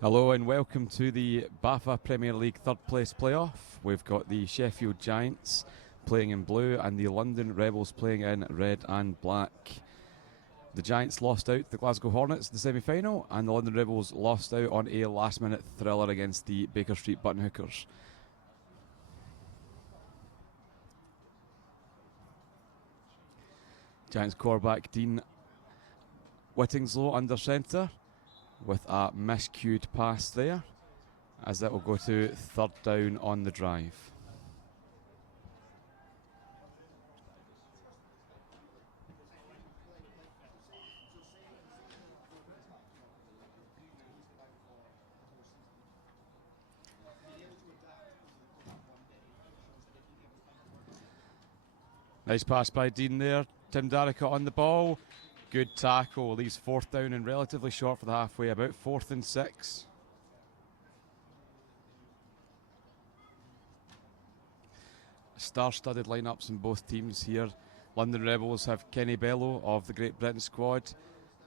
Hello and welcome to the BAFA Premier League third place playoff. We've got the Sheffield Giants playing in blue and the London Rebels playing in red and black. The Giants lost out to the Glasgow Hornets in the semi-final, and the London Rebels lost out on a last-minute thriller against the Baker Street Buttonhookers. Giants quarterback Dean Whittingslow under centre, with a miscued pass there, as that will go to third down on the drive. Nice pass by Dean there. Tim Darricott on the ball. Good tackle. Leaves fourth down and relatively short for the halfway, about 4th and 6. Star-studded lineups in both teams here. London Rebels have Kenny Bello of the Great Britain squad,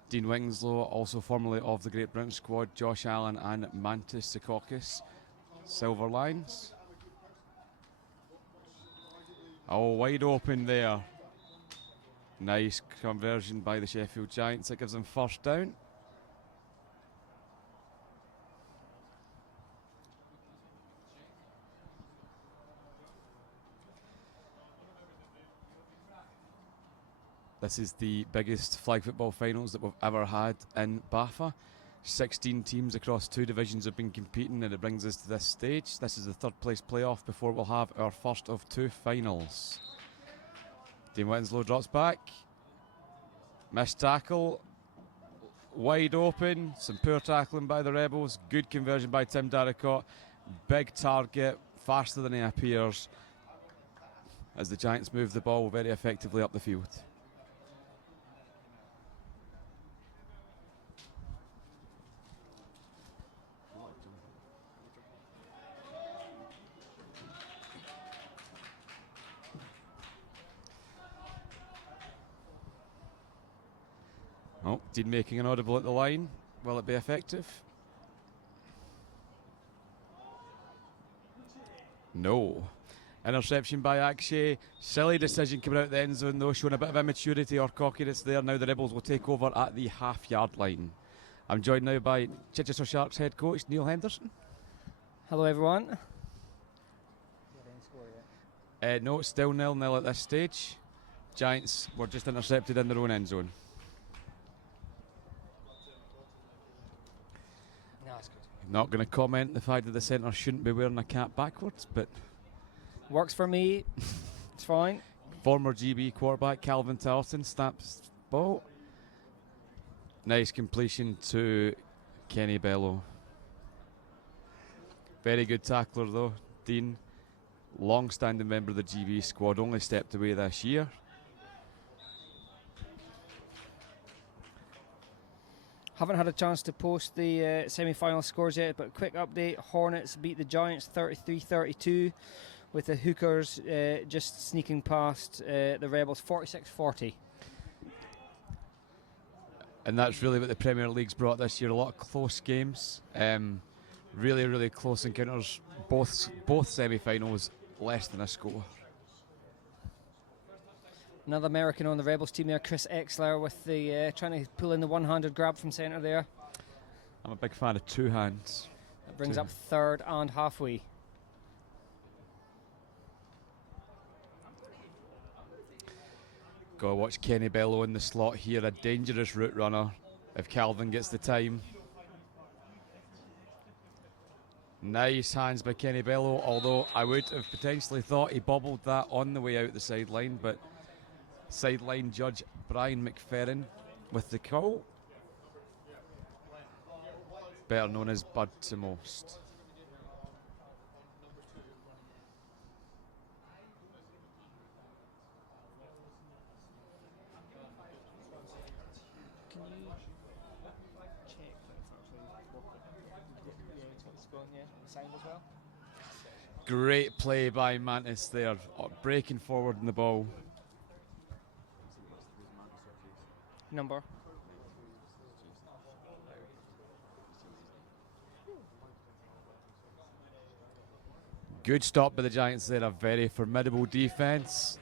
Dean Winslow, also formerly of the Great Britain squad, Josh Allen and Mantis Secaucus, Silver Lions. Oh, wide open there. Nice conversion by the Sheffield Giants. That gives them first down. This is the biggest flag football finals that we've ever had in BAFA. 16 teams across 2 divisions have been competing, and it brings us to this stage. This is the third place playoff before we'll have our first of 2 finals. Dean Winslow drops back. Missed tackle. Wide open. Some poor tackling by the Rebels. Good conversion by Tim Darricott. Big target. Faster than he appears, as the Giants move the ball very effectively up the field. Oh, Dean making an audible at the line. Will it be effective? No. Interception by Akshay. Silly decision coming out the end zone though, showing a bit of immaturity or cockiness there. Now the Rebels will take over at the half-yard line. I'm joined now by Chichester Sharks head coach Neil Henderson. Hello everyone. No, still 0-0 at this stage. Giants were just intercepted in their own end zone. Not going to comment the fact that the centre shouldn't be wearing a cap backwards, but works for me. It's fine. Former GB quarterback Calvin Tarleton snaps ball. Nice completion to Kenny Bello. Very good tackler though, Dean. Long-standing member of the GB squad, only stepped away this year. Haven't had a chance to post the semi-final scores yet, but quick update. Hornets beat the Giants 33-32, with the Hookers just sneaking past the Rebels 46-40. And that's really what the Premier League's brought this year. A lot of close games. Really, really close encounters. Both semi-finals, less than a score. Another American on the Rebels team there, Chris Exler, with the trying to pull in the one-handed grab from centre there. I'm a big fan of 2 hands. That brings up third and halfway. Got to watch Kenny Bello in the slot here, a dangerous route runner if Calvin gets the time. Nice hands by Kenny Bello, although I would have potentially thought he bobbled that on the way out the sideline, but sideline judge Brian McFerrin with the call. Better known as Bud to most. Can you check that sound as well? Great play by Mantis there, breaking forward in the ball. Number Good stop by the Giants there, a very formidable defence.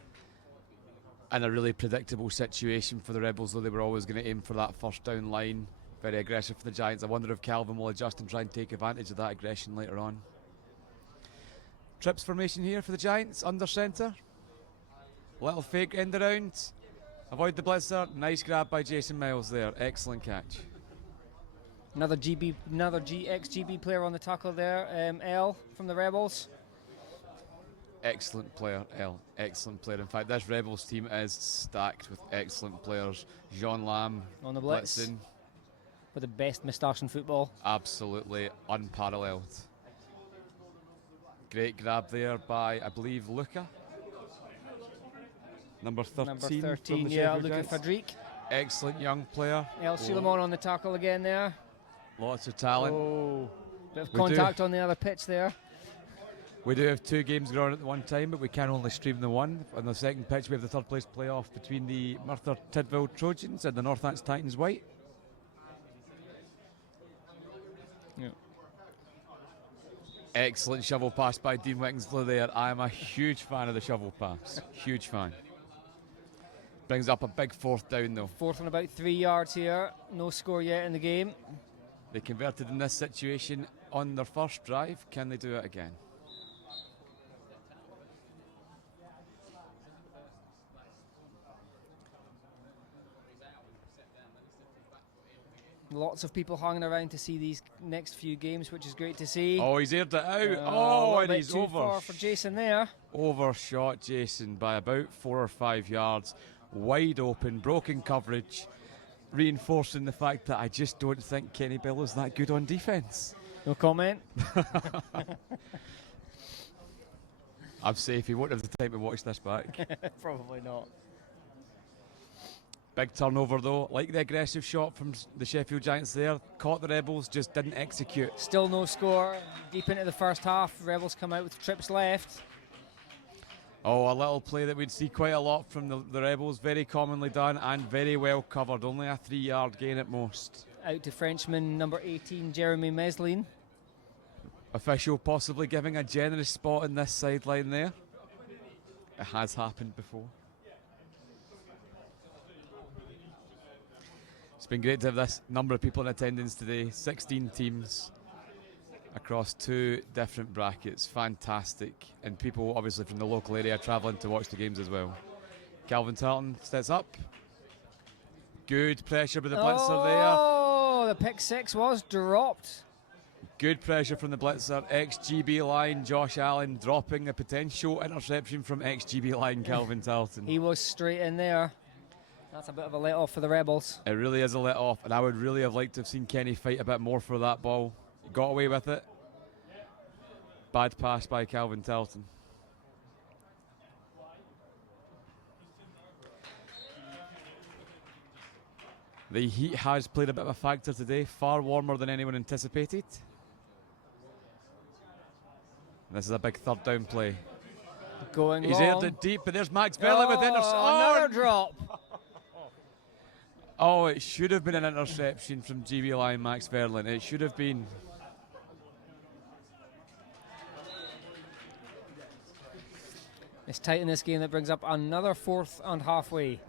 And a really predictable situation for the Rebels, though they were always going to aim for that first down line. Very aggressive for the Giants. I wonder if Calvin will adjust and try and take advantage of that aggression later on. Trips formation here for the Giants, under centre. Little fake end around. Avoid the blitzer. Nice grab by Jason Miles there. Excellent catch. Another ex-GB player on the tackle there, L from the Rebels. Excellent player, L. Excellent player. In fact, this Rebels team is stacked with excellent players. Jean Lam on the blitz. Blitzing. With the best moustache in football. Absolutely unparalleled. Great grab there by, I believe, Luca. Number 13. Number 13, from the yeah, Sheffield Luca Giants. Fadrique. Excellent young player. El Suleiman on the tackle again there. Lots of talent. Oh, bit of contact on the other pitch there. We do have 2 games going on at one time, but we can only stream the one. On the second pitch, we have the third place playoff between the Merthyr Tydfil Trojans and the Northants Titans White. Yeah. Excellent shovel pass by Dean Wickenslow there. I am a huge fan of the shovel pass. Huge fan. Brings up a big 4th down though. 4th and about 3 yards here. No score yet in the game. They converted in this situation on their first drive. Can they do it again? Lots of people hanging around to see these next few games, which is great to see. Oh, he's aired it out. A And bit he's too far for Jason there. Overshot Jason by about 4 or 5 yards. Wide open, broken coverage, reinforcing the fact that I just don't think Kenny Bill is that good on defence. No comment. I'm safe, he won't have the time to watch this back. Probably not. Big turnover though, like the aggressive shot from the Sheffield Giants there. Caught the Rebels, just didn't execute. Still no score. Deep into the first half, Rebels come out with trips left. Oh, a little play that we'd see quite a lot from the Rebels. Very commonly done and very well covered. Only a 3-yard gain at most. Out to Frenchman number 18, Jeremy Meslin. Official possibly giving a generous spot in this sideline there. It has happened before. It's been great to have this number of people in attendance today. 16 teams across 2 different brackets. Fantastic. And people obviously from the local area travelling to watch the games as well. Calvin Tarleton steps up. Good pressure by the blitzer there. Oh, the pick 6 was dropped. Good pressure from the blitzer. Ex-GB line, Josh Allen dropping a potential interception from ex-GB line, Calvin Tarleton. He was straight in there. That's a bit of a let-off for the Rebels. It really is a let-off, and I would really have liked to have seen Kenny fight a bit more for that ball. He got away with it. Bad pass by Calvin Tarleton. The heat has played a bit of a factor today, far warmer than anyone anticipated. This is a big 3rd down play. Going He's long. aired it deep, but there's Max Verlin with another drop. Oh, it should have been an interception from GB line Max Verlin. It should have been. It's tight in this game. That brings up another 4th and halfway.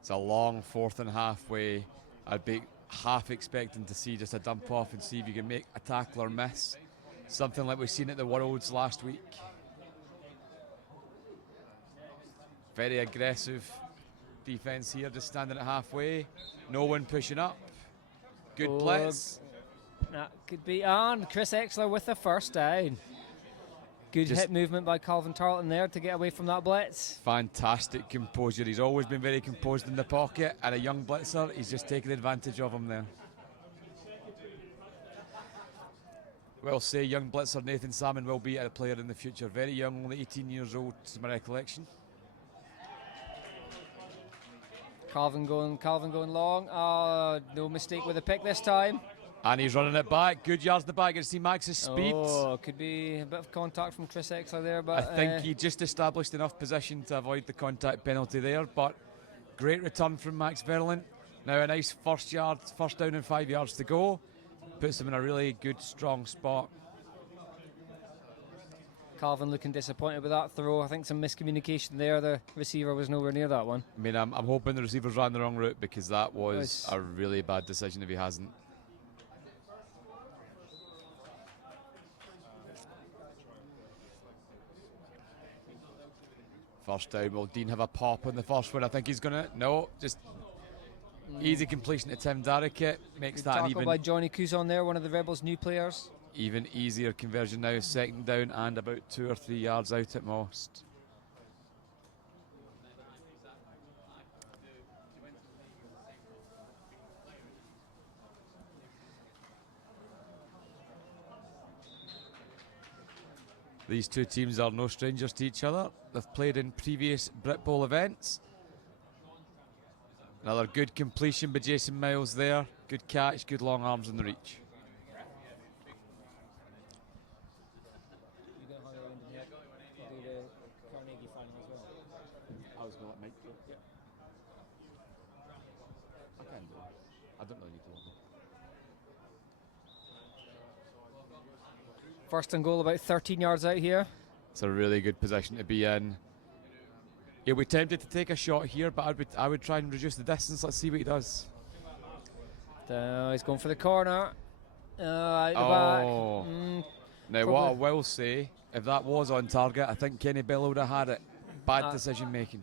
It's a long 4th and halfway. I'd be half expecting to see just a dump off and see if you can make a tackle or miss. Something like we've seen at the Worlds last week. Very aggressive defence here, just standing at halfway. No one pushing up. Good blitz. That could be on. Chris Exler with the first down. Good hit movement by Calvin Tarleton there to get away from that blitz. Fantastic composure. He's always been very composed in the pocket, and a young blitzer, he's just taking advantage of him there. Well, say young blitzer Nathan Salmon will be a player in the future. Very young, only 18 years old to my recollection. Calvin going long. No mistake with the pick this time. And he's running it back. Good yards in the back. You can see Max's speed. Oh, could be a bit of contact from Chris Exler there, but I think he just established enough position to avoid the contact penalty there. But great return from Max Verlin. Now a nice first down and 5 yards to go. Puts him in a really good, strong spot. Calvin looking disappointed with that throw. I think some miscommunication there. The receiver was nowhere near that one. I mean, I'm hoping the receivers ran the wrong route, because that was a really bad decision if he hasn't. First down. Will Dean have a pop on the first one? I think he's going to. No, just easy completion to Tim Darrickett. Makes Good that an tackle even, by Johnny Cuson there, one of the Rebels' new players. even easier conversion now. Second down and about 2 or 3 yards out at most. These two teams are no strangers to each other. They've played in previous Brit Bowl events. Another good completion by Jason Miles there. Good catch, good long arms in the reach. I was going to let Mike go. Yeah. I can do it. I don't really need to. First and goal, about 13 yards out here. It's a really good position to be in. He'll be tempted to take a shot here, but I would try and reduce the distance. Let's see what he does. He's going for the corner. Out the back. Now, probably. what I will say, if that was on target, I think Kenny Bell would have had it. Bad decision making.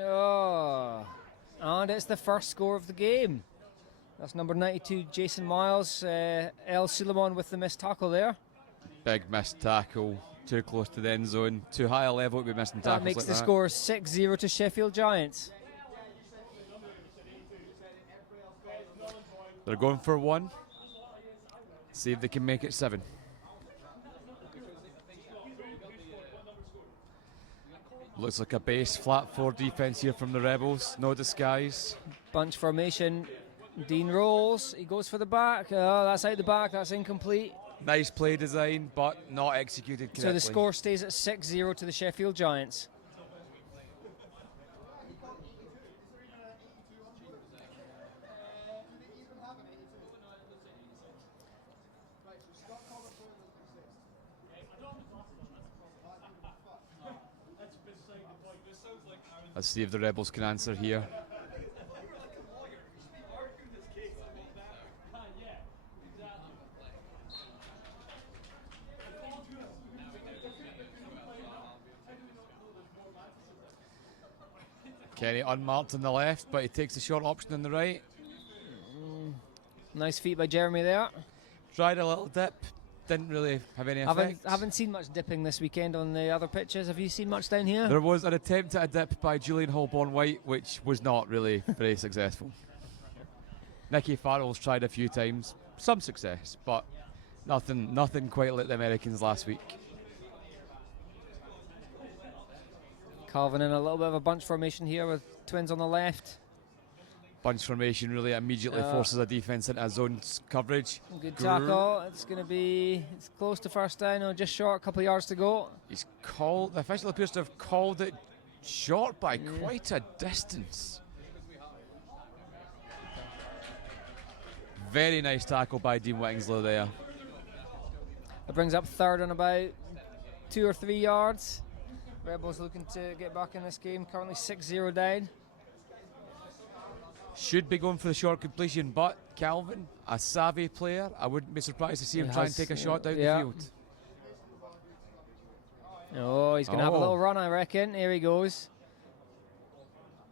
Oh, and it's the first score of the game. That's number 92, Jason Miles. El Suleiman with the missed tackle there. Big missed tackle, too close to the end zone, too high a level to be missing tackles. That makes like the that. score 6-0 to Sheffield Giants. They're going for one. See if they can make it 7. Looks like a base flat 4 defense here from the Rebels. No disguise. Bunch formation. Dean rolls. He goes for the back. Oh, that's out the back. That's incomplete. Nice play design, but not executed correctly. So the score stays at 6-0 to the Sheffield Giants. Let's see if the Rebels can answer here. Kenny unmarked on the left, but he takes the short option on the right. Nice feet by Jeremy there. Tried a little dip, didn't really have any effect. Haven't seen much dipping this weekend on the other pitches. Have you seen much down here? There was an attempt at a dip by Julian Holborn-White, which was not really very successful. Nicky Farrell's tried a few times, some success, but nothing quite like the Americans last week. Calvin in a little bit of a bunch formation here with twins on the left. Bunch formation really immediately forces a defence into a zone coverage. Good tackle. It's close to first down, or just short, a couple of yards to go. The official appears to have called it short by quite a distance. Very nice tackle by Dean Whittingslow there. It brings up third and about 2 or 3 yards. Rebels looking to get back in this game, currently 6-0 down. Should be going for the short completion, but Calvin, a savvy player, I wouldn't be surprised to see him try and take a shot down the field. Oh, he's going to have a little run, I reckon. Here he goes.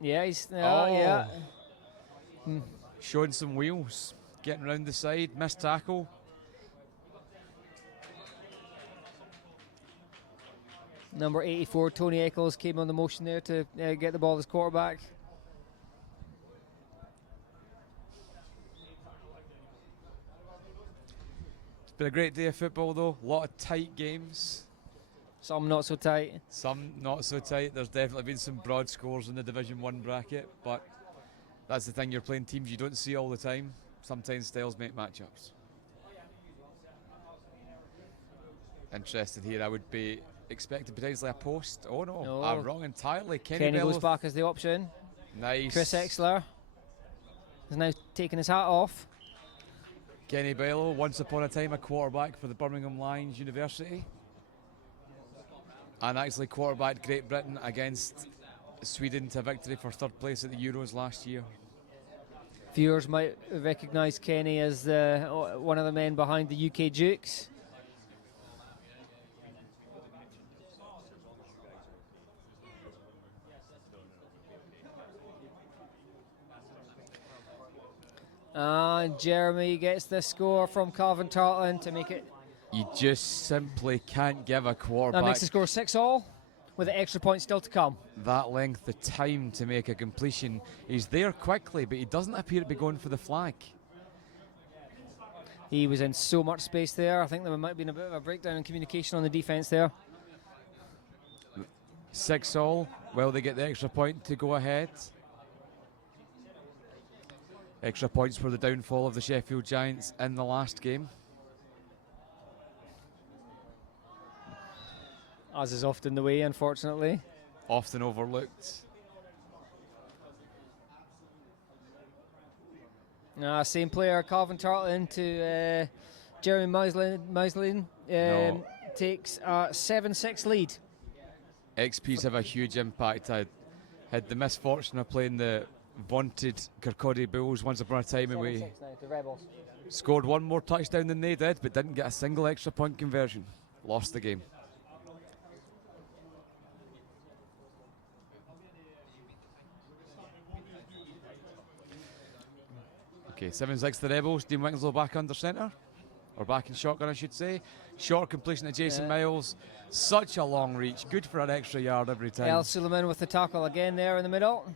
Yeah, Showing some wheels, getting around the side, missed tackle. Number 84, Tony Eccles, came on the motion there to get the ball as quarterback. It's been a great day of football though, a lot of tight games. Some not so tight. Some not so tight. There's definitely been some broad scores in the Division 1 bracket, but That's the thing, you're playing teams you don't see all the time. Sometimes styles make matchups. Interested here, I would be expecting potentially a post. Oh no, No. I'm wrong entirely. Kenny Bello. goes back as the option. Nice. Chris Exler is now taking his hat off. Kenny Bello, once upon a time a quarterback for the Birmingham Lions University. And actually quarterbacked Great Britain against Sweden to victory for third place at the Euros last year. Viewers might recognise Kenny as one of the men behind the UK Dukes. And Jeremy gets the score from Calvin Tarleton to make it. You just simply can't give a quarterback That makes the score 6-all, with the extra point still to come. that length of time to make a completion. He's there quickly, but he doesn't appear to be going for the flag. He was in so much space there. I think there might have been a bit of a breakdown in communication on the defence there. 6-all. Will they get the extra point to go ahead? Extra points were the downfall of the Sheffield Giants in the last game. As is often the way, unfortunately. Often overlooked. Same player, Calvin Tarleton to Jeremy Meislin. No. Takes a 7-6 lead. XPs have a huge impact. I had the misfortune of playing the vaunted Kirkcaldy Bulls once upon a time, and we scored one more touchdown than they did, but didn't get a single extra point conversion. Lost the game. Okay, 7-6 the Rebels. Dean Winslow back under centre. Or back in shotgun, I should say. Short completion to Jason Miles. Such a long reach. Good for an extra yard every time. El Suleiman with the tackle again there in the middle.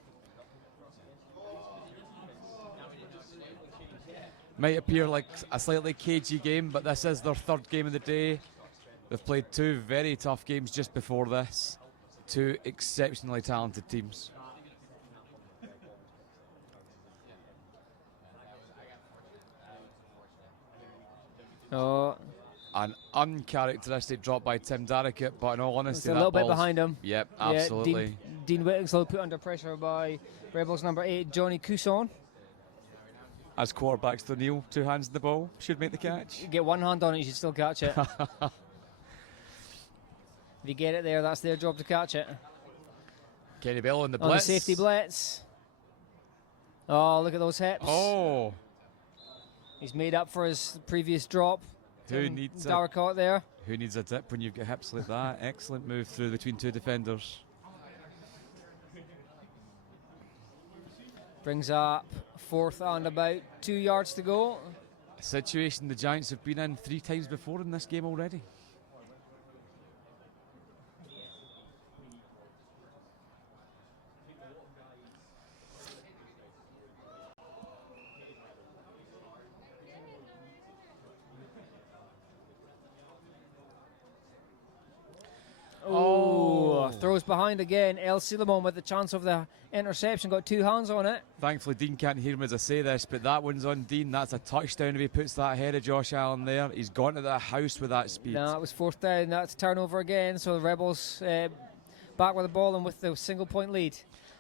Might appear like a slightly cagey game, but this is their third game of the day. They've played two very tough games just before this. Two exceptionally talented teams. Oh, An uncharacteristic drop by Tim Darrickett, but in all it's honesty, a that little bit ball's- behind him. Yep, Yeah, absolutely. Dean Winslow put under pressure by Rebels number 8, Johnny Cousson. As quarterbacks, to Neil, two hands in the ball, should make the catch. You get one hand on it, you should still catch it. If you get it there, that's their job to catch it. Kenny Bello in the On blitz. the safety blitz. Oh, look at those hips. Oh, He's made up for his previous drop. who needs a, Darrickett there. who needs a dip when you've got hips like that? Excellent move through between two defenders. Brings up fourth and about 2 yards to go. A situation the Giants have been in 3 times before in this game already. Oh, throws behind again. El Suleiman with the chance of the interception. Got 2 hands on it. Thankfully, Dean can't hear me as I say this, but that one's on Dean. That's a touchdown if he puts that ahead of Josh Allen there. He's gone to the house with that speed. No, it was fourth down. That's turnover again. So the Rebels back with the ball and with the single point lead.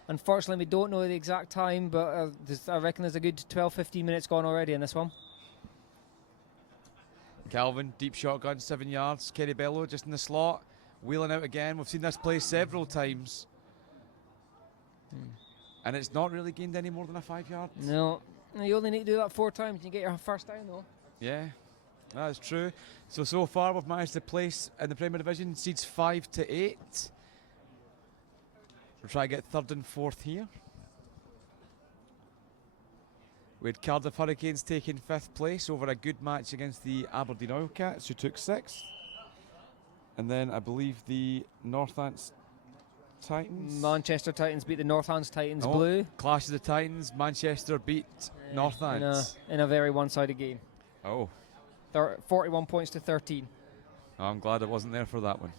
Unfortunately, we don't know the exact time, but I reckon there's a good 12-15 minutes gone already in this one. Calvin, deep shotgun, 7 yards. Kenny Bello just in the slot. Wheeling out again. We've seen this play several times. And it's not really gained any more than a 5 yard. No, you only need to do that 4 times. You get your first down though. Yeah, that's true. So far we've managed to place in the Premier Division seeds 5 to 8. We'll try to get third and fourth here. We had Cardiff Hurricanes taking 5th place over a good match against the Aberdeen Oilcats, who took 6th. And then I believe the Northants Titans. Manchester Titans beat the Northants Titans Oh, blue. Clash of the Titans. Manchester beat Northants. In a very one-sided game. Oh, 41 points to 13. I'm glad I wasn't there for that one.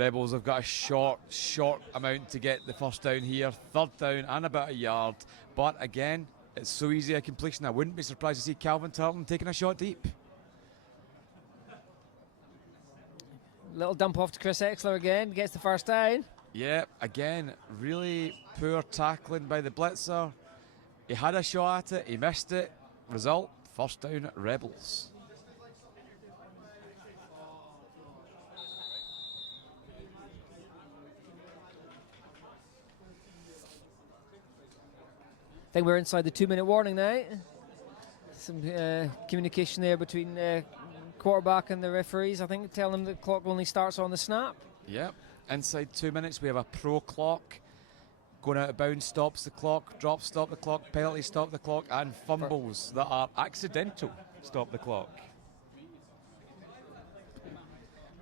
Rebels have got a short amount to get the first down here. Third down and about a yard. But again, it's so easy a completion. I wouldn't be surprised to see Calvin Tarleton taking a shot deep. Little dump off to Chris Exler again. Gets the first down. Yeah, again, really poor tackling by the blitzer. He had a shot at it. He missed it. Result, first down, Rebels. I think we're inside the 2-minute warning now. Some communication there between quarterback and the referees. I think telling them the clock only starts on the snap. Yep, inside 2 minutes we have a pro clock. Going out of bounds stops the clock, drops stop the clock, penalties stop the clock, and fumbles that are accidental stop the clock.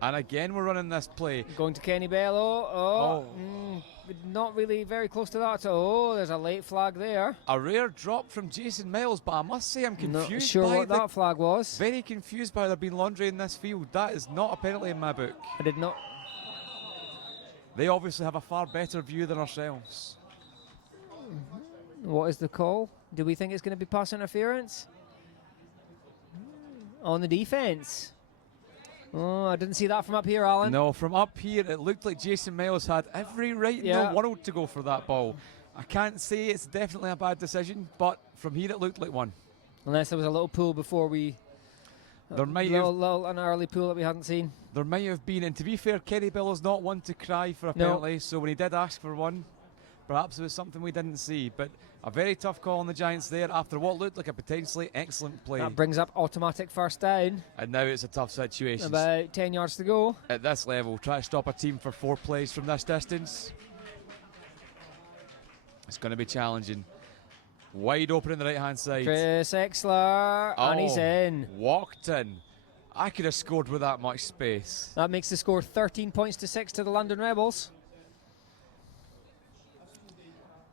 And again we're running this play. Going to Kenny Bello. Not really very close to that. Oh, there's a late flag there. A rare drop from Jason Miles, but I must say I'm confused. Not sure what that flag was. Very confused by there being laundry in this field. That is not a penalty in my book. I did not. They obviously have a far better view than ourselves. What is the call? Do we think it's going to be pass interference? On the defence. Oh, I didn't see that from up here, Alan. No, from up here it looked like Jason Miles had every right in the world to go for that ball. I can't say it's definitely a bad decision, but from here it looked like one. Unless there was a little pool before we... There might an early pool that we hadn't seen. There might have been, and to be fair, Kenny Bellow's not one to cry for a penalty, so when he did ask for one, perhaps it was something we didn't see. But a very tough call on the Giants there after what looked like a potentially excellent play. That brings up automatic first down. And now it's a tough situation. About 10 yards to go. At this level, try to stop a team for 4 plays from this distance. It's going to be challenging. Wide open in the right-hand side. Chris Exler, and he's in. Walked in. I could have scored with that much space. That makes the score 13 points to 6 to the London Rebels.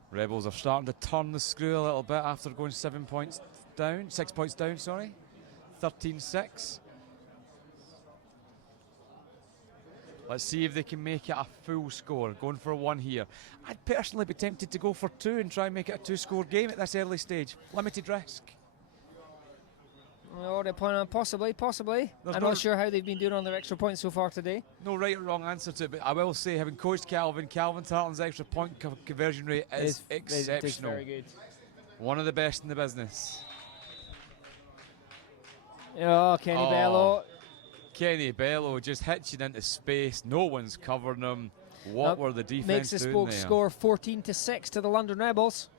Rebels are starting to turn the screw a little bit after going 6 points down, 13-6. Let's see if they can make it a full score. Going for 1 here. I'd personally be tempted to go for 2 and try and make it a 2-score game at this early stage. Limited risk. Oh, they're pointing on possibly. I'm not sure how they've been doing on their extra points so far today. No right or wrong answer to it, but I will say, having coached Calvin Tarleton's extra point conversion rate is exceptional. It is very good. One of the best in the business. Oh, Kenny Bello. Kenny Bello just hitching into space. No one's covering him. What were the defense makes the doing there? score 14-6 to the London Rebels.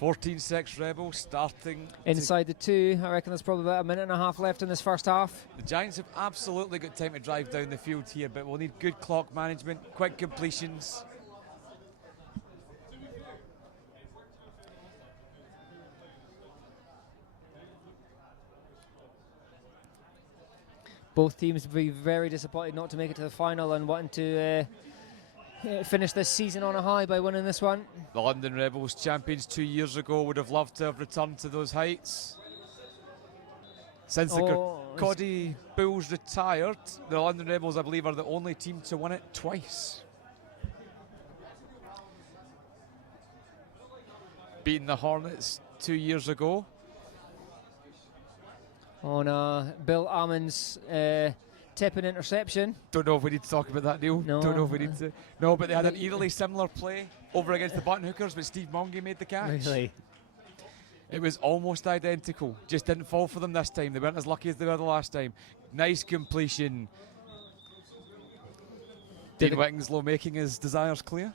14-6 Rebels starting inside the 2. I reckon there's probably about a minute and a half left in this first half. The Giants have absolutely got time to drive down the field here, but we'll need good clock management, quick completions. Both teams will be very disappointed not to make it to the final and wanting to finish this season on a high by winning this one. The London Rebels, champions 2 years ago, would have loved to have returned to those heights. Since the Kirkcaldy Bulls retired, the London Rebels, I believe, are the only team to win it twice. Beating the Hornets 2 years ago. On Bill Ammons' tip and interception. Don't know if we need to talk about that, Neil. No. Don't know if we need to. No, but they had an eerily similar play over against the Button Hookers, but Steve Monge made the catch. Really? It was almost identical. Just didn't fall for them this time. They weren't as lucky as they were the last time. Nice completion. Dean Winslow making his desires clear.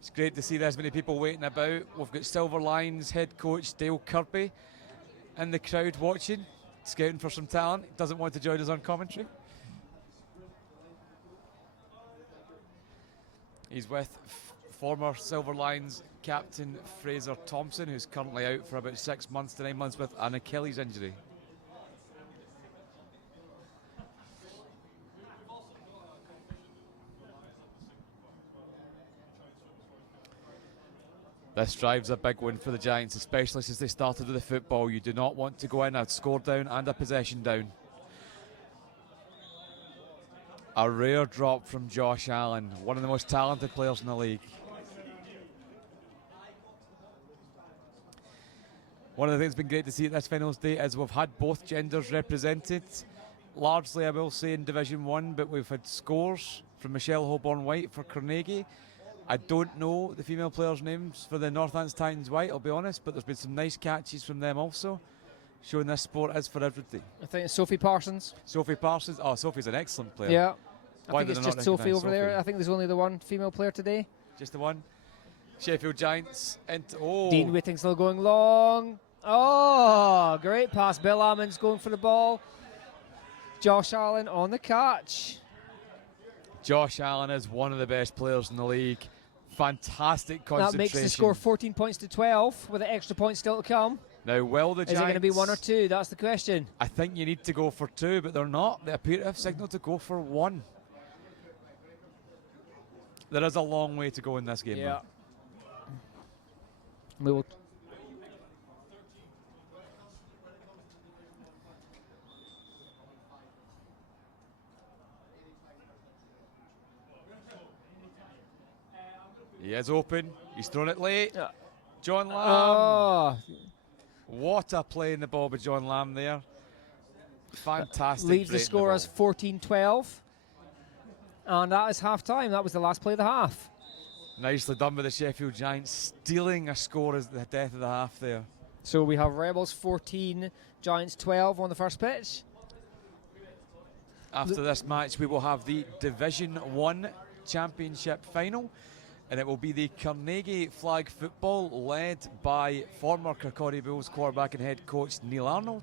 It's great to see this many people waiting about. We've got Silver Lions head coach Dale Kirby in the crowd watching, scouting for some talent. Doesn't want to join us on commentary. He's with former Silver Lions captain Fraser Thompson, who's currently out for about 6 months to 9 months with an Achilles injury. This drive's a big one for the Giants, especially since they started with the football. You do not want to go in a score down and a possession down. A rare drop from Josh Allen, one of the most talented players in the league. One of the things that's been great to see at this finals day is we've had both genders represented. Largely, I will say, in Division 1, but we've had scores from Michelle Holborn-White for Carnegie. I don't know the female players' names for the Northants Titans White, I'll be honest, but there's been some nice catches from them also, showing this sport is for everybody. I think it's Sophie Parsons. Sophie Parsons. Oh, Sophie's an excellent player. Yeah. Why I think did it's I not just Sophie recognise over there. I think there's only the one female player today. Just the one. Sheffield Giants. Dean Whitting still going long. Oh, great pass. Bill Ammons going for the ball. Josh Allen on the catch. Josh Allen is one of the best players in the league. Fantastic concentration. That makes the score 14 points to 12 with the extra points still to come. Now, will the Giants... Is it going to be 1 or 2? That's the question. I think you need to go for 2, but they're not. They appear to have signalled to go for 1. There is a long way to go in this game. Yeah. We will... He is open. He's thrown it late. John Lamb. Oh. What a play in the ball by John Lamb there. Fantastic. Leaves the score as 14-12. And that is half time. That was the last play of the half. Nicely done by the Sheffield Giants, stealing a score as the death of the half there. So we have Rebels 14, Giants 12 on the first pitch. After this match, we will have the Division 1 Championship final, and it will be the Carnegie Flag Football, led by former Kirkcaldy Bulls quarterback and head coach Neil Arnold,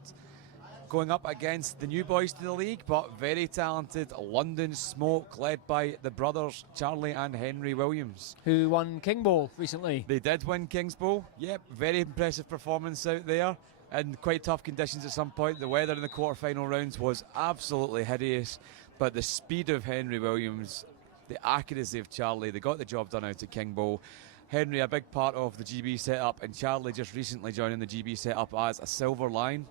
going up against the new boys to the league, but very talented London Smoke, led by the brothers Charlie and Henry Williams, who won King Bowl recently. They did win King's Bowl. Yep, very impressive performance out there in quite tough conditions at some point. The weather in the quarter-final rounds was absolutely hideous, but the speed of Henry Williams, the accuracy of Charlie, they got the job done out at King Bowl. Henry, a big part of the GB setup, and Charlie just recently joining the GB setup as a silver line.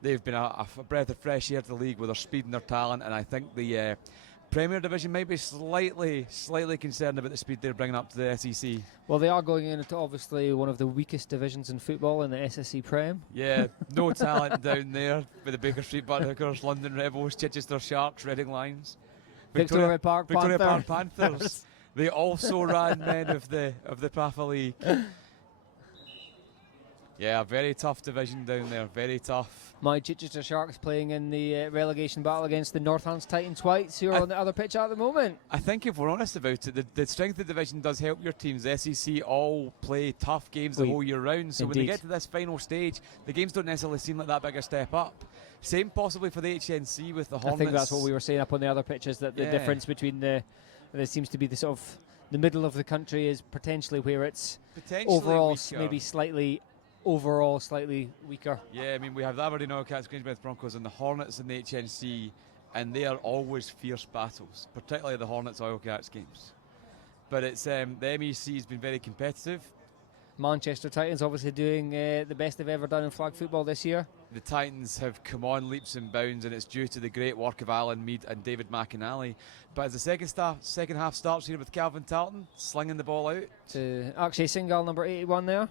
They've been a breath of fresh air to the league with their speed and their talent, and I think the Premier Division might be slightly concerned about the speed they're bringing up to the SEC. Well, they are going into obviously one of the weakest divisions in football in the SSC Prem. Yeah, no talent down there with the Baker Street Butterhookers, London Rebels, Chichester Sharks, Reading Lions, Victoria Park Panthers. They also ran men of the BAFA League. Yeah, very tough division down there, very tough. My Chichester Sharks playing in the relegation battle against the Northants Titans Whites, who are on the other pitch at the moment. I think if we're honest about it, the strength of the division does help your teams. The SEC all play tough games the whole year round, so when they get to this final stage, the games don't necessarily seem like that big a step up. Same possibly for the HNC with the Hornets. I think that's what we were saying up on the other pitches, that the difference between there seems to be the sort of the middle of the country is potentially where it's overall weaker. Maybe slightly weaker. Yeah, I mean, we have the Aberdeen Oilcats, Grangemouth Broncos and the Hornets in the HNC, and they are always fierce battles, particularly the Hornets Oilcats games. But it's the MEC has been very competitive. Manchester Titans obviously doing the best they've ever done in flag football this year. The Titans have come on leaps and bounds, and it's due to the great work of Alan Mead and David McInally. But as the second half starts here with Calvin Tarleton slinging the ball out. To Akshay Singhal, number 81 there.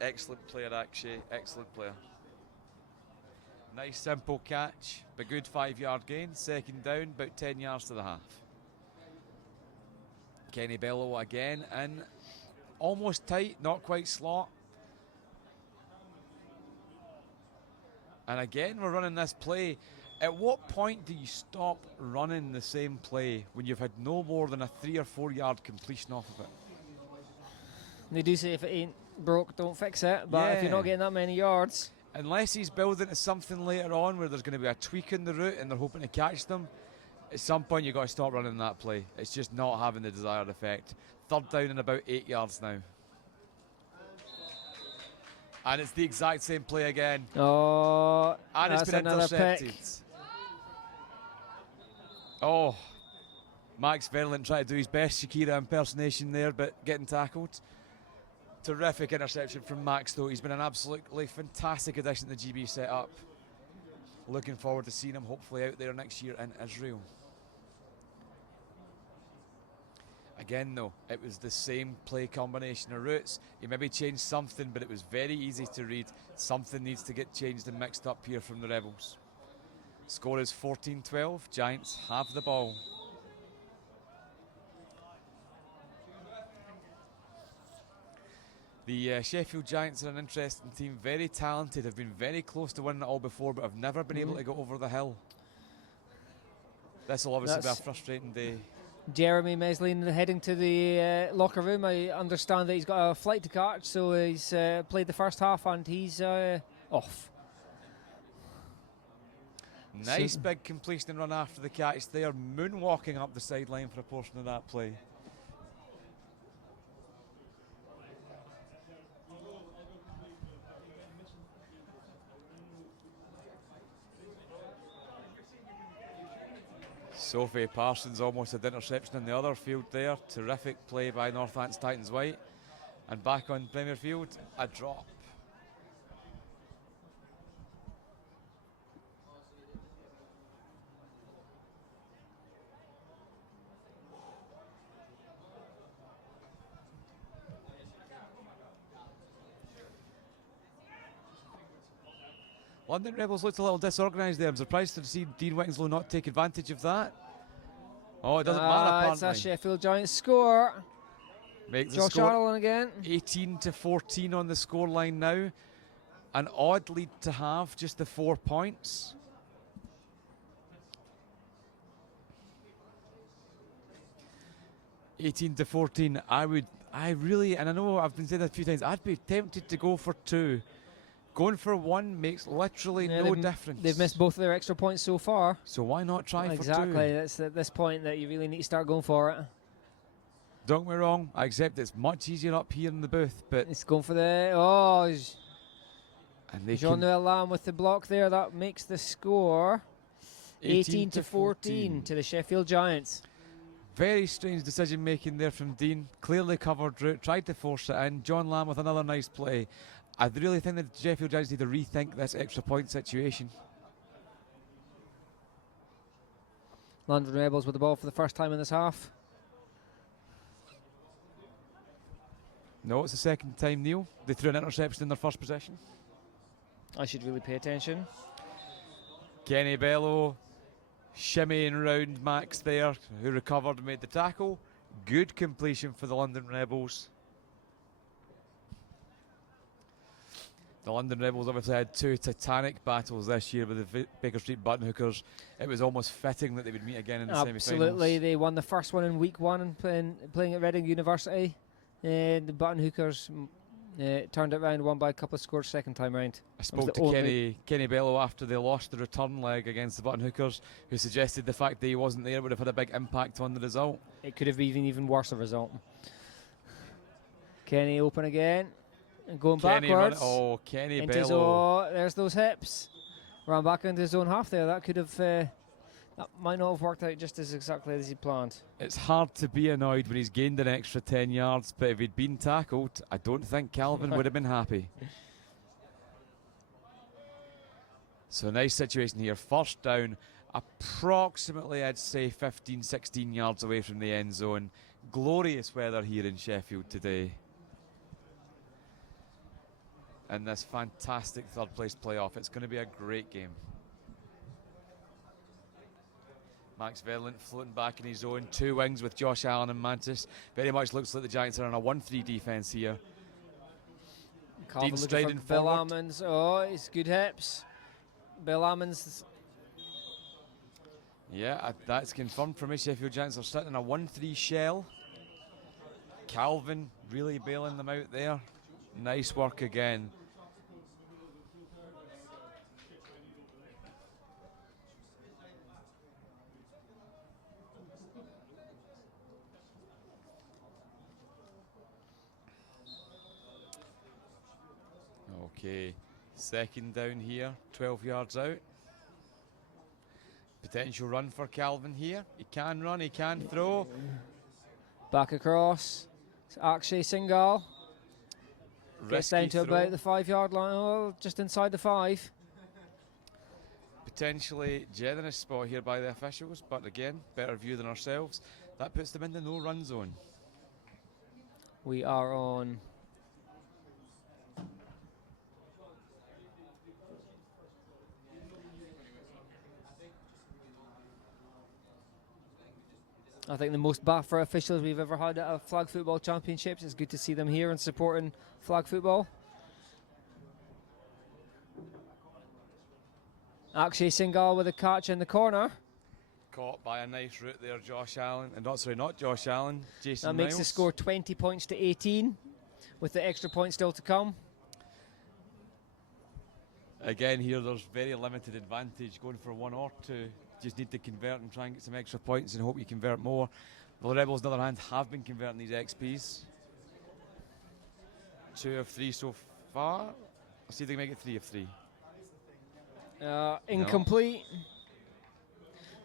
Excellent player, Akshay. Excellent player. Nice simple catch, but good 5-yard gain. Second down, about 10 yards to the half. Kenny Bellow again in. Almost tight, not quite slot. And again, we're running this play. At what point do you stop running the same play when you've had no more than a 3 or 4 yard completion off of it? They do say if it ain't broke, don't fix it. But if you're not getting that many yards, unless he's building to something later on where there's going to be a tweak in the route and they're hoping to catch them, at some point you've got to stop running that play. It's just not having the desired effect. Third down and about 8 yards now. And it's the exact same play again. Oh, and it's been intercepted. Pick. Oh, Max Verlant trying to do his best Shakira impersonation there, but getting tackled. Terrific interception from Max, though. He's been an absolutely fantastic addition to the GB setup. Looking forward to seeing him hopefully out there next year in Israel. Again, though, it was the same play combination of routes. He maybe changed something, but it was very easy to read. Something needs to get changed and mixed up here from the Rebels. Score is 14-12. Giants have the ball. The Sheffield Giants are an interesting team, very talented, have been very close to winning it all before, but have never been able to go over the hill. This will obviously be a frustrating day. Jeremy Meslin heading to the locker room. I understand that he's got a flight to catch, so he's played the first half and he's off. Nice big completion and run after the catch. They are moonwalking up the sideline for a portion of that play. Sophie Parsons almost had interception in the other field there. Terrific play by Northants Titans White. And back on Premier Field, a drop. London Rebels looked a little disorganised there. I'm surprised to see Dean Winslow not take advantage of that. Oh, it doesn't matter, apparently. It's a Sheffield Giants score. Make the Josh score Arnold again. 18-14 on the scoreline now. An odd lead to have, just the 4 points. (18-14). I really, and I know I've been saying that a few times, I'd be tempted to go for 2. Going for 1 makes literally no difference. They've missed both of their extra points so far. So why not try for 2? Exactly. That's at this point that you really need to start going for it. Don't get me wrong, I accept it's much easier up here in the booth, but it's going for the and they Jean-Noël Lamb with the block there. That makes the score 18-14 to the Sheffield Giants. Very strange decision making there from Dean. Clearly covered route, tried to force it in. John Lamb with another nice play. I really think that the Sheffield Giants need to rethink this extra point situation. London Rebels with the ball for the first time in this half. No, it's the second time, Neil. They threw an interception in their first possession. I should really pay attention. Kenny Bello shimmying round Max there, who recovered and made the tackle. Good completion for the London Rebels. The London Rebels obviously had 2 titanic battles this year with the Baker Street Button Hookers. It was almost fitting that they would meet again in the semi-finals. Absolutely, they won the first one in week 1 and playing at Reading University. The Button Hookers turned it round, won by a couple of scores second time round. I spoke to Kenny Bello after they lost the return leg against the Button Hookers, who suggested the fact that he wasn't there would have had a big impact on the result. It could have been even worse a result. Kenny open again. And going backwards. Kenny Bello. There's those hips. Ran back into his own half there. That could have, that might not have worked out just as exactly as he planned. It's hard to be annoyed when he's gained an extra 10 yards, but if he'd been tackled, I don't think Calvin would have been happy. So nice situation here. First down, approximately, I'd say, 15, 16 yards away from the end zone. Glorious weather here in Sheffield today. And this fantastic third place playoff. It's going to be a great game. Max Verlant floating back in his own. 2 wings with Josh Allen and Mantis. Very much looks like the Giants are on a 1-3 defence here. Dean striding forward. Bill Ammons. Oh, it's good hips. Bill Ammons. Yeah, that's confirmed for me. Sheffield Giants are sitting in a 1-3 shell. Calvin really bailing them out there. Nice work again. Okay, second down here, 12 yards out. Potential run for Calvin here. He can run, he can throw. Back across. It's Akshay Singhal. Gets down to about the 5-yard line. Oh, just inside the 5. Potentially generous spot here by the officials, but again, better view than ourselves. That puts them in the no-run zone. We are on. I think the most BAFA officials we've ever had at a flag football championships. It's good to see them here and supporting flag football. Akshay Singhal with a catch in the corner. Caught by a nice route there, Josh Allen. And not Josh Allen, Jason That makes the Miles. score 20 points to 18, with the extra point still to come. Again, here there's very limited advantage going for 1 or 2. Just need to convert and try and get some extra points and hope you convert more. The Rebels, on the other hand, have been converting these XPs. 2 of 3 so far. I'll see if they can make it 3 of 3. Incomplete. No.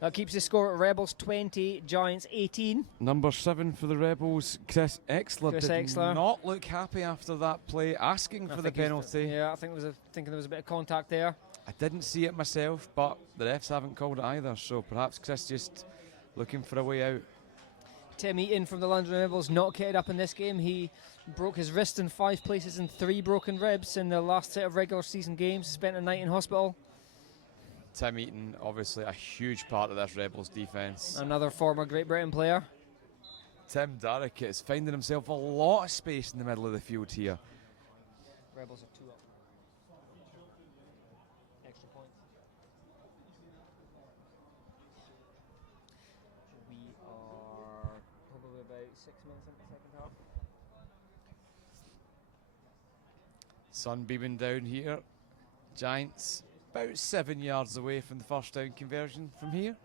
That keeps the score at Rebels 20, Giants 18. Number 7 for the Rebels, Chris Exler. Chris did Exler. Not look happy after that play, asking for the penalty. Yeah, I think there was a bit of contact there. I didn't see it myself, but the refs haven't called it either, so perhaps Chris just looking for a way out. Tim Eaton from the London Rebels not kitted up in this game. He broke his wrist in 5 places and 3 broken ribs in the last set of regular season games. Spent a night in hospital. Tim Eaton, obviously a huge part of this Rebels defence. Another former Great Britain player. Tim Darrick is finding himself a lot of space in the middle of the field here. Rebels are 2 up. Extra point. We are probably about 6 minutes into the second half. Sun beaming down here. Giants about 7 yards away from the first down conversion from here.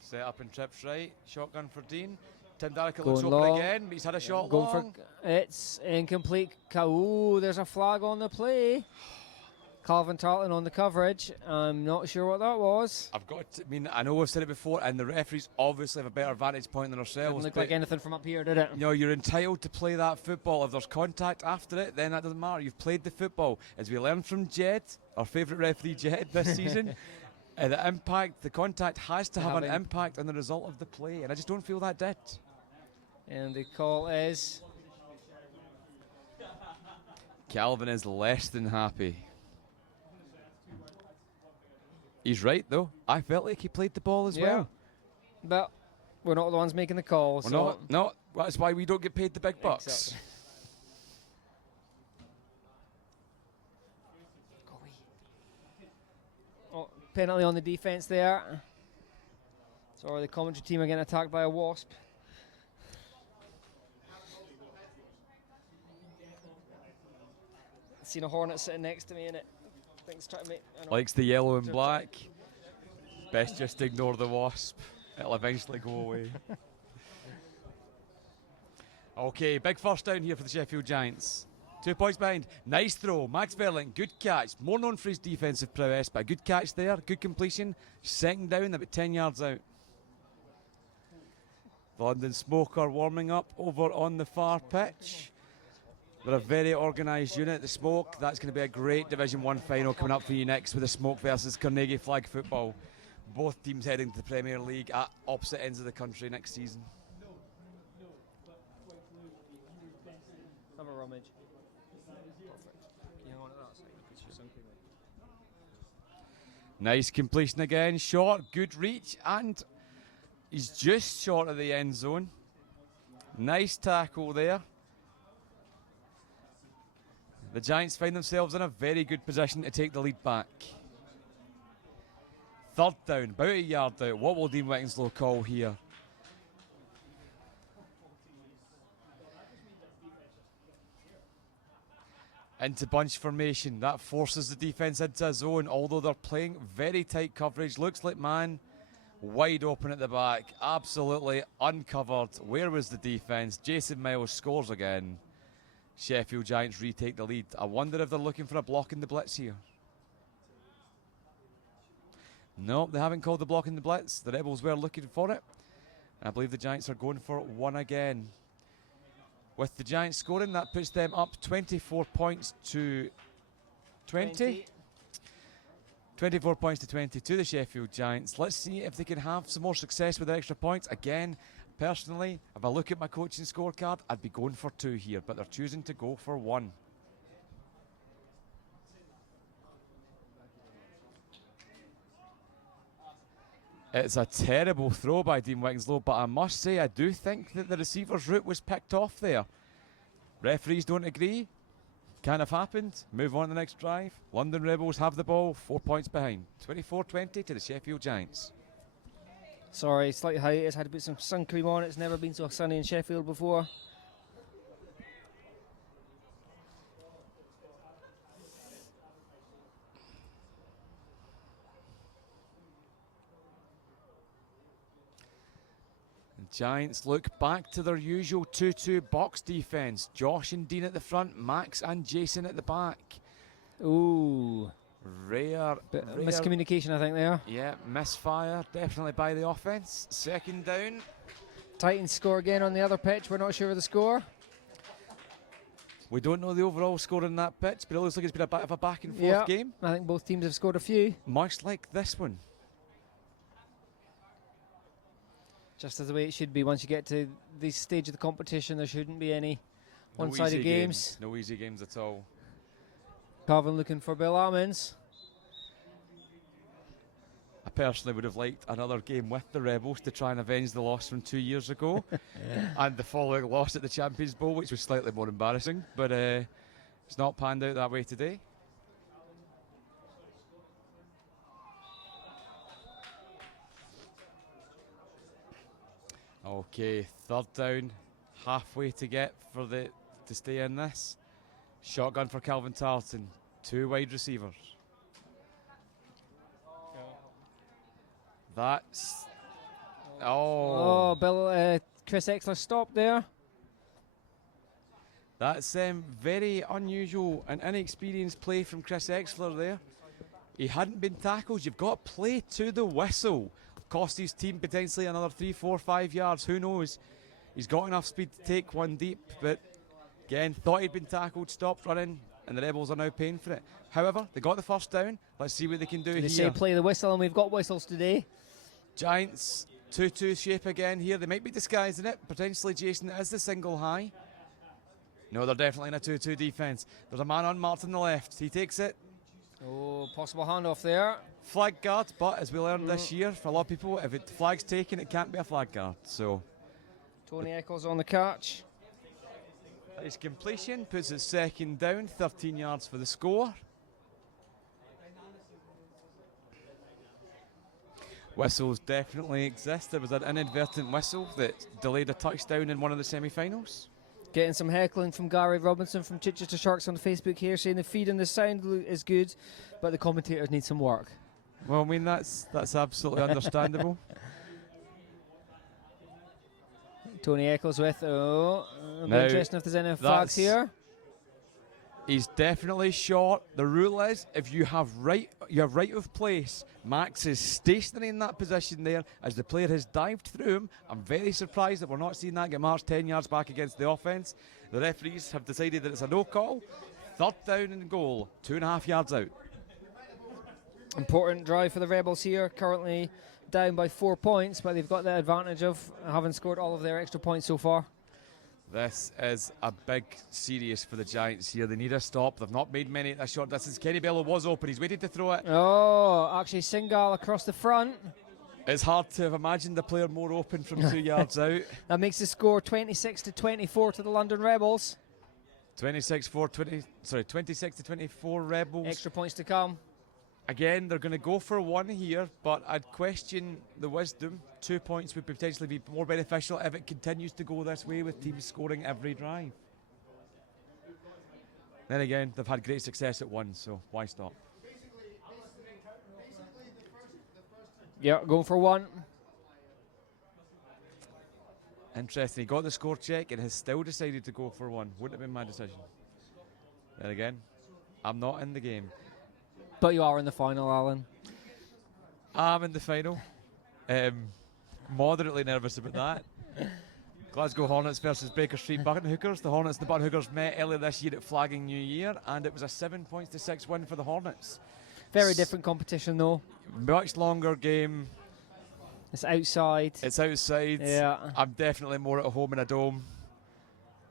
Set up and trips right. Shotgun for Dean. Tim Darrick looks open long. again, but he's had a shot Going long. It's incomplete. Ooh, there's a flag on the play. Calvin Tarleton on the coverage. I'm not sure what that was. I know we've said it before, and the referees obviously have a better vantage point than ourselves. Didn't look like anything from up here, did it? No, you're entitled to play that football. If there's contact after it, then that doesn't matter. You've played the football. As we learned from Jed, our favourite referee Jed this season, the contact has to have an impact on the result of the play, and I just don't feel that did. And the call is... Calvin is less than happy. He's right, though. I felt like he played the ball as well. But we're not the ones making the call. No, that's why we don't get paid the big bucks. Exactly. Oh, penalty on the defence there. Sorry, the commentary team are getting attacked by a wasp. I've seen a hornet sitting next to me in it. Trying to make, Likes the yellow and black. Best just ignore the wasp. It'll eventually go away. Okay, big first down here for the Sheffield Giants. 2 points behind. Nice throw. Max Verling, good catch. More known for his defensive prowess, but a good catch there. Good completion. Second down, about 10 yards out. The London Smoke are warming up over on the far pitch. They're a very organised unit, the Smoke. That's going to be a great Division 1 final coming up for you next with the Smoke versus Carnegie Flag Football. Both teams heading to the Premier League at opposite ends of the country next season. Have a rummage. Perfect. Can you hang on to that side? Nice completion again. Short, good reach, and he's just short of the end zone. Nice tackle there. The Giants find themselves in a very good position to take the lead back. Third down, about a yard out. What will Dean Wittenslow call here? Into bunch formation. That forces the defence into a zone, although they're playing very tight coverage. Looks like man wide open at the back. Absolutely uncovered. Where was the defence? Jason Miles scores again. Sheffield Giants retake the lead. I wonder if they're looking for a block in the blitz here. No, they haven't called the block in the blitz. The Rebels were looking for it. I believe the Giants are going for one again. With the Giants scoring, that puts them up 24 points to 20. 24 points to 20 to the Sheffield Giants. Let's see if they can have some more success with their extra points. Again, personally, if I look at my coaching scorecard, I'd be going for 2 here, but they're choosing to go for 1. It's a terrible throw by Dean Winslow, but I must say I do think that the receiver's route was picked off there. Referees don't agree. Can't have happened. Move on to the next drive. London Rebels have the ball, 4 points behind. 24-20 to the Sheffield Giants. Sorry, slight hiatus. Had to put some sun cream on. It's never been so sunny in Sheffield before. Giants look back to their usual 2-2 box defence. Josh and Dean at the front, Max and Jason at the back. Ooh. Rare miscommunication, I think, there. Yeah, misfire, definitely by the offence. Second down. Titans score again on the other pitch. We're not sure of the score. We don't know the overall score on that pitch, but it looks like it's been a bit of a back and forth game. I think both teams have scored a few. Much like this one. Just as the way it should be. Once you get to this stage of the competition, there shouldn't be any one-sided games. No easy games at all. Calvin looking for Bill Almonds. I personally would have liked another game with the Rebels to try and avenge the loss from 2 years ago and the following loss at the Champions Bowl, which was slightly more embarrassing, but it's not panned out that way today. Okay, third down, halfway to get for to stay in this. Shotgun for Calvin Tarleton, 2 wide receivers. That's Chris Exler stopped there. That's very unusual and inexperienced play from Chris Exler there. He hadn't been tackled. You've got to play to the whistle. Cost his team potentially another 3, 4, 5 yards. Who knows? He's got enough speed to take one deep, but again, thought he'd been tackled, stopped running, and the Rebels are now paying for it. However, they got the first down. Let's see what they can do here. They say play the whistle, and we've got whistles today. Giants, 2-2 shape again here. They might be disguising it. Potentially, Jason, it is the single high. No, they're definitely in a 2-2 defence. There's a man unmarked on the left. He takes it. Oh, possible handoff there. Flag guard, but as we learned this year, for a lot of people, if it flag's taken, it can't be a flag guard. So Tony Eccles on the catch. His completion puts it second down, 13 yards for the score. Whistles definitely exist. There was an inadvertent whistle that delayed a touchdown in one of the semi-finals. Getting some heckling from Gary Robinson from Chichester Sharks on the Facebook here, saying the feed and the sound is good, but the commentators need some work. Well, I mean, that's absolutely understandable. Tony Eccles with, it'll be interesting if there's any flags here. He's definitely short. The rule is if you have right of place. Max is stationary in that position there as the player has dived through him. I'm very surprised that we're not seeing that get marched 10 yards back against the offence. The referees have decided that it's a no call. Third down and goal, 2.5 yards out. Important drive for the Rebels here, currently down by 4 points, but they've got the advantage of having scored all of their extra points so far. This is a big series for the Giants here. They need a stop. They've not made many at that short distance. Kenny Bello was open. He's waited to throw it. Oh, actually Singal across the front. It's hard to have imagined the player more open from 2 yards out. That makes the score 26-24 to the London Rebels. 26 to 24 Rebels. Extra points to come. Again, they're going to go for 1 here, but I'd question the wisdom. 2 points would potentially be more beneficial if it continues to go this way with teams scoring every drive. Then again, they've had great success at 1, so why stop? Yeah, going for 1. Interesting. He got the score check and has still decided to go for 1. Wouldn't have been my decision. Then again, I'm not in the game. But you are in the final, Alan. I'm in the final. Moderately nervous about that. Glasgow Hornets versus Baker Street Button Hookers. The Hornets and the Button Hookers met earlier this year at Flagging New Year, and it was a 7-6 win for the Hornets. Very different competition though. Much longer game. It's outside. It's outside. Yeah. I'm definitely more at home in a dome.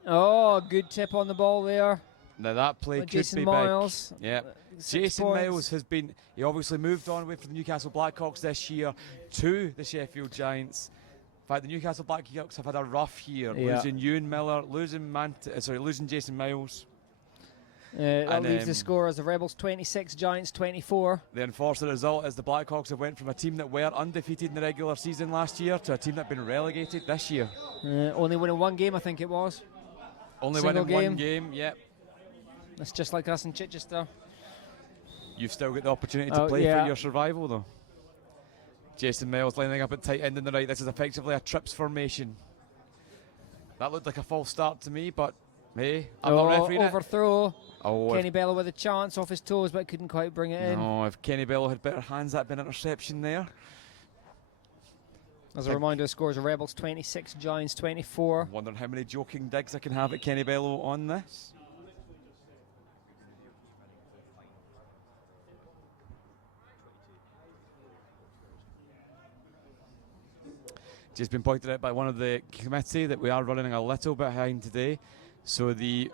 Oh, good tip on the ball there. Now that play could Jason be Miles. big. Yeah. Jason Miles has been, he obviously moved on away from the Newcastle Blackhawks this year to the Sheffield Giants. In fact, the Newcastle Blackhawks have had a rough year, losing Ewan Miller, losing Jason Miles. That leaves the score as the Rebels 26, Giants 24. The unfortunate result is the Blackhawks have went from a team that were undefeated in the regular season last year to a team that have been relegated this year. Only winning one game, I think it was. Only winning one game, yep. That's just like us in Chichester. You've still got the opportunity to play for your survival, though. Jason Miles lining up at tight end on the right. This is effectively a trips formation. That looked like a false start to me, but hey, I'm not refereeing it. Overthrow. Kenny Bello with a chance off his toes, but couldn't quite bring it in. No, if Kenny Bello had better hands, that'd been an interception there. As a reminder, the scores are Rebels 26, Giants 24. Wondering how many joking digs I can have at Kenny Bello on this. Just been pointed out by one of the committee that we are running a little bit behind today. So the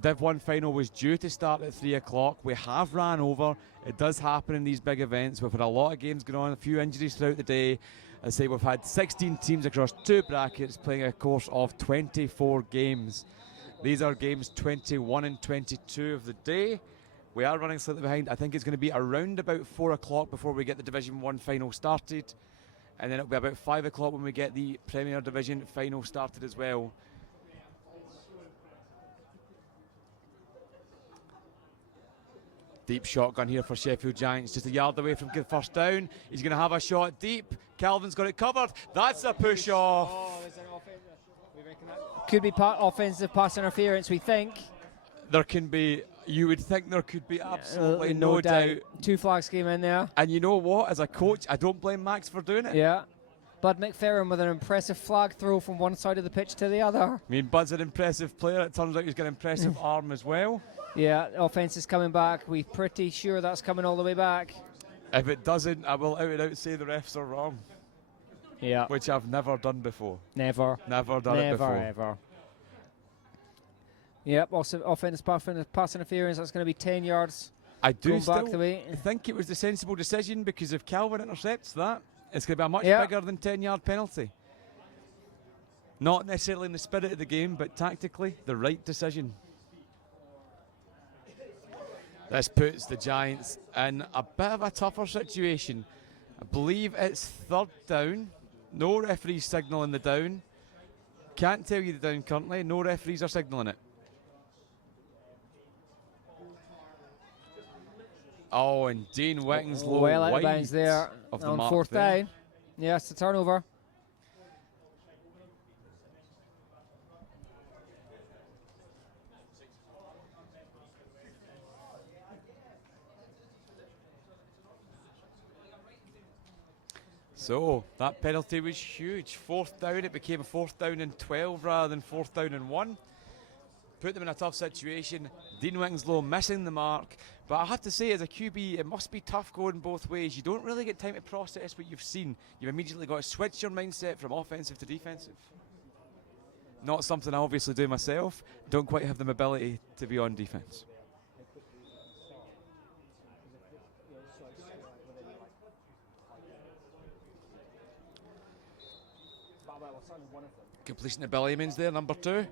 Div 1 final was due to start at 3 o'clock. We have ran over. It does happen in these big events. We've had a lot of games going on, a few injuries throughout the day. I say we've had 16 teams across 2 brackets playing a course of 24 games. These are games 21 and 22 of the day. We are running slightly behind. I think it's going to be around about 4 o'clock before we get the Division 1 final started. And then it'll be about 5 o'clock when we get the Premier Division final started as well. Deep shotgun here for Sheffield Giants, just a yard away from first down. He's going to have a shot deep. Calvin's got it covered. That's a push off. Could be offensive pass interference, we think. There can be, you would think there could be absolutely no doubt. 2 flags came in there. And you know what, as a coach, I don't blame Max for doing it. Yeah. Bud McFerrin with an impressive flag throw from one side of the pitch to the other. I mean, Bud's an impressive player. It turns out he's got an impressive arm as well. Yeah, offense is coming back. We're pretty sure that's coming all the way back. If it doesn't, I will out and out say the refs are wrong. Yeah. Which I've never done before. Never. Never done it before. Never, ever. Yep, also offense pass interference. That's going to be 10 yards. I do still back the way. think it was the sensible decision, because if Calvin intercepts that, it's going to be a much bigger than 10-yard penalty. Not necessarily in the spirit of the game, but tactically, the right decision. This puts the Giants in a bit of a tougher situation. I believe it's 3rd down. No referees signalling the down. Can't tell you the down currently. No referees are signalling it. Oh, and Dean Winslow well out of bounds there of the on mark 4th there. down. Yeah, it's the turnover. So that penalty was huge. 4th down, it became 4th down and 12 rather than 4th down and 1. Put them in a tough situation. Dean Winslow missing the mark. But I have to say, as a QB, it must be tough going both ways. You don't really get time to process what you've seen. You've immediately got to switch your mindset from offensive to defensive. Not something I obviously do myself. Don't quite have the mobility to be on defense. Completion of Billy Emmons there, number 2.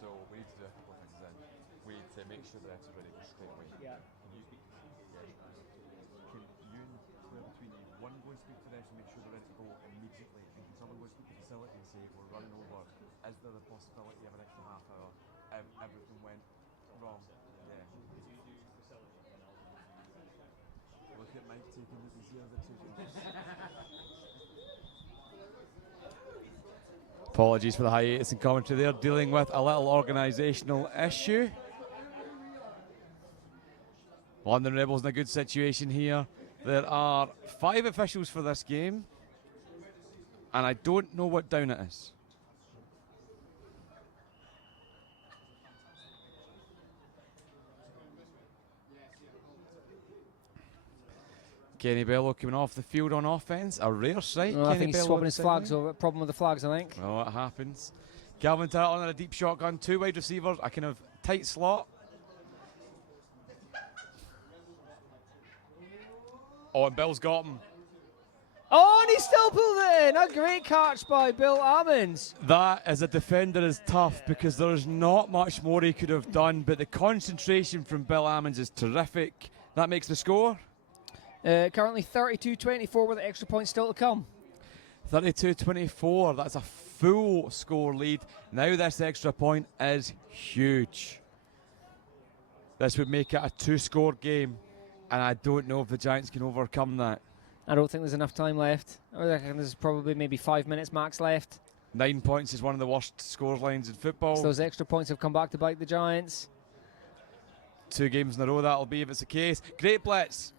So we need to do a couple of things then. We need to make sure the refs are ready straight away. Yeah. Can you speak? Yeah. Can you and whoever between you, one go and speak to the refs and make sure they're ready to go immediately, and can someone go and speak to the facility and say we're running over? Is there the possibility of an extra half hour? Everything went wrong. Yeah. Look at Mike taking this as the other 2 games. Apologies for the hiatus in commentary there, dealing with a little organisational issue. London Rebels in a good situation here. There are 5 officials for this game, and I don't know what down it is. Kenny Bello coming off the field on offence. A rare sight. I think he's swapping his flags over. Problem with the flags, I think. Well, it happens. Calvin Tarleton on a deep shotgun. 2 wide receivers. A kind of tight slot. Oh, and Bill's got him. Oh, and he still pulled it in. A great catch by Bill Ammons. That, as a defender, is tough because there's not much more he could have done, but the concentration from Bill Ammons is terrific. That makes the score. Currently 32-24 with the extra point still to come. 32-24, that's a full score lead. Now this extra point is huge. This would make it a 2-score game, and I don't know if the Giants can overcome that. I don't think there's enough time left. I reckon there's probably maybe 5 minutes max left. 9 points is one of the worst score lines in football. So those extra points have come back to bite the Giants. 2 games in a row, that'll be if it's the case. Great blitz.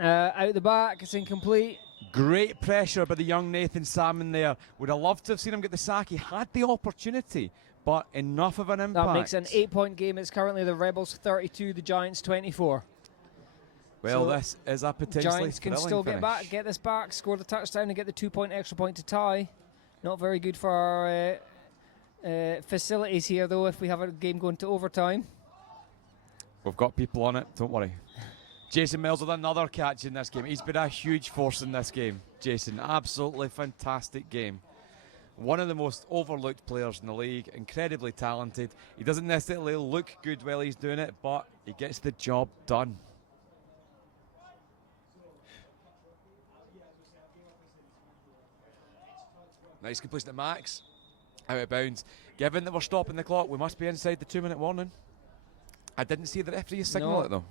Out the back, it's incomplete. Great pressure by the young Nathan Salmon there. Would have loved to have seen him get the sack. He had the opportunity, but enough of an impact. That makes it an 8-point game. It's currently the Rebels 32, the Giants 24. Well, so this is a potentially Giants can still get this back, score the touchdown and get the 2-point extra point to tie. Not very good for our facilities here, though, if we have a game going to overtime. We've got people on it, don't worry. Jason Mills with another catch in this game. He's been a huge force in this game. Jason, absolutely fantastic game. One of the most overlooked players in the league, incredibly talented. He doesn't necessarily look good while he's doing it, but he gets the job done. Nice completion to Max. Out of bounds. Given that we're stopping the clock, we must be inside the 2-minute warning. I didn't see the referee signal it though.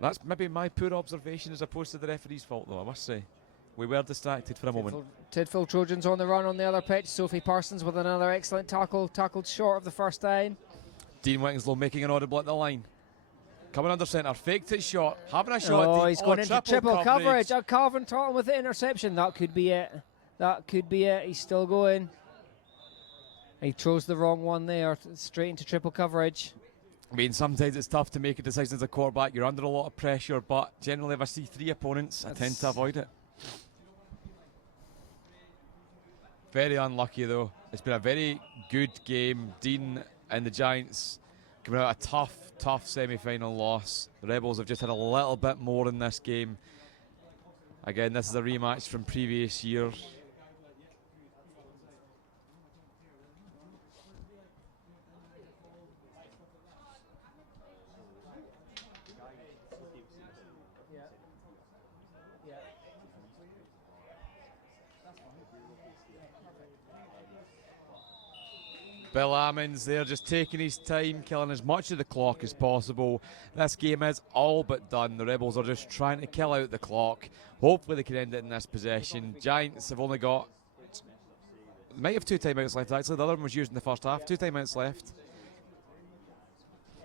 That's maybe my poor observation as opposed to the referee's fault, though, I must say. We were distracted for a moment. Tidfield Trojans on the run on the other pitch. Sophie Parsons with another excellent tackle, tackled short of the first down. Dean Winslow making an audible at the line. Coming under centre, faked it short, having a shot. Oh, he's going into triple coverage. Calvin Tarleton with the interception. That could be it. That could be it. He's still going. He chose the wrong one there, straight into triple coverage. I mean, sometimes it's tough to make a decision as a quarterback. You're under a lot of pressure, but generally if I see 3 opponents, I tend to avoid it. Very unlucky, though. It's been a very good game. Dean and the Giants coming out a tough semi-final loss. The Rebels have just had a little bit more in this game. Again, this is a rematch from previous years. Bill Ammons there just taking his time, killing as much of the clock as possible. This game is all but done. The Rebels are just trying to kill out the clock. Hopefully they can end it in this possession. Giants have only got, might have 2 timeouts left actually. The other one was used in the first half. 2 timeouts left.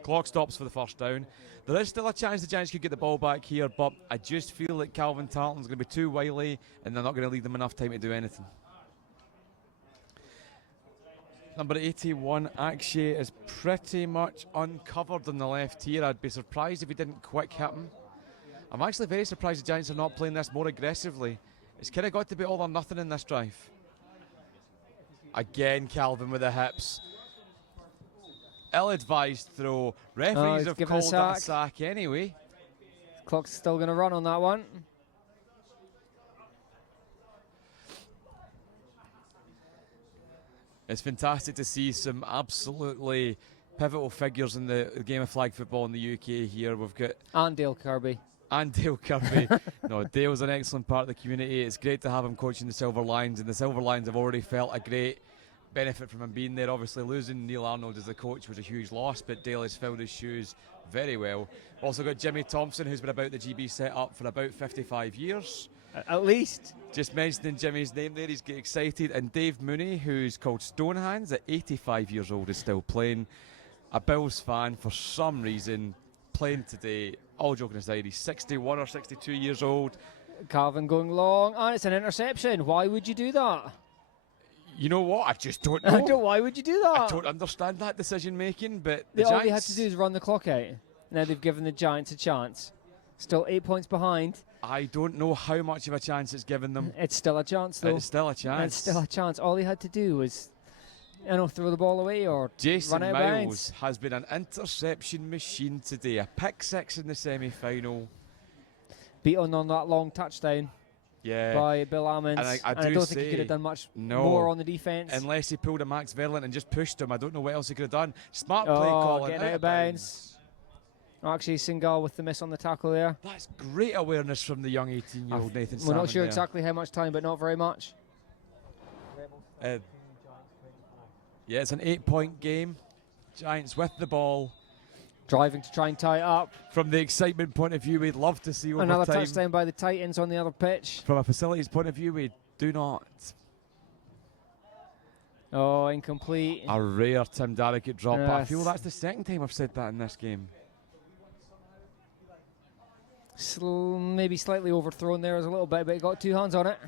Clock stops for the first down. There is still a chance the Giants could get the ball back here, but I just feel that Calvin Tarleton's going to be too wily and they're not going to leave them enough time to do anything. Number 81, Akshay, is pretty much uncovered on the left here. I'd be surprised if he didn't quick hit him. I'm actually very surprised the Giants are not playing this more aggressively. It's kind of got to be all or nothing in this drive. Again, Calvin with the hips. Ill-advised throw. Referees have called that a sack anyway. Clock's still going to run on that one. It's fantastic to see some absolutely pivotal figures in the game of flag football in the UK here. We've got... And Dale Kirby. And Dale Kirby. No, Dale's an excellent part of the community. It's great to have him coaching the Silver Lions, and the Silver Lions have already felt a great benefit from him being there. Obviously, losing Neil Arnold as the coach was a huge loss, but Dale has filled his shoes very well. Also got Jimmy Thompson, who's been about the GB setup for about 55 years. At least. Just mentioning Jimmy's name there, he's getting excited. And Dave Mooney, who's called Stonehands, at 85 years old, is still playing. A Bills fan for some reason, playing today. All joking aside, he's 61 or 62 years old. Calvin going long, and it's an interception. Why would you do that? You know what? I just don't know. Why would you do that? I don't understand that decision making, but All they had to do is run the clock out. Now they've given the Giants a chance. Still 8 points behind. I don't know how much of a chance it's given them. It's still a chance, though. It's still a chance. It's still a chance. All he had to do was, throw the ball away or Jason run out Miles of bounds. has been an interception machine today. A pick six in the semi-final. Beaten on that long touchdown by Bill Ammons. And I don't think he could have done much more on the defence. Unless he pulled a Max Verlin and just pushed him. I don't know what else he could have done. Smart play calling. Getting out of bounds. Actually, Singal with the miss on the tackle there. That's great awareness from the young 18-year-old Nathan Salmon. We're not sure there. exactly how much time, but not very much. Yeah, it's an 8-point game. Giants with the ball. Driving to try and tie it up. From the excitement point of view, we'd love to see overtime. Another touchdown by the Titans on the other pitch. From a facilities point of view, we do not. Oh, incomplete. A rare Tim Darragh drop. But I feel that's the second time I've said that in this game. Maybe slightly overthrown there as a little bit, but he got two hands on it.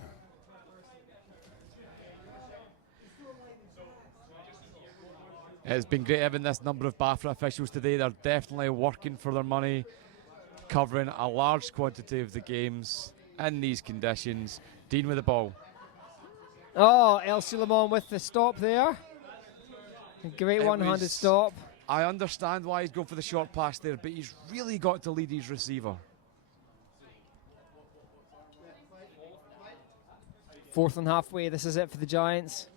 It's been great having this number of BAFA officials today. They're definitely working for their money, covering a large quantity of the games in these conditions. Dean with the ball. Oh, El Suleiman with the stop there. A great one-handed stop. I understand why he's going for the short pass there, but he's really got to lead his receiver. 4th and halfway, this is it for the Giants.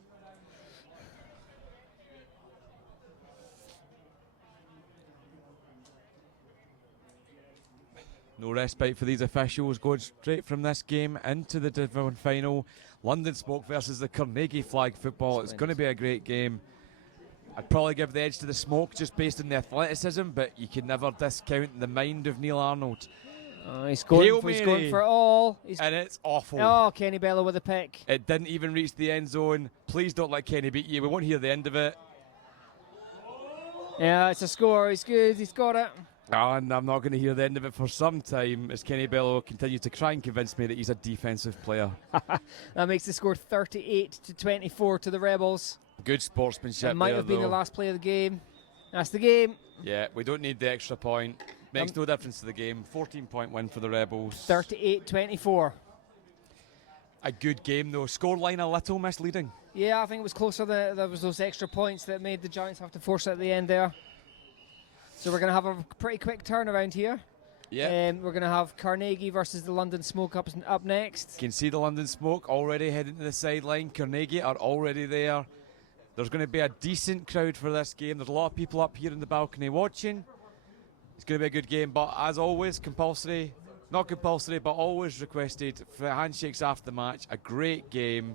No respite for these officials, going straight from this game into the Division 1 final. London Smoke versus the Carnegie Flag Football. It's going to be a great game. I'd probably give the edge to the Smoke just based on the athleticism, but you can never discount the mind of Neil Arnold. He's going for it all. And it's awful. Oh, Kenny Bello with a pick. It didn't even reach the end zone. Please don't let Kenny beat you. We won't hear the end of it. Yeah, it's a score. He's good. He's got it. And I'm not going to hear the end of it for some time as Kenny Bello continues to try and convince me that he's a defensive player. That makes the score 38-24 to the Rebels. Good sportsmanship. It might have been the last play of the game. That's the game. Yeah, we don't need the extra point. Makes no difference to the game. 14-point win for the Rebels. 38-24. A good game though. Scoreline a little misleading. Yeah, I think it was closer. There was those extra points that made the Giants have to force it at the end there. So we're going to have a pretty quick turnaround here. Yeah. We're going to have Carnegie versus the London Smoke up next. You can see the London Smoke already heading to the sideline. Carnegie are already there. There's going to be a decent crowd for this game. There's a lot of people up here in the balcony watching. It's going to be a good game, but as always, compulsory. Not compulsory, but always requested for handshakes after the match. A great game.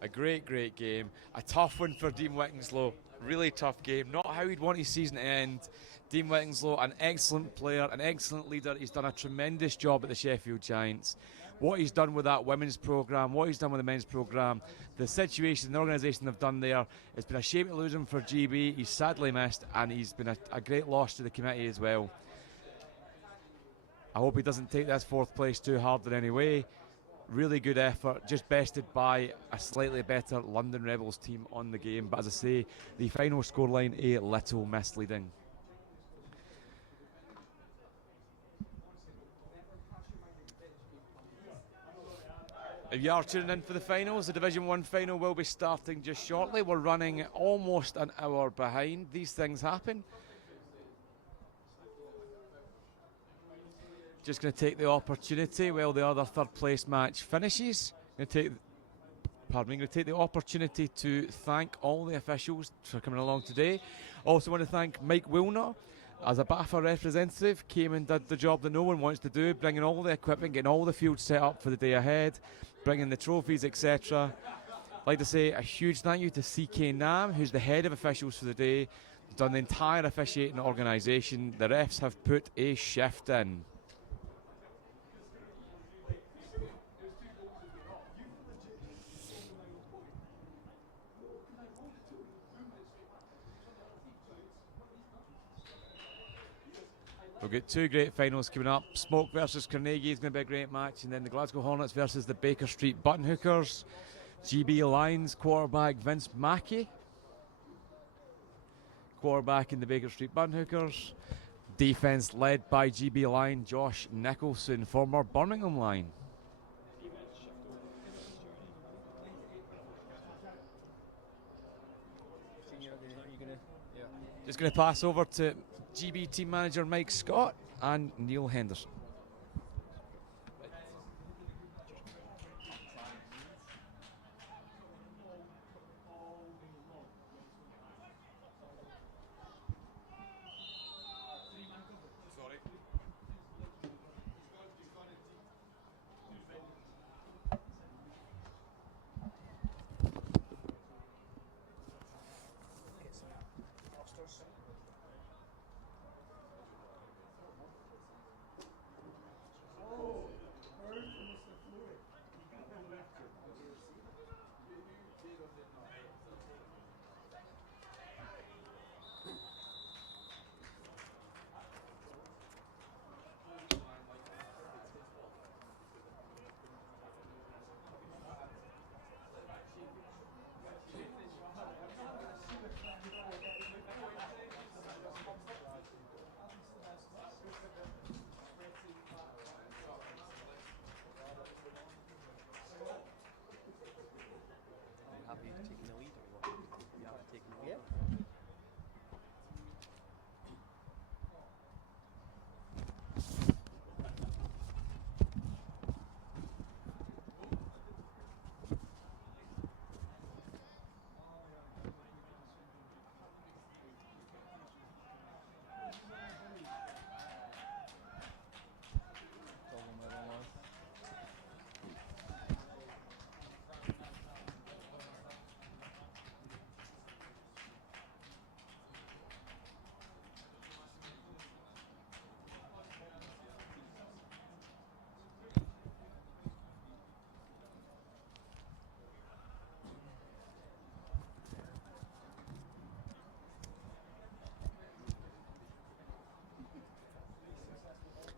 A great, great game. A tough one for Dean Wickenslow. Really tough game. Not how he'd want his season to end. Dean Wickenslow, an excellent player, an excellent leader. He's done a tremendous job at the Sheffield Giants. What he's done with that women's programme, what he's done with the men's programme, the situation the organisation have done there, it's been a shame to lose him for GB. He's sadly missed, and he's been a great loss to the committee as well. I hope he doesn't take this 4th place too hard in any way. Really good effort, just bested by a slightly better London Rebels team on the game. But as I say, the final scoreline a little misleading. If you are tuning in for the finals, the Division 1 final will be starting just shortly. We're running almost an hour behind. These things happen. Just going to take the opportunity while the other 3rd place match finishes. Going to take the opportunity to thank all the officials for coming along today. Also want to thank Mike Wilner, as a BAFA representative, came and did the job that no one wants to do, bringing all the equipment, getting all the fields set up for the day ahead, bringing the trophies, etc. I'd like to say a huge thank you to CK Nam, who's the head of officials for the day. done the entire officiating organisation. The refs have put a shift in. We've got two great finals coming up. Smoke versus Carnegie is going to be a great match, and then the Glasgow Hornets versus the Baker Street Buttonhookers. GB Lions quarterback Vince Mackey, quarterback in the Baker Street Buttonhookers. Defence led by GB Lion Josh Nicholson, former Birmingham Lion. Just going to pass over to GB team manager Mike Scott and Neil Henderson.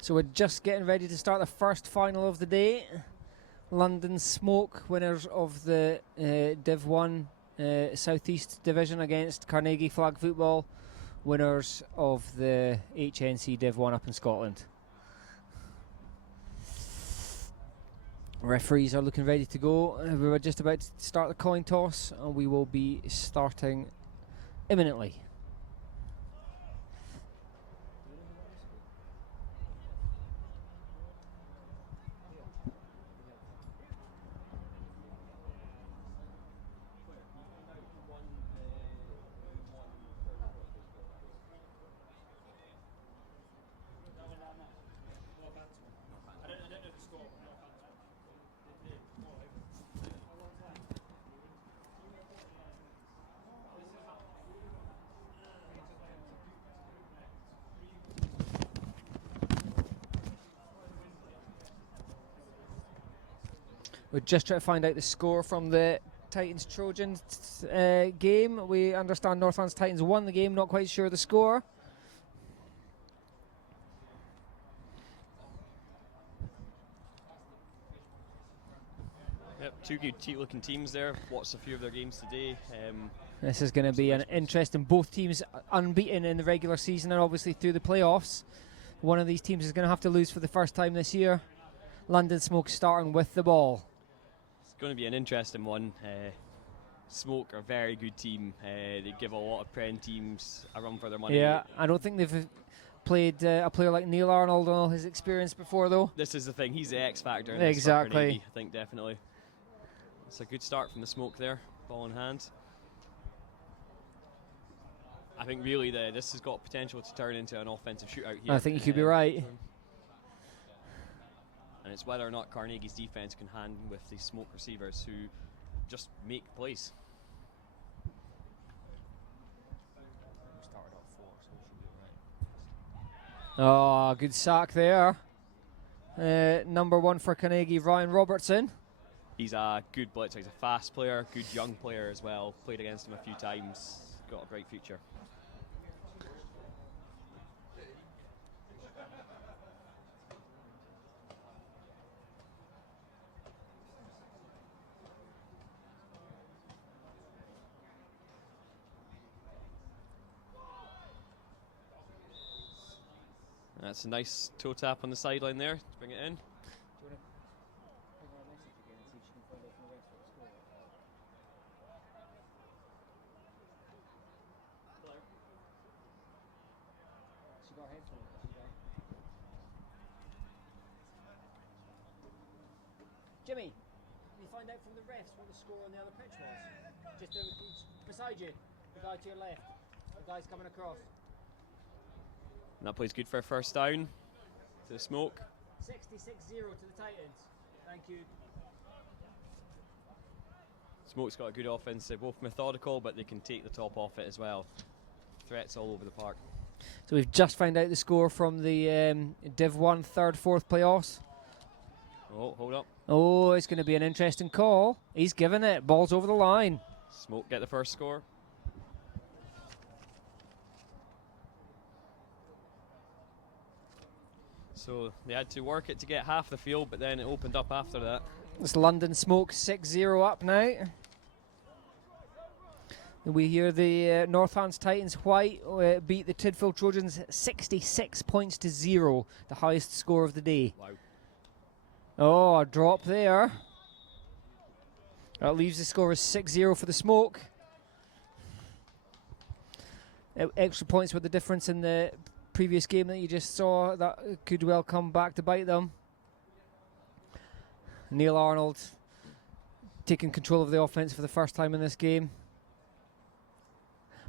So we're just getting ready to start the first final of the day. London Smoke, winners of the Div 1 Southeast Division against Carnegie Flag Football, winners of the HNC Div 1 up in Scotland. Referees are looking ready to go. We were just about to start the coin toss, and we will be starting imminently. We're just trying to find out the score from the Titans Trojans game. We understand Northlands Titans won the game, not quite sure the score. Yep, two good looking teams there. Watched a few of their games today. This is going to be an interesting, both teams unbeaten in the regular season and obviously through the playoffs. One of these teams is going to have to lose for the first time this year. London Smoke starting with the ball. It's going to be an interesting one. Smoke are a very good team. They give a lot of Prem teams a run for their money. Yeah, I don't think they've played a player like Neil Arnold and all his experience before, though. This is the thing. He's the X factor. In Exactly. This I think definitely. It's a good start from the Smoke there. Ball in hand. I think really this has got potential to turn into an offensive shootout here. I think you could be right. And it's whether or not Carnegie's defence can hang with the Smoke receivers who just make plays. Started Oh, good sack there. Number 1 for Carnegie, Ryan Robertson. He's a good blitzer. He's a fast player, good young player as well. Played against him a few times. Got a bright future. That's a nice toe tap on the sideline there to bring it in. Jimmy, can you find out from the refs what the score on the other pitch was? Just beside you, the guy to your left, the guy's coming across. And that plays good for a first down to the Smoke. 66-0 to the Titans. Thank you. Smoke's got a good offense. They're both methodical, but they can take the top off it as well. Threats all over the park. So we've just found out the score from the Div 1 third, fourth playoffs. Oh, hold up. Oh, it's going to be an interesting call. He's given it. Ball's over the line. Smoke get the first score. So they had to work it to get half the field, but then it opened up after that. It's London Smoke 6-0 up now. We hear the Northants Titans White beat the Tidfield Trojans 66 points to 0, the highest score of the day. Wow. Oh, a drop there. That leaves the score as 6-0 for the Smoke. Extra points were the difference in the previous game that you just saw. That could well come back to bite them. Neil Arnold taking control of the offense for the first time in this game.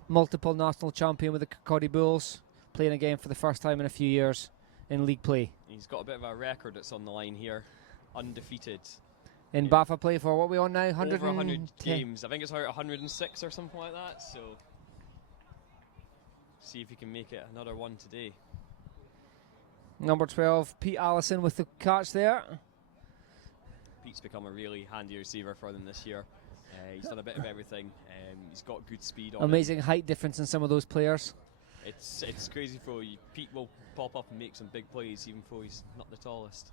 Multiple national champion with the Kirkcaldy Bulls, playing again for the first time in a few years in league play. He's got a bit of a record that's on the line here. Undefeated. In BAFA play for what we on now? Over 100 games. I think it's 106 or something like that. So see if he can make it another one today. Number 12, Pete Allison with the catch there. Pete's become a really handy receiver for them this year. He's done a bit of everything. He's got good speed on Amazing height difference in some of those players. It's crazy for you. Pete will pop up and make some big plays even though he's not the tallest.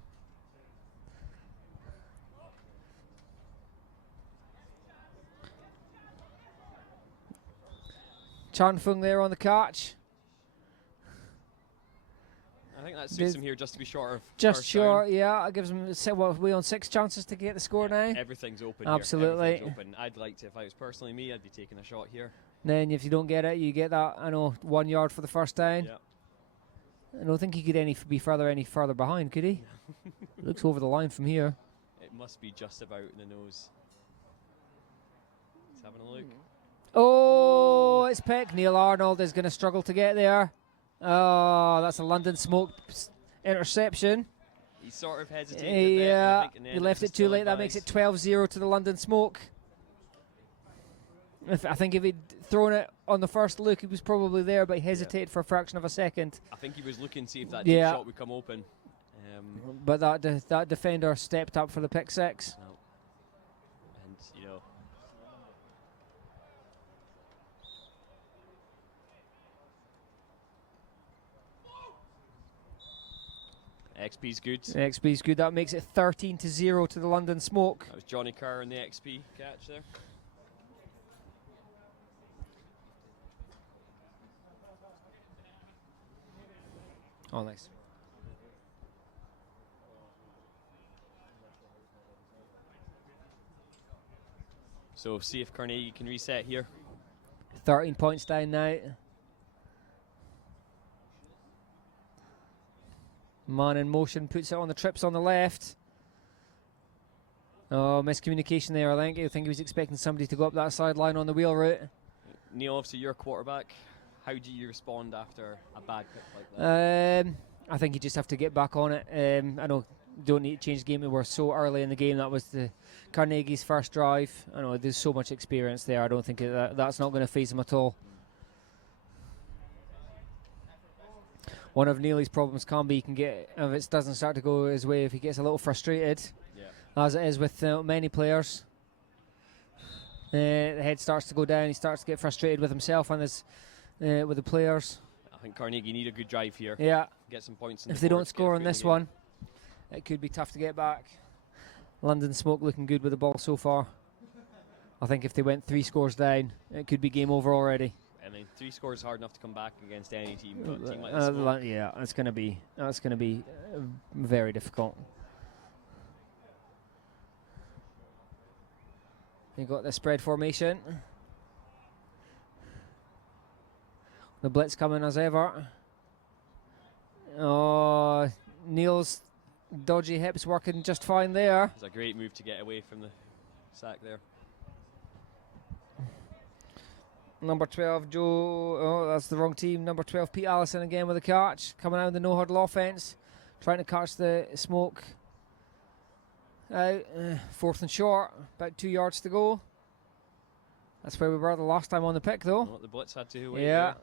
Chan Fung there on the catch. I think that suits him here just to be short of just first short, down. yeah. It gives him, what, we on 6 chances to get the score now? Everything's open. Absolutely. Here. Everything's open. I'd like to, if I was personally me, I'd be taking a shot here. Then if you don't get it, you get that, 1 yard for the first down. Yeah. I don't think he could be any further behind, could he? Looks over the line from here. It must be just about in the nose. He's having a look. Oh, it's picked. Neil Arnold is going to struggle to get there. Oh, that's a London Smoke interception. He sort of hesitated. Yeah, he left it too late. That makes it 12-0 to the London Smoke. I think if he'd thrown it on the first look, he was probably there, but he hesitated for a fraction of a second. I think he was looking to see if that deep shot would come open. But that defender stepped up for the pick six. No. And, XP's good. XP's good. That makes it 13-0 to the London Smoke. That was Johnny Kerr in the XP catch there. Oh, nice. So see if Carnegie can reset here. 13 points down now. Man in motion, puts it on the trips on the left. Oh, miscommunication there, I think. I think he was expecting somebody to go up that sideline on the wheel route. Neil, obviously you're quarterback. How do you respond after a bad pick like that? I think you just have to get back on it. I know you don't need to change the game. We were so early in the game. That was the Carnegie's first drive. I know there's so much experience there. I don't think that's not going to faze him at all. one of Neely's problems can be he can get, if it doesn't start to go his way, if he gets a little frustrated, as it is with many players. The head starts to go down, he starts to get frustrated with himself and with the players. I think Carnegie need a good drive here. Yeah. Get some points in if the they board, don't score on this one, it could be tough to get back. London Smoke looking good with the ball so far. I think if they went 3 scores down, it could be game over already. I mean, 3 scores is hard enough to come back against any team, but a team like the Smoke. Yeah, that's going to be very difficult. You got the spread formation. The blitz coming as ever. Oh, Neil's dodgy hips working just fine there. It's a great move to get away from the sack there. Number 12, Joe. Oh, that's the wrong team. Number 12, Pete Allison again with a catch. Coming out of the no-huddle offense. Trying to catch the Smoke. Out. 4th and short. About 2 yards to go. That's where we were the last time on the pick, though. The blitz had to wait. Yeah.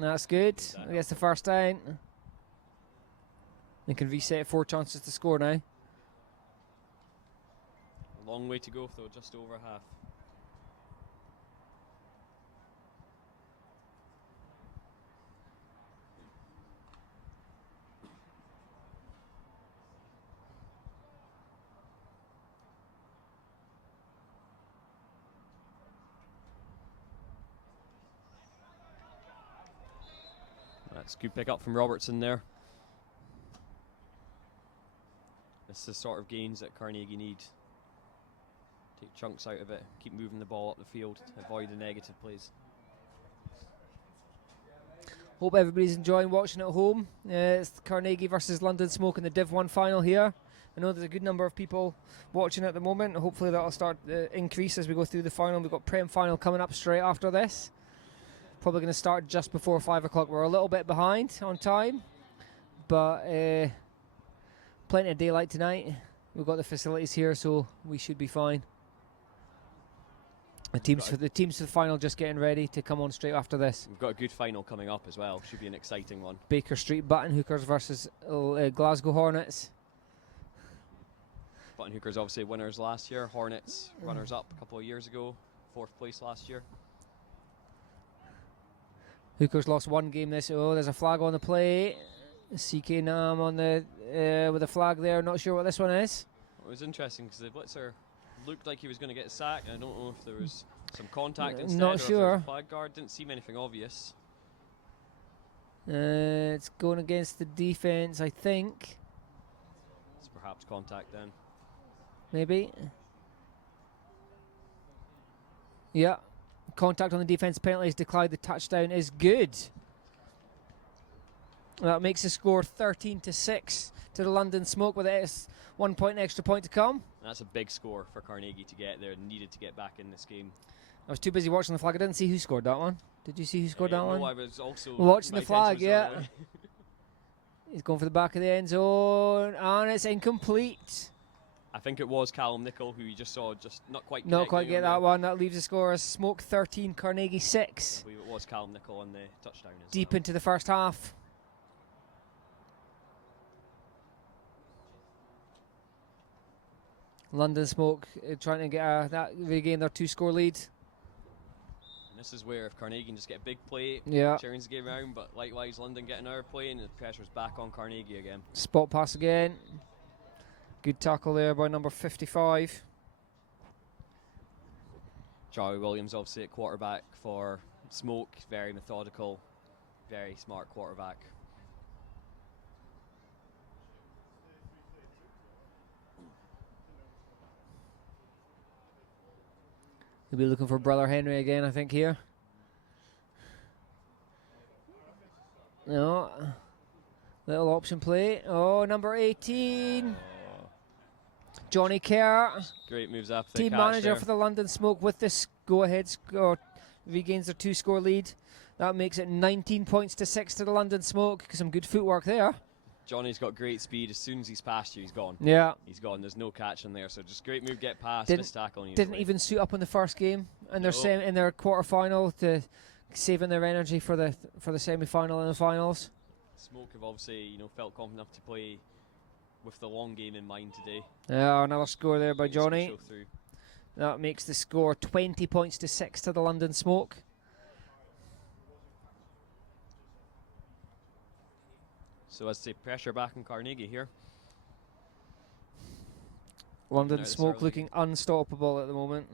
That's good. I guess the first down. They can reset 4 chances to score now. A long way to go, though, just over half. That's a good pick up from Robertson there. This is the sort of gains that Carnegie need. Take chunks out of it, keep moving the ball up the field, avoid the negative plays. Hope everybody's enjoying watching at home. It's Carnegie versus London Smoke in the Div 1 final here. I know there's a good number of people watching at the moment. Hopefully that'll start to increase as we go through the final. We've got Prem final coming up straight after this. Probably going to start just before 5 o'clock. We're a little bit behind on time, but plenty of daylight tonight. We've got the facilities here, so we should be fine. The teams for the final just getting ready to come on straight after this. We've got a good final coming up as well. Should be an exciting one. Baker Street Button Hookers versus Glasgow Hornets. Button Hookers obviously winners last year. Hornets runners up a couple of years ago. 4th place last year. Hookers lost 1 game this. Oh, there's a flag on the play. CK Nam on the with a flag there. Not sure what this one is. It was interesting because the blitzer looked like he was going to get sacked. I don't know if there was some contact instead. Not or sure. If there was a flag guard. Didn't seem anything obvious. It's going against the defense, I think. It's perhaps contact then. Maybe. Yeah. Contact on the defense, penalty is declined. The touchdown is good. That makes the score 13-6 to the London Smoke with a 1 point extra point to come. That's a big score for Carnegie to get there. Needed to get back in this game. I was too busy watching the flag. I didn't see who scored that one. Did you see who scored that one? No, I was also watching the flag, yeah. He's going for the back of the end zone, and it's incomplete. I think it was Callum Nicol who you just saw, just not quite get that one. That leaves the score as Smoke 13, Carnegie 6. I believe it was Callum Nicol on the touchdown. Deep into the first half. London Smoke trying to get regain their 2-score lead. And this is where if Carnegie can just get a big play, turns the game around, but likewise London getting another play and the pressure's back on Carnegie again. Spot pass again. Good tackle there by number 55. Charlie Williams obviously at quarterback for Smoke. Very methodical, very smart quarterback. He'll be looking for Brother Henry again, I think, here. No. Little option play. Oh, number 18. Johnny Kerr. Great moves after team manager for the London Smoke with this go-ahead score. Regains their 2-score lead. That makes it 19 points to 6 to the London Smoke. Some good footwork there. Johnny's got great speed. As soon as he's past you, he's gone. Yeah. He's gone. There's no catch in there. So just great move, get past, didn't, miss tackle. Didn't even suit up in the first game. And they're in their quarter-final to saving their energy for the semi-final and the finals. Smoke have obviously, felt confident enough to play with the long game in mind today. Yeah, another score there by Think it's gonna Johnny. show through. That makes the score 20 points to 6 to the London Smoke. So as I say, pressure back on Carnegie here. London No, it's Smoke early. looking unstoppable at the moment.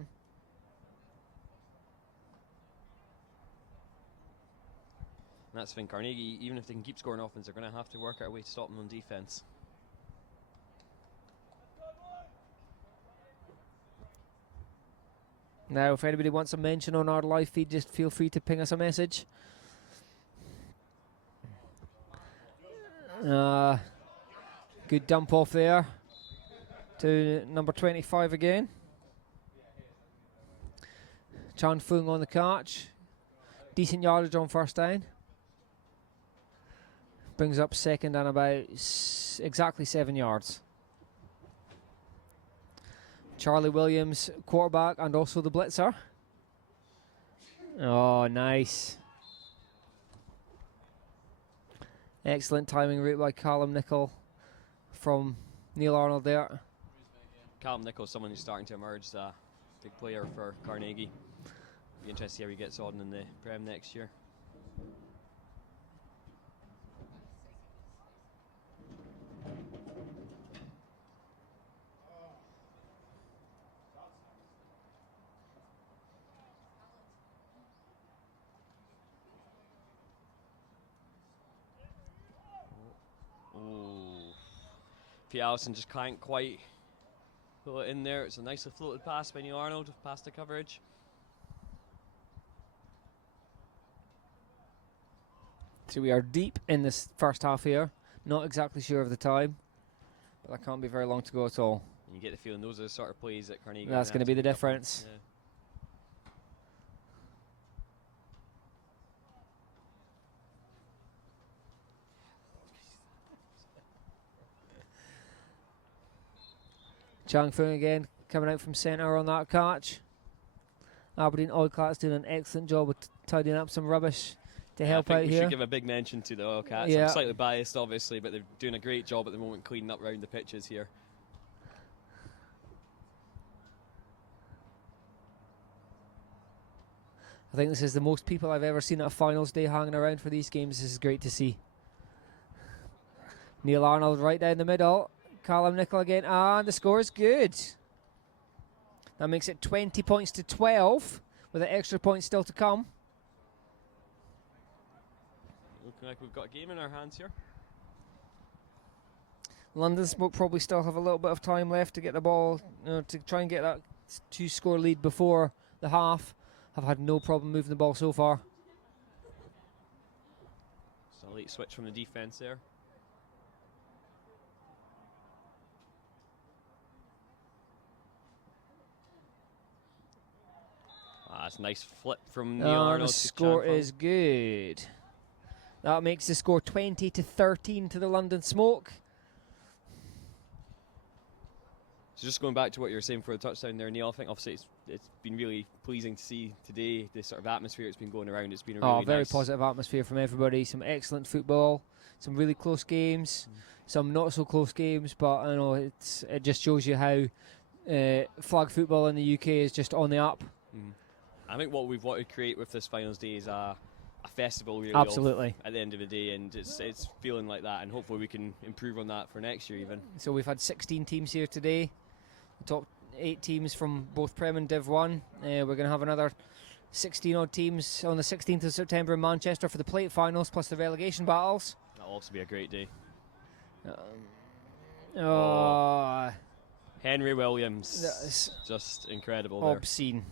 And that's the thing, Carnegie, even if they can keep scoring offense, they're going to have to work out a way to stop them on defense. Now, if anybody wants a mention on our live feed, just feel free to ping us a message. Good dump off there to number 25 again. Chan Fung on the catch. Decent yardage on first down. Brings up second and about exactly 7 yards. Charlie Williams, quarterback, and also the blitzer. Oh, nice. Excellent timing route by Callum Nichol from Neil Arnold there. Callum Nichols, someone who's starting to emerge as a big player for Carnegie. Be interested to see how he gets on in the Prem next year. Pete Allison just can't quite pull it in there. It's a nicely floated pass by Neil Arnold past the coverage. So we are deep in this first half here. Not exactly sure of the time, but that can't be very long to go at all. You get the feeling those are the sort of plays that Carnegie. That's going to be the difference. Yeah. Chang Fung again coming out from centre on that catch. Aberdeen Oilcats doing an excellent job of tidying up some rubbish to help I think out we here. should give a big mention to the Oilcats. Yeah. I'm slightly biased, obviously, but they're doing a great job at the moment cleaning up around the pitches here. I think this is the most people I've ever seen at a finals day hanging around for these games. This is great to see. Neil Arnold right down the middle. Callum Nichol again, and the score is good. That makes it 20 points to 12, with an extra point still to come. Looking like we've got a game in our hands here. London Smoke probably still have a little bit of time left to get the ball, to try and get that 2-score lead before the half. Have had no problem moving the ball so far. So a late switch from the defense there. That's a nice flip from Neil Arnold. The score is good. That makes the score 20 to 13 to the London Smoke. So just going back to what you were saying for the touchdown there, Neil, I think obviously it's been really pleasing to see today the sort of atmosphere that's been going around. It's been a really very nice positive atmosphere from everybody. Some excellent football, some really close games, some not so close games, but it just shows you how flag football in the UK is just on the up. I think what we've wanted to create with this finals day is a festival really Absolutely. at the end of the day, and it's feeling like that, and hopefully we can improve on that for next year even. So we've had 16 teams here today. The top 8 teams from both Prem and Div 1. We're going to have another 16 odd teams on the 16th of September in Manchester for the plate finals plus the relegation battles. That'll also be a great day. Henry Williams, just incredible there. Obscene.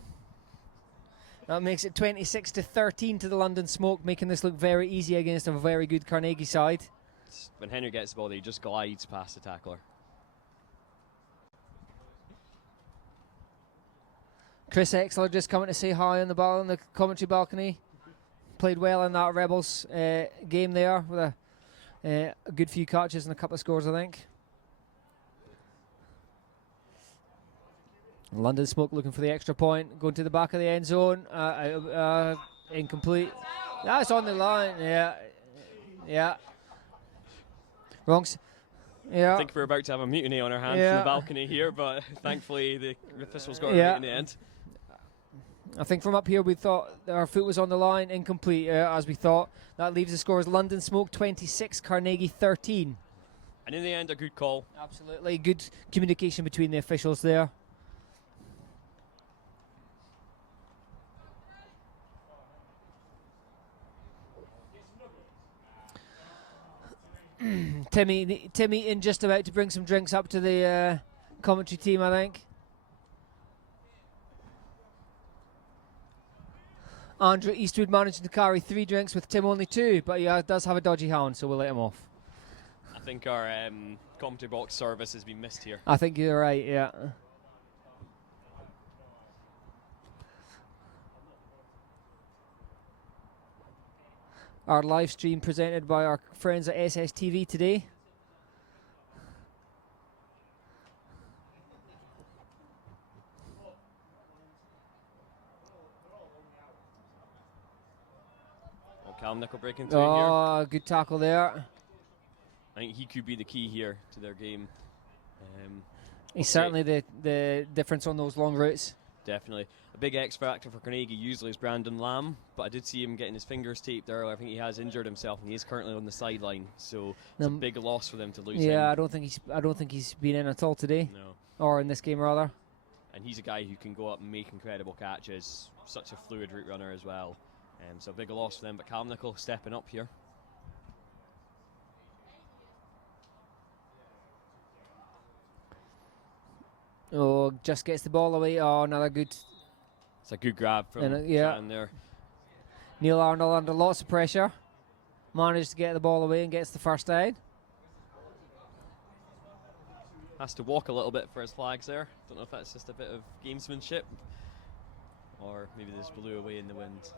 That makes it 26 to 13 to the London Smoke, making this look very easy against a very good Carnegie side. When Henry gets the ball, he just glides past the tackler. Chris Exler just coming to say hi on the commentary balcony. Played well in that Rebels game there with a good few catches and a couple of scores, I think. London Smoke looking for the extra point, going to the back of the end zone. Incomplete. That's on the line. Yeah. I Yeah. think we're about to have a mutiny on our hands from the balcony here, but thankfully the officials got it right in the end. I think from up here we thought our foot was on the line, incomplete as we thought. That leaves the score as London Smoke 26, Carnegie 13. And in the end, a good call. Absolutely, good communication between the officials there. Tim Eaton just about to bring some drinks up to the commentary team, I think. Andrew Eastwood managing to carry 3 drinks with Tim only 2, but he does have a dodgy hand, so we'll let him off. I think our commentary box service has been missed here. I think you're right, yeah. Our live stream presented by our friends at SSTV today. Callum Nicol breaking through here. Oh, good tackle there. I think he could be the key here to their game. He's certainly the difference on those long routes. Definitely. A big X factor for Carnegie usually is Brandon Lamb, but I did see him getting his fingers taped earlier. I think he has injured himself and he is currently on the sideline, so it's a big loss for them to lose him. Yeah, I don't think he's been in at all today. No. Or in this game rather. And he's a guy who can go up and make incredible catches, such a fluid route runner as well. So a big loss for them, but Callum Nicol stepping up here. Oh, just gets the ball away. Oh, another good. It's a good grab from Shannon there. Neil Arnold under lots of pressure. Managed to get the ball away and gets the first down. Has to walk a little bit for his flags there. Don't know if that's just a bit of gamesmanship or maybe they just blew away in the wind.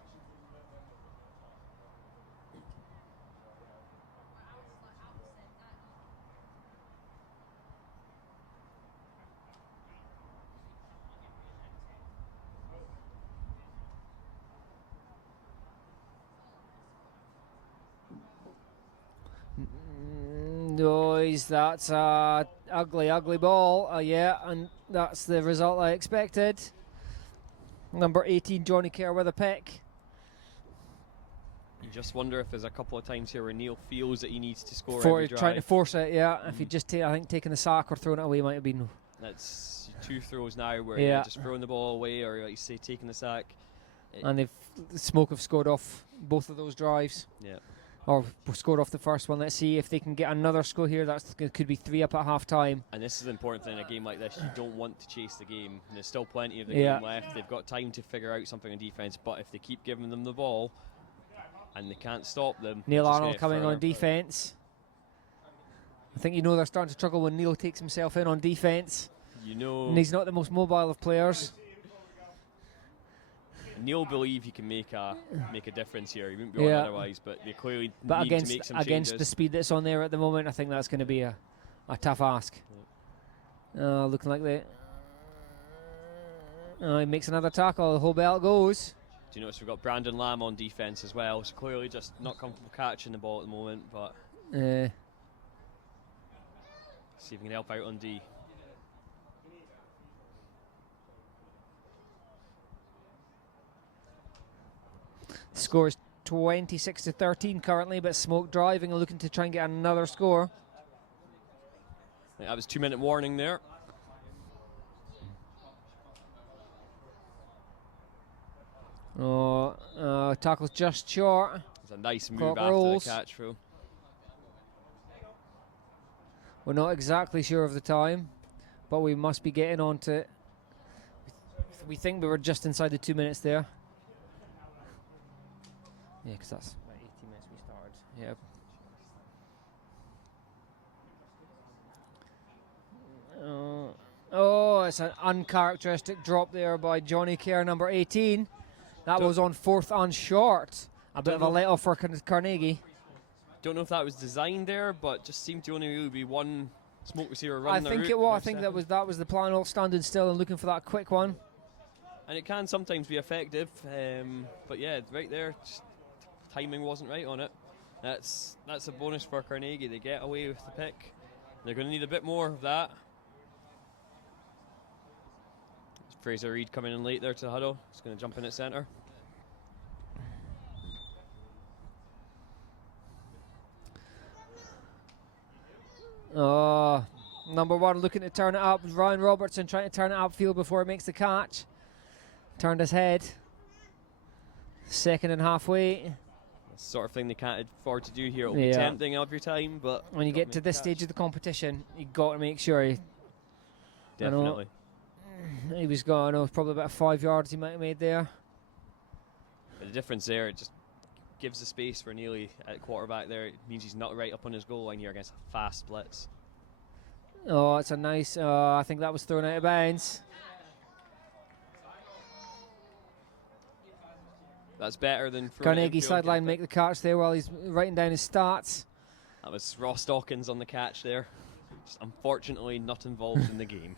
Noise, that's a ugly ball. Yeah, and that's the result I expected. Number 18, Johnny Kerr with a pick. You just wonder if there's a couple of times here where Neil feels that he needs to score For drive. trying to force it, yeah. If he just I think taking the sack or throwing it away might have been. That's 2 throws now where you're just throwing the ball away or like you say taking the sack. And the Smoke have scored off both of those drives. Yeah. Or scored off the first one. Let's see if they can get another score here. That could be 3 up at half time. And this is the important thing in a game like this. You don't want to chase the game. And there's still plenty of the game left. They've got time to figure out something on defence. But if they keep giving them the ball and they can't stop them. Neil Arnold coming on defence. I think they're starting to struggle when Neil takes himself in on defence. And he's not the most mobile of players. Neil believe he can make a difference here. He wouldn't be on otherwise, but they clearly need to make some changes. Against the speed that's on there at the moment, I think that's going to be a tough ask. Looking like he makes another tackle. The whole belt goes. Do you notice we've got Brandon Lamb on defence as well? So clearly just not comfortable catching the ball at the moment, but see if we can help out on D. Score is 26-13 currently, but Smoke driving and looking to try and get another score. That was 2-minute warning there. Tackle's just short. It's a nice move Clock after rolls. the catch through. We're not exactly sure of the time, but we must be getting on to. We think we were just inside the 2 minutes there. Yeah, because that's about 18 minutes we started. Yeah. It's an uncharacteristic drop there by Johnny Kerr, number 18. That was on 4th and short. A bit of a let-off for Carnegie. Don't know if that was designed there, but just seemed to only really be one Smoke receiver running. I think that was the plan, all standing still and looking for that quick one. And it can sometimes be effective, but yeah, right there, timing wasn't right on it. That's a bonus for Carnegie. They get away with the pick. They're going to need a bit more of that. Fraser Reid coming in late there to the huddle. He's going to jump in at centre. Oh, number 1 looking to turn it up. Ryan Robertson trying to turn it upfield before he makes the catch. Turned his head. Second and halfway. That's the sort of thing they can't afford to do here. It'll be tempting of your time, but when you get to this stage of the competition, you got to make sure you. Definitely. He was gone. It was probably about 5 yards he might have made there. But the difference there, it just gives the space for Neely at quarterback there. It means he's not right up on his goal line here against a fast blitz. Oh, it's a nice. I think that was thrown out of bounds. That's better than Carnegie sideline make the catch there while he's writing down his stats. That was Ross Dawkins on the catch there. Just unfortunately not involved in the game.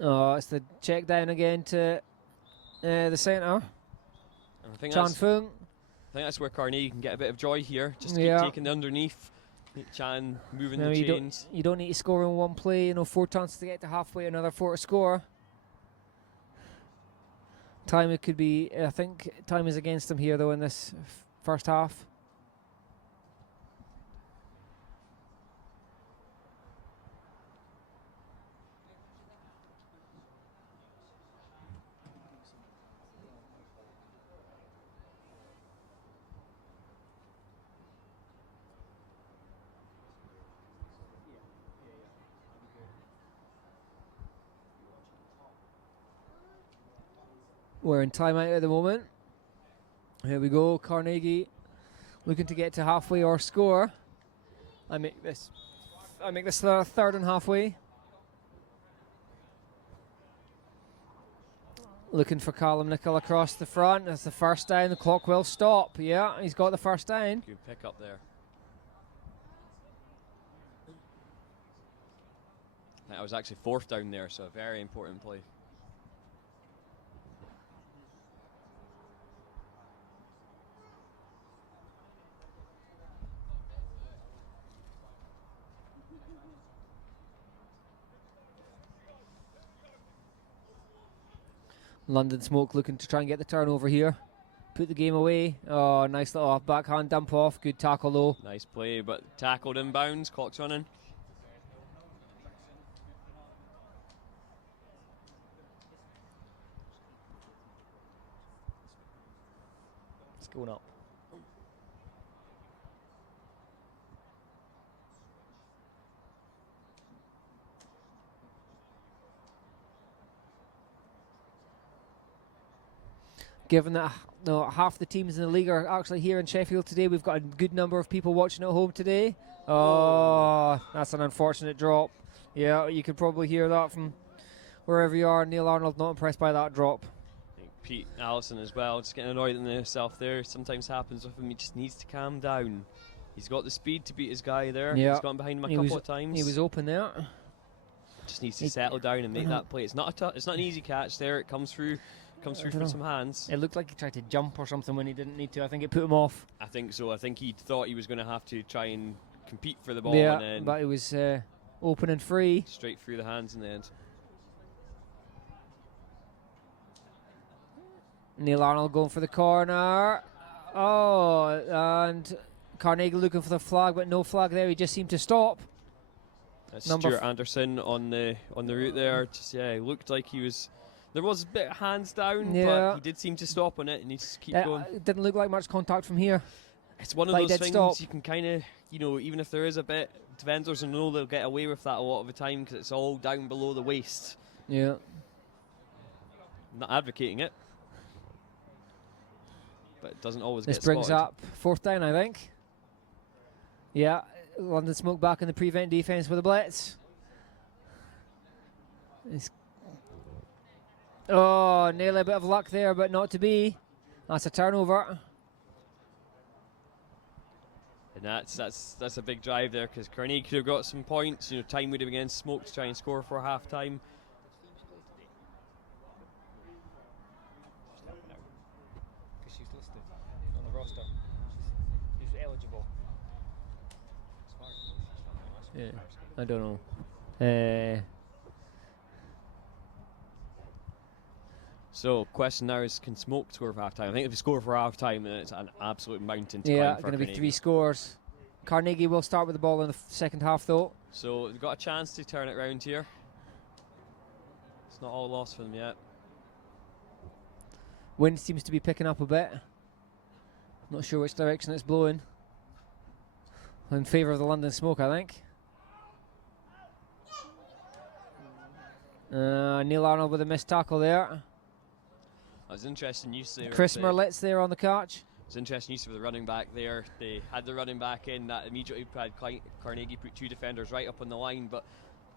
Oh, it's the check down again to the centre. I think Chan Fung. I think that's where Carnegie can get a bit of joy here. Just keep taking the underneath. Chan moving the chains. You don't need to score in one play. 4 chances to get to halfway, another 4 to score. Time it could be. I think time is against them here though in this first half. We're in timeout at the moment. Here we go. Carnegie looking to get to halfway or score. I make this third and halfway. Looking for Callum Nicholl across the front. That's the first down. The clock will stop. Yeah, he's got the first down. Good pick up there. That was actually 4th down there, so a very important play. London Smoke looking to try and get the turnover here. Put the game away. Oh, nice little backhand dump off. Good tackle though. Nice play, but tackled inbounds. Clock's running. It's going up. Given that half the teams in the league are actually here in Sheffield today, we've got a good number of people watching at home today. Oh, that's an unfortunate drop. Yeah, you could probably hear that from wherever you are. Neil Arnold not impressed by that drop. I think Pete Allison as well, just getting annoyed in himself there. Sometimes happens with him. He just needs to calm down. He's got the speed to beat his guy there. Yeah. He's gone behind him a couple of times. He was open there. Just needs to settle down and make that play. It's not an easy catch there. It comes through from some hands. It looked like he tried to jump or something when he didn't need to. I think it put him off. I think so. I think he thought he was going to have to try and compete for the ball. Yeah, and then but it was open and free. Straight through the hands in the end. Neil Arnold going for the corner. Oh, and Carnegie looking for the flag, but no flag there. He just seemed to stop. That's Stuart Anderson on the route there. Just it looked like he was. There was a bit of hands down, but he did seem to stop on it, and he just keep going. It didn't look like much contact from here. It's one of those things you can kind of, even if there is a bit, defenders will know they'll get away with that a lot of the time because it's all down below the waist. Yeah. I'm not advocating it, but it doesn't always this get brings spotted. up 4th down, I think. Yeah, London Smoke back in the prevent defence with a blitz. Nearly a bit of luck there, but not to be. That's a turnover. And that's a big drive there, because Carnegie could have got some points. Time would have been against Smoke to try and score for half time. Because she's listed on the roster. She's eligible. Yeah, I don't know. So, question now is, can Smoke score for half time? I think if they score for half time, then it's an absolute mountain to climb for going to be Carnegie. 3 scores. Carnegie will start with the ball in the second half, though. So, they've got a chance to turn it around here. It's not all lost for them yet. Wind seems to be picking up a bit. Not sure which direction it's blowing. In favour of the London Smoke, I think. Neil Arnold with a missed tackle there. That was interesting use there. Chris Merlet's there on the catch. It's interesting use of the running back there. They had the running back in, that immediately had Carnegie put 2 defenders right up on the line, but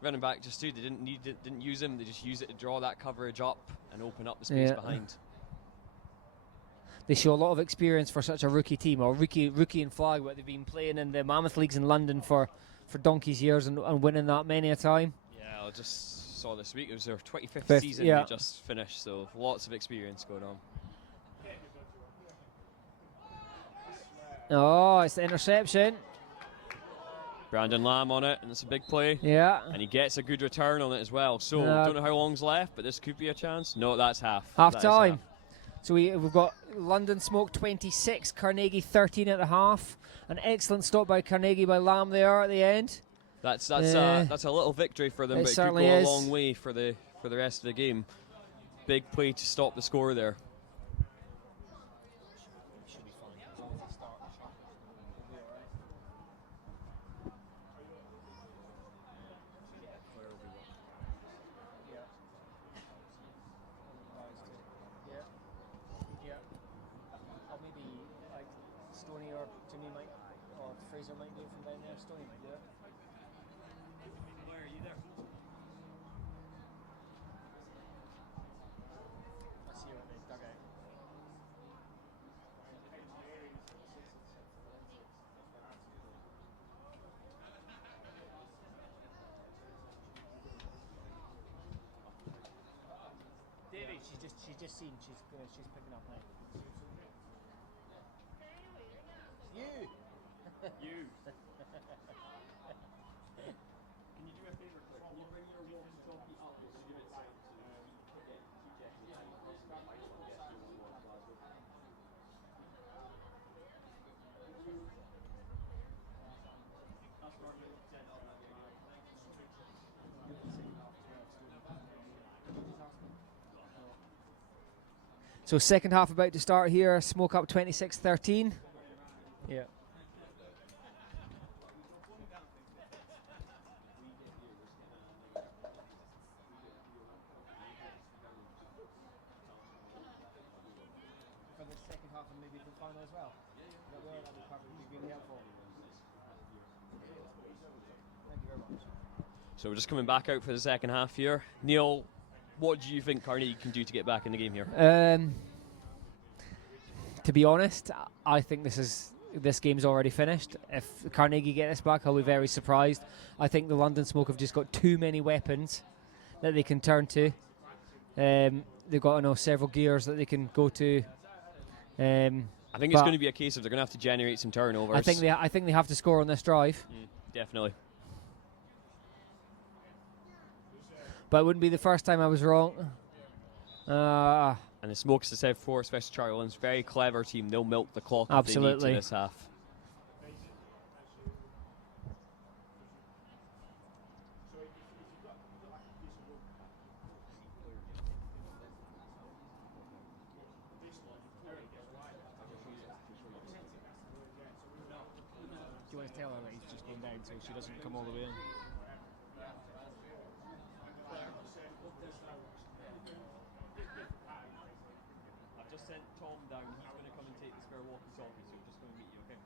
running back just stood. They didn't use him. They just used it to draw that coverage up and open up the space behind. They show a lot of experience for such a rookie team, or rookie in flag, but they've been playing in the Mammoth Leagues in London for donkey's years and winning that many a time. Yeah, I just saw this week. It was their 25th season they just finished, so lots of experience going on. Oh, it's the interception. Brandon Lamb on it, and it's a big play. Yeah. And he gets a good return on it as well. So, don't know how long's left, but this could be a chance. No, that's half. Half time. So we've got London Smoke 26, Carnegie 13 at the half. An excellent stop by Carnegie by Lamb there at the end. That's a little victory for them, but it could go a long way for the rest of the game. Big play to stop the score there. She's just seen. She's picking up now. You. You. Can you do a favour, Chris? Can you bring your walkie-talkie up? Just give it sound So second half about to start here. Smoke up 26-13. Yeah. For the second half and maybe the final as well. That'd be really helpful. Thank you very much. So we're just coming back out for the second half here. Neil, what do you think Carnegie can do to get back in the game here? To be honest, I think this game's already finished. If Carnegie get this back, I'll be very surprised. I think the London Smoke have just got too many weapons that they can turn to. They've got several gears that they can go to. I think it's going to be a case of they're going to have to generate some turnovers. I think they have to score on this drive. Definitely. But it wouldn't be the first time I was wrong. And the Smokes to set for, especially Charlie Lynn's very clever team. They'll milk the clock Absolutely. if they need to this half. Do you want to tell her that he's just gone down so she doesn't come all the way in? I've just sent Tom down. He's going to come and take the spare walkie-talkie, so we're just going to meet you, okay?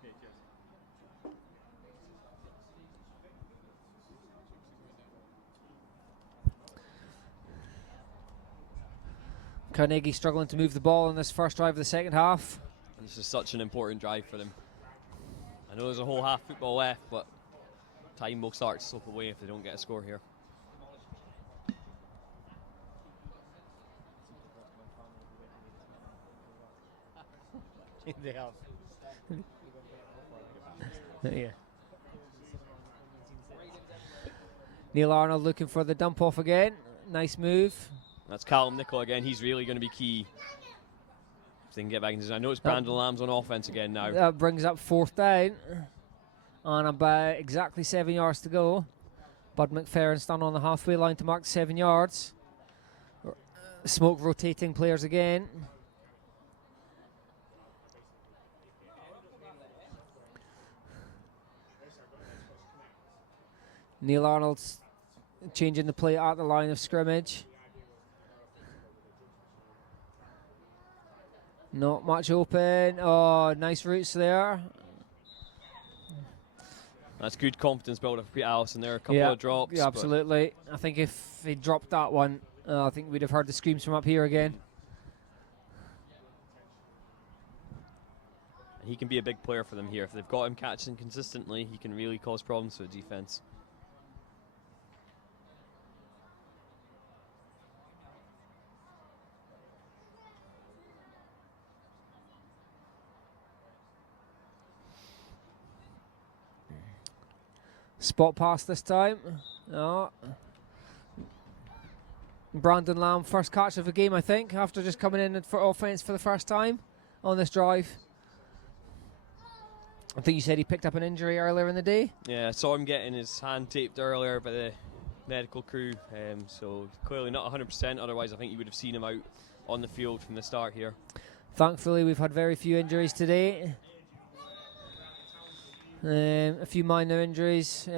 Okay, cheers. Carnegie struggling to move the ball in this first drive of the second half. And this is such an important drive for them. I know there's a whole half football left, but time will start to slip away if they don't get a score here. They have. Yeah. Neil Arnold looking for the dump off again. Nice move. That's Callum Nichol again. He's really going to be key if they can get back into. I know it's Brandon Lamb's on offense again now. That brings up 4th down. On about exactly 7 yards to go. Bud McFerrin standing on the halfway line to mark 7 yards. Smoke rotating players again. Neil Arnold's changing the play at the line of scrimmage. Not much open. Oh, nice routes there. That's good confidence builder for Pete Allison there. A couple of drops. Yeah, absolutely. I think if he dropped that one, I think we'd have heard the screams from up here again. And he can be a big player for them here. If they've got him catching consistently, he can really cause problems for the defense. Spot pass this time. Oh. Brandon Lamb, first catch of the game, I think, after just coming in for offense for the first time on this drive. I think you said he picked up an injury earlier in the day. Yeah, I saw him getting his hand taped earlier by the medical crew, so clearly not 100%, otherwise I think you would have seen him out on the field from the start here. Thankfully, we've had very few injuries today. A few minor injuries.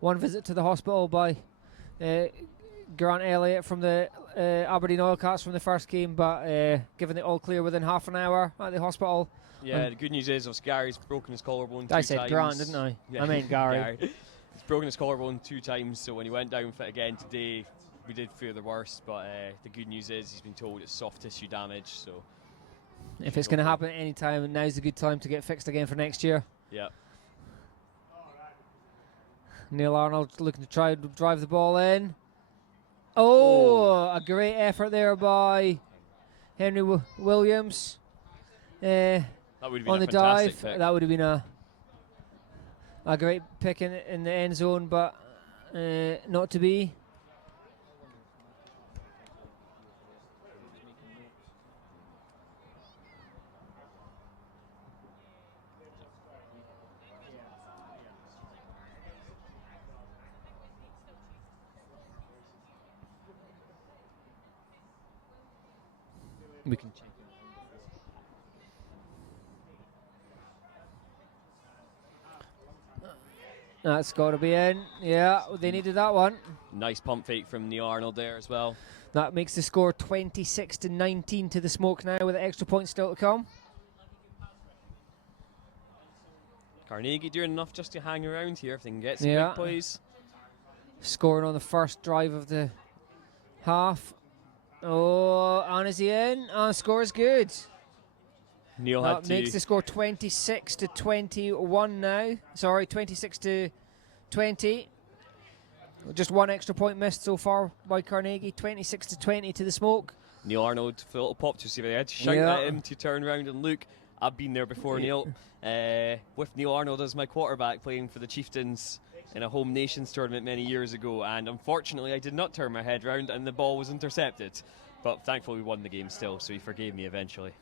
One visit to the hospital by Grant Elliott from the Aberdeen Oilcats from the first game, but given the all clear within half an hour at the hospital. Yeah, the good news is Gary's broken his collarbone 2 times. I said Grant, didn't I? Yeah. I meant Gary. He's broken his collarbone 2 times, so when he went down fit again today, we did fear the worst, but the good news is he's been told it's soft tissue damage, so... If it's going to happen at any time, now's a good time to get fixed again for next year. Yeah. Neil Arnold looking to try to drive the ball in. Oh, a great effort there by Henry Williams. That would have been on the dive. Pick. That would have been a great pick in the end zone, but not to be. We can check. That's got to be in. Yeah, they needed that one. Nice pump fake from Neil Arnold there as well. That makes the score 26-19 to the Smoke now, with the extra point still to come. Carnegie doing enough just to hang around here if they can get some big plays. Scoring on the first drive of the half. Oh, and is he in? And score is good. Neil that makes the score 26-21 now. Sorry, 26-20. Just one extra point missed so far by Carnegie. 26-20 to the Smoke. Neil Arnold, a little pop to see if they had to shout at him to turn around and look. I've been there before, Neil. With Neil Arnold as my quarterback, playing for the Chieftains in a home nations tournament many years ago, and unfortunately I did not turn my head round and the ball was intercepted, but thankfully we won the game still, so he forgave me eventually.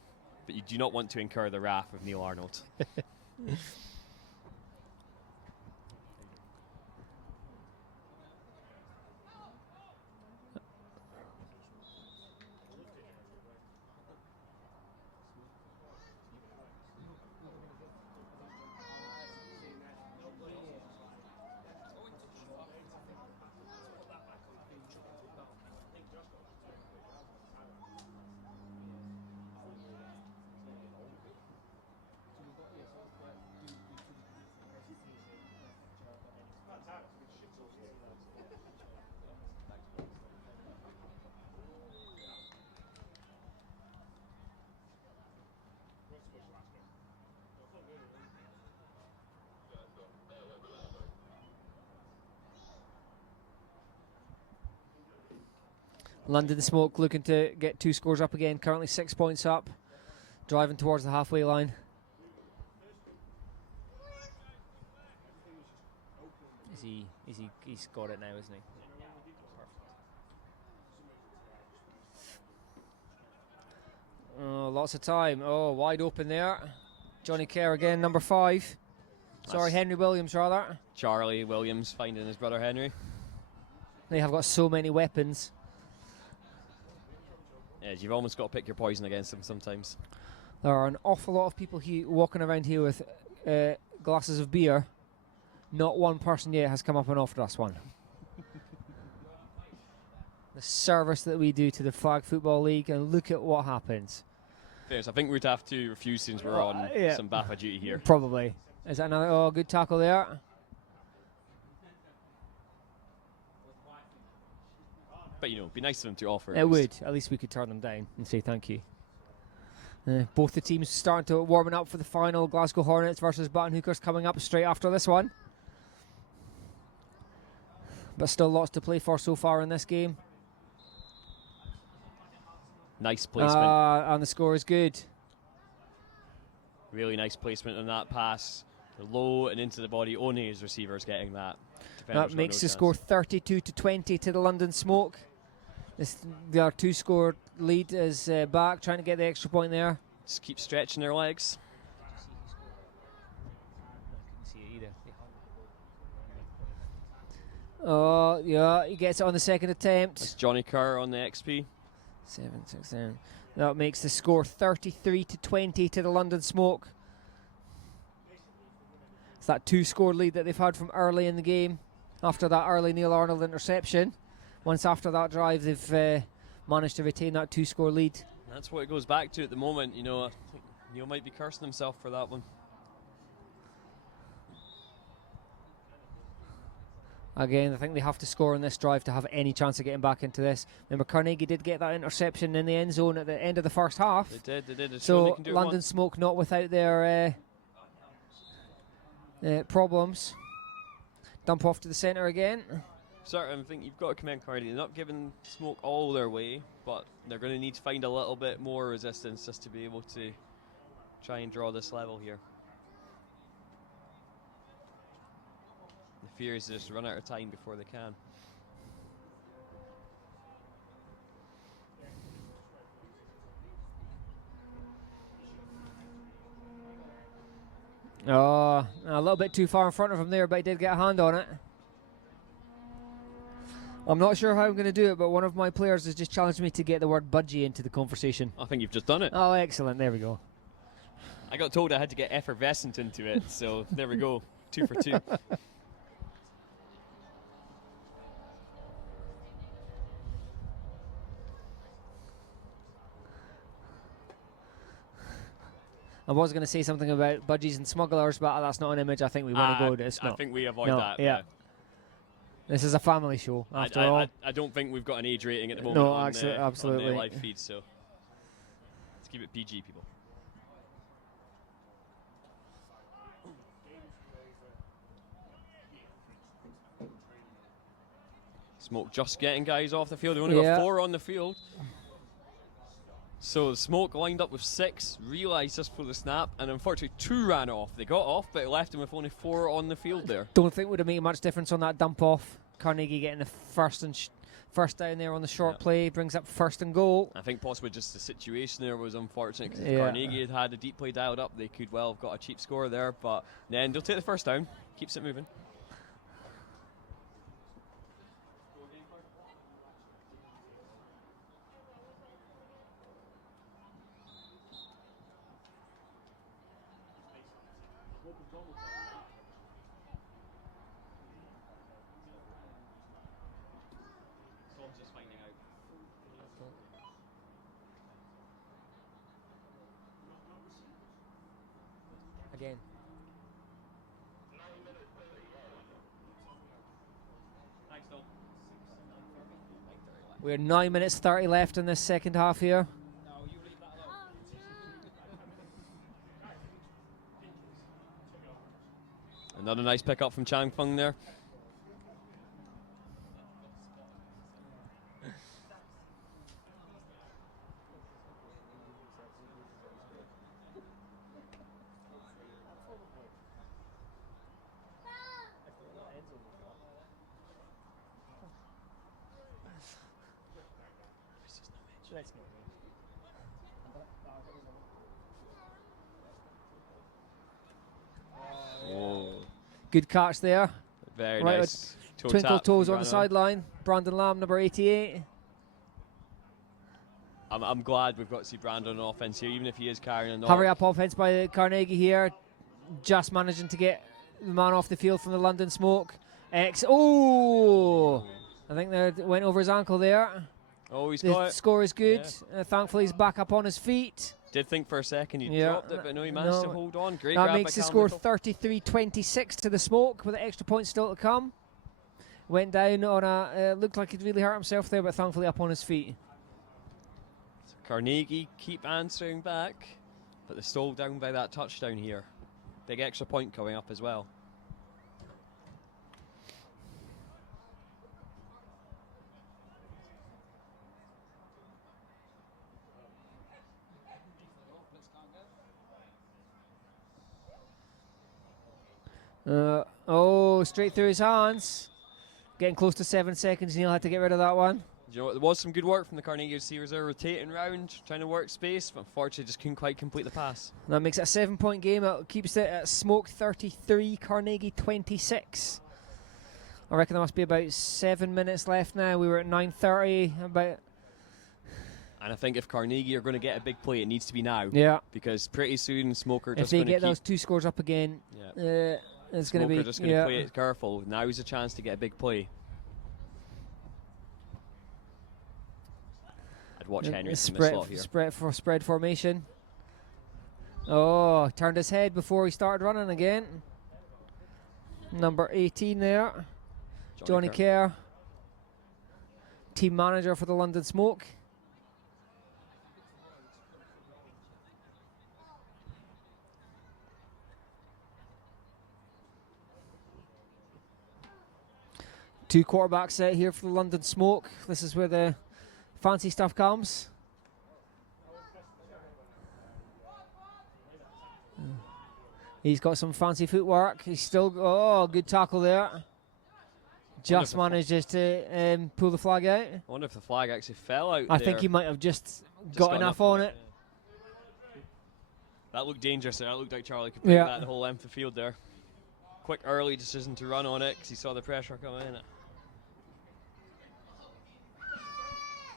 But you do not want to incur the wrath of Neil Arnold. London Smoke looking to get 2 scores up again, currently 6 points up, driving towards the halfway line. He's got it now, isn't he? Oh, lots of time. Oh, wide open there. Johnny Kerr again, number 5. Sorry, Henry Williams, rather. Charlie Williams finding his brother Henry. They have got so many weapons. Yeah, you've almost got to pick your poison against them sometimes. There are an awful lot of people walking around here with glasses of beer. Not one person yet has come up and offered us one. The service that we do to the Flag Football League, and look at what happens. Yes, I think we'd have to refuse since we're on some BAFA duty here. Probably. Is that another? Oh, good tackle there. But, you know, it'd be nice of them to offer. It would. At least we could turn them down and say thank you. Both the teams starting to warming up for the final. Glasgow Hornets versus Button Hookers coming up straight after this one. But still lots to play for so far in this game. Nice placement. And the score is good. Really nice placement on that pass. Low and into the body. Only his receiver's getting that. That makes the score 32-20 to the London Smoke. Their 2-score lead is back, trying to get the extra point there. Just keep stretching their legs. Oh, yeah, he gets it on the second attempt. That's Johnny Kerr on the XP. 7, 6, 7. That makes the score 33-20 to the London Smoke. It's that 2-score lead that they've had from early in the game after that early Neil Arnold interception. Once after that drive, they've managed to retain that 2-score lead. That's what it goes back to at the moment. You know, I think Neil might be cursing himself for that one. Again, I think they have to score in this drive to have any chance of getting back into this. Remember, Carnegie did get that interception in the end zone at the end of the first half. They did. It's so London Smoke not without their problems. Dump off to the centre again. Certainly, I think you've got to commend Carnegie. They're not giving Smoke all their way, but they're going to need to find a little bit more resistance just to be able to try and draw this level here. The fear is to just run out of time before they can. Oh, a little bit too far in front of him there, but he did get a hand on it. I'm not sure how I'm going to do it, but one of my players has just challenged me to get the word budgie into the conversation. I think you've just done it. Oh, excellent. There we go. I got told I had to get effervescent into it, so there we go. 2 for 2. I was going to say something about budgies and smugglers, but that's not an image I think we want to go to. It's not. I think we avoid no, that. Yeah. This is a family show, after all. I don't think we've got an age rating at the moment on the live feed, so let's keep it PG, people. Smoke just getting guys off the field. They've only got 4 on the field. So Smoke lined up with 6, realised just for the snap, and unfortunately 2 ran off. They got off, but it left him with only 4 on the field there. Don't think it would have made much difference on that dump off. Carnegie getting the first down there on the short play, brings up 1st and goal. I think possibly just the situation there was unfortunate, because if Carnegie had the deep play dialed up, they could well have got a cheap score there, but then they'll take the 1st down, keeps it moving. Again. We're 9 minutes 30 left in this second half here. Another nice pick up from Chang Feng there. Oh, Good catch there. very Right, nice. Toe Twinkle tap toes from on the Brandon. sideline. Brandon Lamb, number 88. I'm glad we've got to see Brandon on offense here, even if he is carrying a knock. Hurry up offense by Carnegie here. Just managing to get the man off the field from the London Smoke. Oh! I think that went over his ankle there. Oh, he's The got it. score is good. Thankfully, he's back up on his feet. Did think for a second he Yeah. dropped it, but no, he managed to No. hold on. Great That grab makes by the Callum score Nicol. 33-26 to the Smoke with the extra points still to come. Went down on a, looked like he'd really hurt himself there, but thankfully up on his feet. Carnegie keep answering back, but they're still down by that touchdown here. Big extra point coming up as well. Straight through his hands. Getting close to 7 seconds. Neil had to get rid of that one. You know what, there was some good work from the Carnegie receivers there, rotating round, trying to work space, but unfortunately just couldn't quite complete the pass. That makes it a 7-point game. It keeps it at Smoke 33, Carnegie 26. I reckon there must be about 7 minutes left now. We were at 9:30. About And I think if Carnegie are going to get a big play, it needs to be now. yeah. Because pretty soon Smoker If just they going to get keep... those two scores up again, Yeah. it's going to Smoker be just going to play it careful. Now is a chance to get a big play. I'd watch Henry from the slot here. Spread formation. Oh, turned his head before he started running again. Number 18 there, Johnny Kerr, team manager for the London Smoke. Two quarterback set here for the London Smoke. This is where the fancy stuff comes. He's got some fancy footwork. He's still, good tackle there. Just manages to pull the flag out. I wonder if the flag actually fell out I there. think he might have just got enough on it. Yeah. That looked dangerous there. That looked like Charlie could break that whole length of field there. Quick early decision to run on it because he saw the pressure coming in.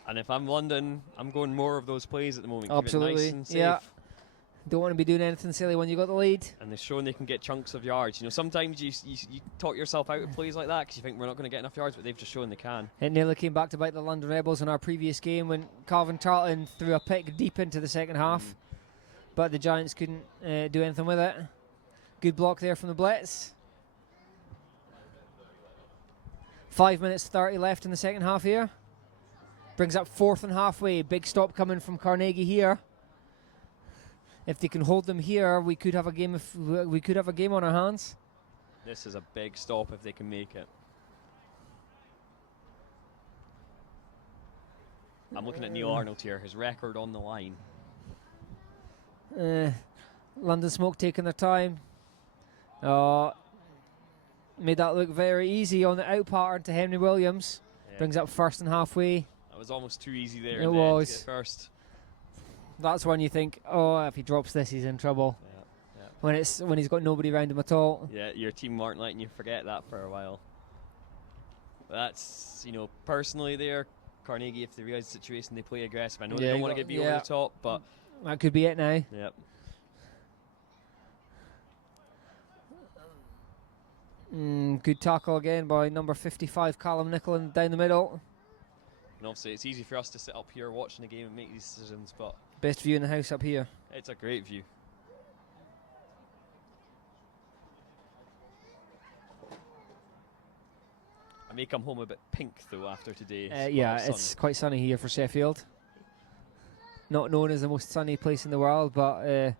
And if I'm London, I'm going more of those plays at the moment. Absolutely. Keep it nice and safe. Yeah. Don't want to be doing anything silly when you got the lead. And they're showing they can get chunks of yards. You know, sometimes you talk yourself out of plays like that because you think we're not going to get enough yards, but they've just shown they can. It nearly came back to bite the London Rebels in our previous game when Calvin Charlton threw a pick deep into the second half. But the Giants couldn't do anything with it. Good block there from the Blitz. 5 minutes 30 left in the second half here. Brings up 4th and halfway. Big stop coming from Carnegie here. If they can hold them here, we could have a game. We could have a game on our hands. This is a big stop if they can make it. I'm looking at Neil Arnold here. His record on the line. London Smoke taking their time. Made that look very easy on the out pattern to Henry Williams. Yeah. Brings up 1st and halfway. That was almost too easy there. It was. To get first. That's when you think, if he drops this, he's in trouble. Yeah. When he's got nobody around him at all. Yeah, your team aren't letting you forget that for a while. But that's, personally there, Carnegie, if they realise the situation, they play aggressive. I know they don't want to get beat over the top, but... That could be it now. Yep. Good tackle again by number 55, Callum Nicol, down the middle. And obviously it's easy for us to sit up here watching the game and make these decisions, but... Best view in the house up here. It's a great view. I may come home a bit pink though after today. It's quite sunny here for Sheffield. Not known as the most sunny place in the world, but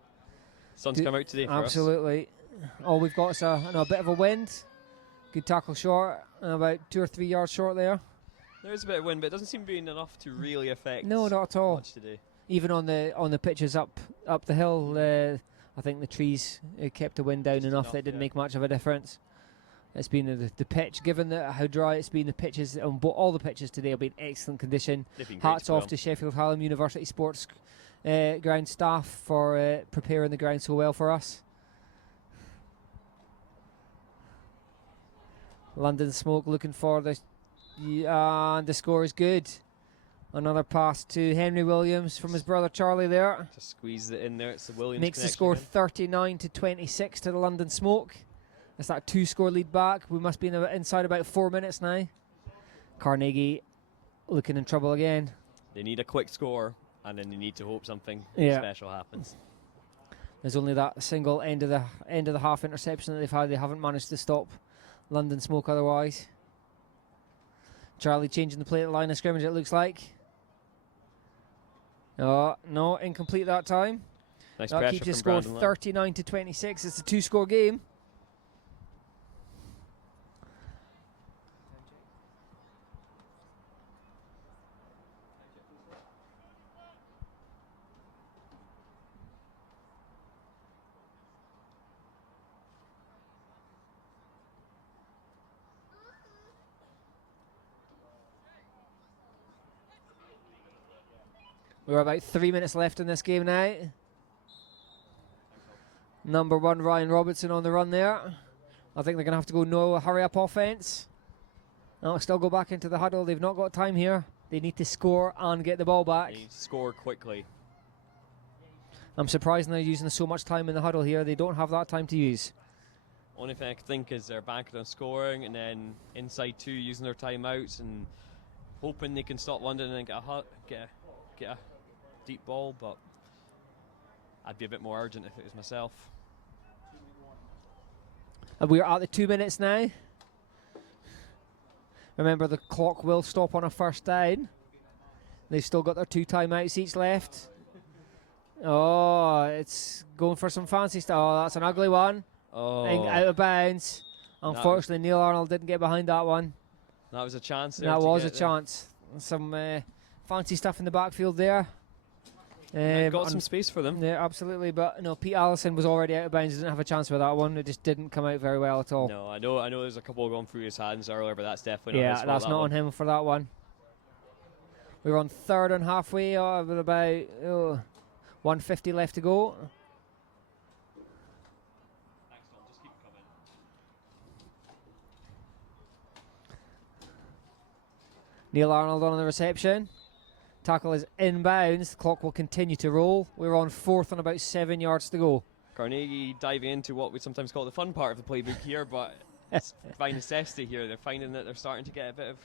sun's come out today for us. Absolutely. All we've got is a bit of a wind. Good tackle short, about 2 or 3 yards short there. There is a bit of wind, but it doesn't seem to be enough to really affect. No, not at all. Much today. Even on the pitches up the hill, I think the trees kept the wind down enough that it didn't make much of a difference. It's been the pitch, given how dry it's been, the pitches, all the pitches today have been excellent condition. Hats off to Sheffield Hallam University Sports ground staff for preparing the ground so well for us. London Smoke looking for and the score is good. Another pass to Henry Williams from his brother Charlie there. Just squeezed it in there. It's the Williams makes the score 39-26 to the London Smoke. It's that 2-score lead back. We must be inside about 4 minutes now. Carnegie looking in trouble again. They need a quick score, and then they need to hope something special happens. There's only that single end of the half interception that they've had. They haven't managed to stop London Smoke otherwise. Charlie changing the play at the line of scrimmage, it looks like. Oh, no, incomplete that time. Nice that pressure keeps the from score Brandon 39-26. It's a 2-score game. We're about 3 minutes left in this game now. Number 1, Ryan Robertson on the run there. I think they're going to have to go no hurry-up offense. They'll still go back into the huddle. They've not got time here. They need to score and get the ball back. They need to score quickly. I'm surprised they're using so much time in the huddle here. They don't have that time to use. Only thing I can think is they're banking on scoring and then inside 2 using their timeouts and hoping they can stop London and get a deep ball, but I'd be a bit more urgent if it was myself. And we're at the 2 minutes now. Remember, the clock will stop on a first down. They've still got their 2 timeouts each left. Oh, it's going for some fancy stuff. Oh, that's an ugly one. Oh. Out of bounds. Unfortunately, Neil Arnold didn't get behind that one. That was a chance there. That was a chance. Some fancy stuff in the backfield there. Got some space for them. Yeah, absolutely. But no, Pete Allison was already out of bounds. Didn't have a chance for that one. It just didn't come out very well at all. No, I know. There's a couple going through his hands earlier, but that's definitely not his fault. That's not on him for that one. We're on 3rd and halfway with about 150 left to go. Just keep coming. Neil Arnold on the reception. Tackle is inbounds. The clock will continue to roll. We're on 4th and about 7 yards to go. Carnegie diving into what we sometimes call the fun part of the playbook here, but it's by necessity here. They're finding that they're starting to get a bit of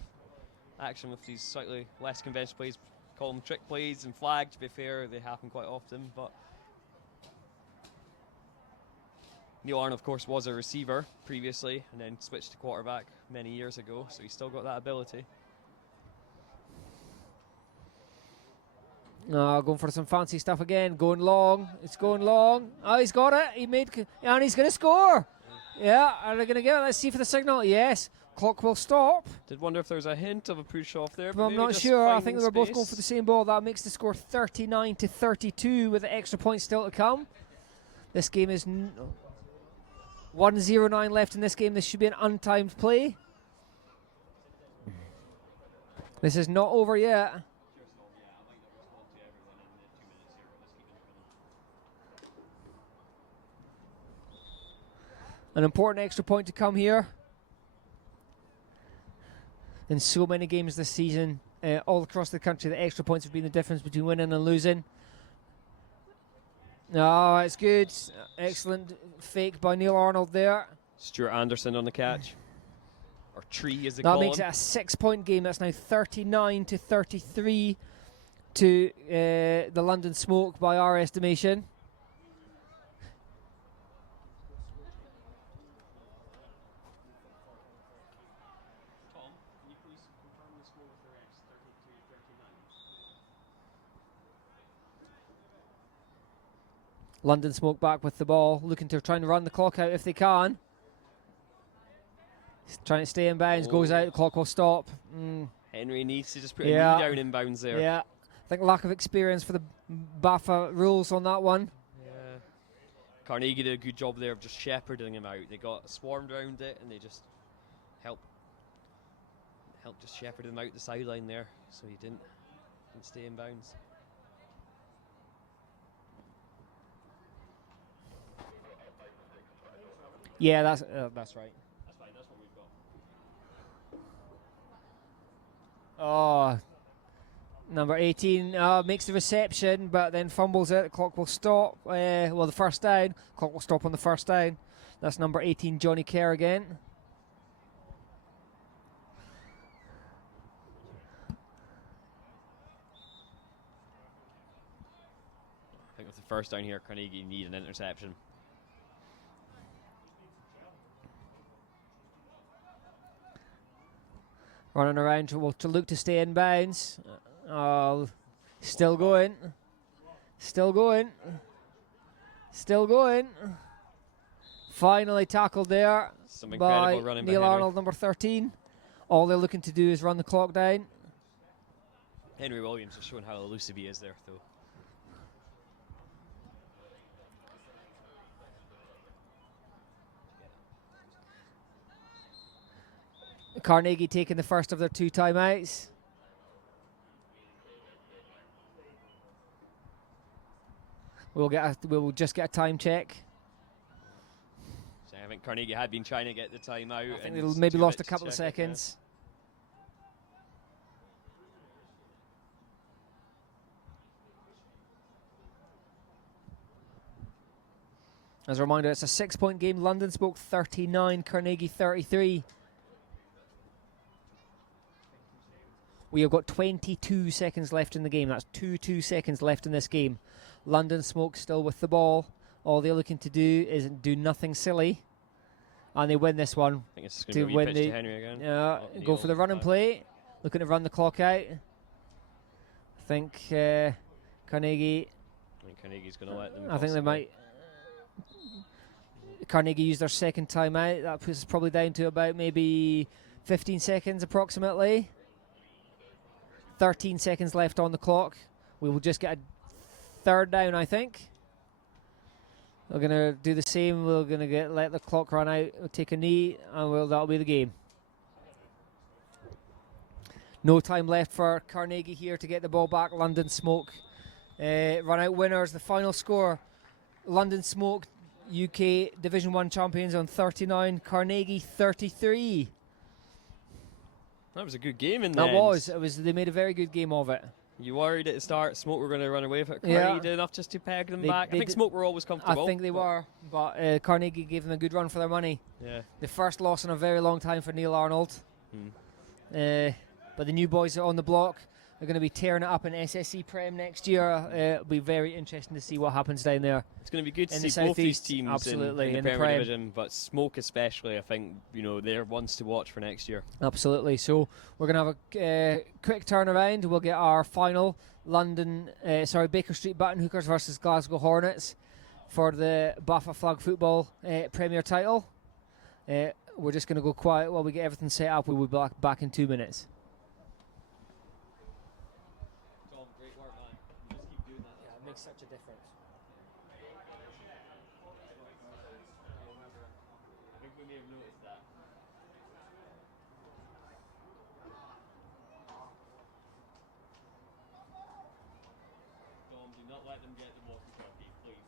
action with these slightly less conventional plays. Call them trick plays and flag, to be fair. They happen quite often, but Neil Arnold, of course, was a receiver previously and then switched to quarterback many years ago, so he's still got that ability. Going for some fancy stuff again. Going long. It's going long. Oh, he's got it. And he's going to score. Yeah, are they going to get it? Let's see for the signal. Yes. Clock will stop. Did wonder if there's a hint of a push off there. But I'm not sure. I think they were both going for the same ball. That makes the score 39-32 with the extra points still to come. This game is 1:09 left in this game. This should be an untimed play. This is not over yet. An important extra point to come here. In so many games this season, all across the country, the extra points have been the difference between winning and losing. Oh, it's good. Excellent fake by Neil Arnold there. Stuart Anderson on the catch. Or Tree, as they That call him. makes it a 6-point game. That's now 39-33 to the London Smoke by our estimation. London Smoke back with the ball, looking to try and run the clock out if they can. He's trying to stay in bounds, goes out, the clock will stop. Henry needs to just put a knee down in bounds there. Yeah, I think lack of experience for the BAFA rules on that one. Yeah. Carnegie did a good job there of just shepherding him out. They got swarmed around it and they just help just shepherd him out the sideline there, so he didn't stay in bounds. Yeah, that's right. That's fine. That's what we've got. Oh, number 18 makes the reception, but then fumbles it. The clock will stop. The first down. Clock will stop on the first down. That's number 18, Johnny Kerr again. I think with the first down here, Carnegie need an interception. Running around to look to stay in bounds. Still going. Still going. Still going. Finally tackled there by Neil Arnold, number 13. All they're looking to do is run the clock down. Henry Williams is showing how elusive he is there, though. Carnegie taking the first of their 2 timeouts. We'll just get a time check. So I think Carnegie had been trying to get the time out. I think they maybe lost a couple of seconds. As a reminder, it's a 6-point game. London Smoke 39, Carnegie 33. We have got 22 seconds left in the game. That's 2 seconds left in this game. London Smoke still with the ball. All they're looking to do is do nothing silly. And they win this one. I think it's going to be pitch to Henry again. Go for the run and play. Looking to run the clock out. I think Carnegie... I think Carnegie's going to let them... I think they might... Carnegie used their second timeout. That puts us probably down to about maybe 15 seconds approximately. 13 seconds left on the clock. We will just get a third down, I think. We're going to do the same. We're going to let the clock run out, we'll take a knee, and that'll be the game. No time left for Carnegie here to get the ball back. London Smoke run out winners. The final score, London Smoke, UK Division 1 champions on 39, Carnegie 33. That was a good game in there. That was. They made a very good game of it. You worried at the start Smoke were going to run away with it. Carnegie did enough just to peg them back. I think Smoke were always comfortable. I think they were, but Carnegie gave them a good run for their money. Yeah. The first loss in a very long time for Neil Arnold. But the new boys are on the block. They're going to be tearing it up in SSE Prem next year. It'll be very interesting to see what happens down there. It's going to be good to see both these teams in the Premier Division, but Smoke especially, I think, they're ones to watch for next year. Absolutely. So we're going to have a quick turnaround. We'll get our final Baker Street Button Hookers versus Glasgow Hornets for the BAFA Flag Football Premier title. We're just going to go quiet while we get everything set up. We'll be back in 2 minutes. Such a difference. I think we may have noticed that. Dom, do not let them get the walkie-talkie, please.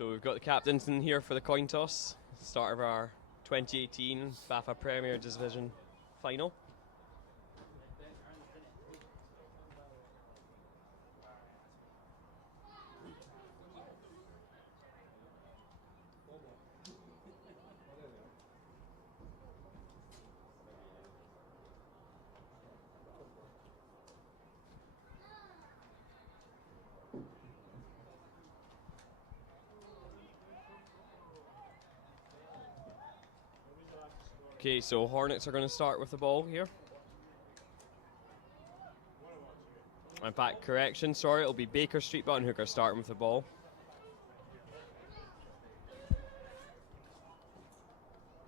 So we've got the captains in here for the coin toss. Start of our 2018 BAFA Premier Division final. Okay, so Hornets are going to start with the ball here. In fact, correction, sorry, it'll be Baker Street Button Hooker starting with the ball.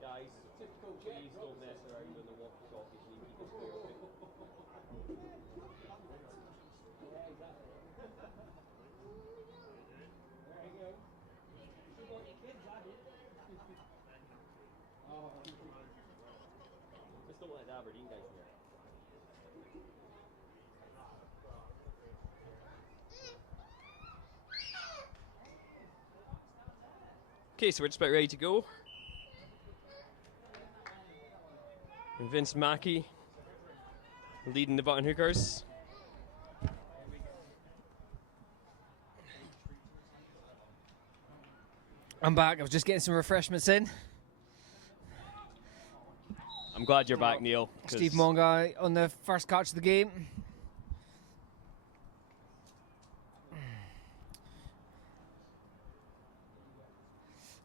Guys, typical, please don't mess around with the walkie-talkie, so you keep it clear, okay? Yeah, exactly. There you go. You got your kids, have you? Just don't let the Aberdeen guys hear. Okay, so we're just about ready to go. And Vince Mackey leading the Button Hookers. I'm back. I was just getting some refreshments in. I'm glad you're back, Neil. Steve Mongai on the first catch of the game.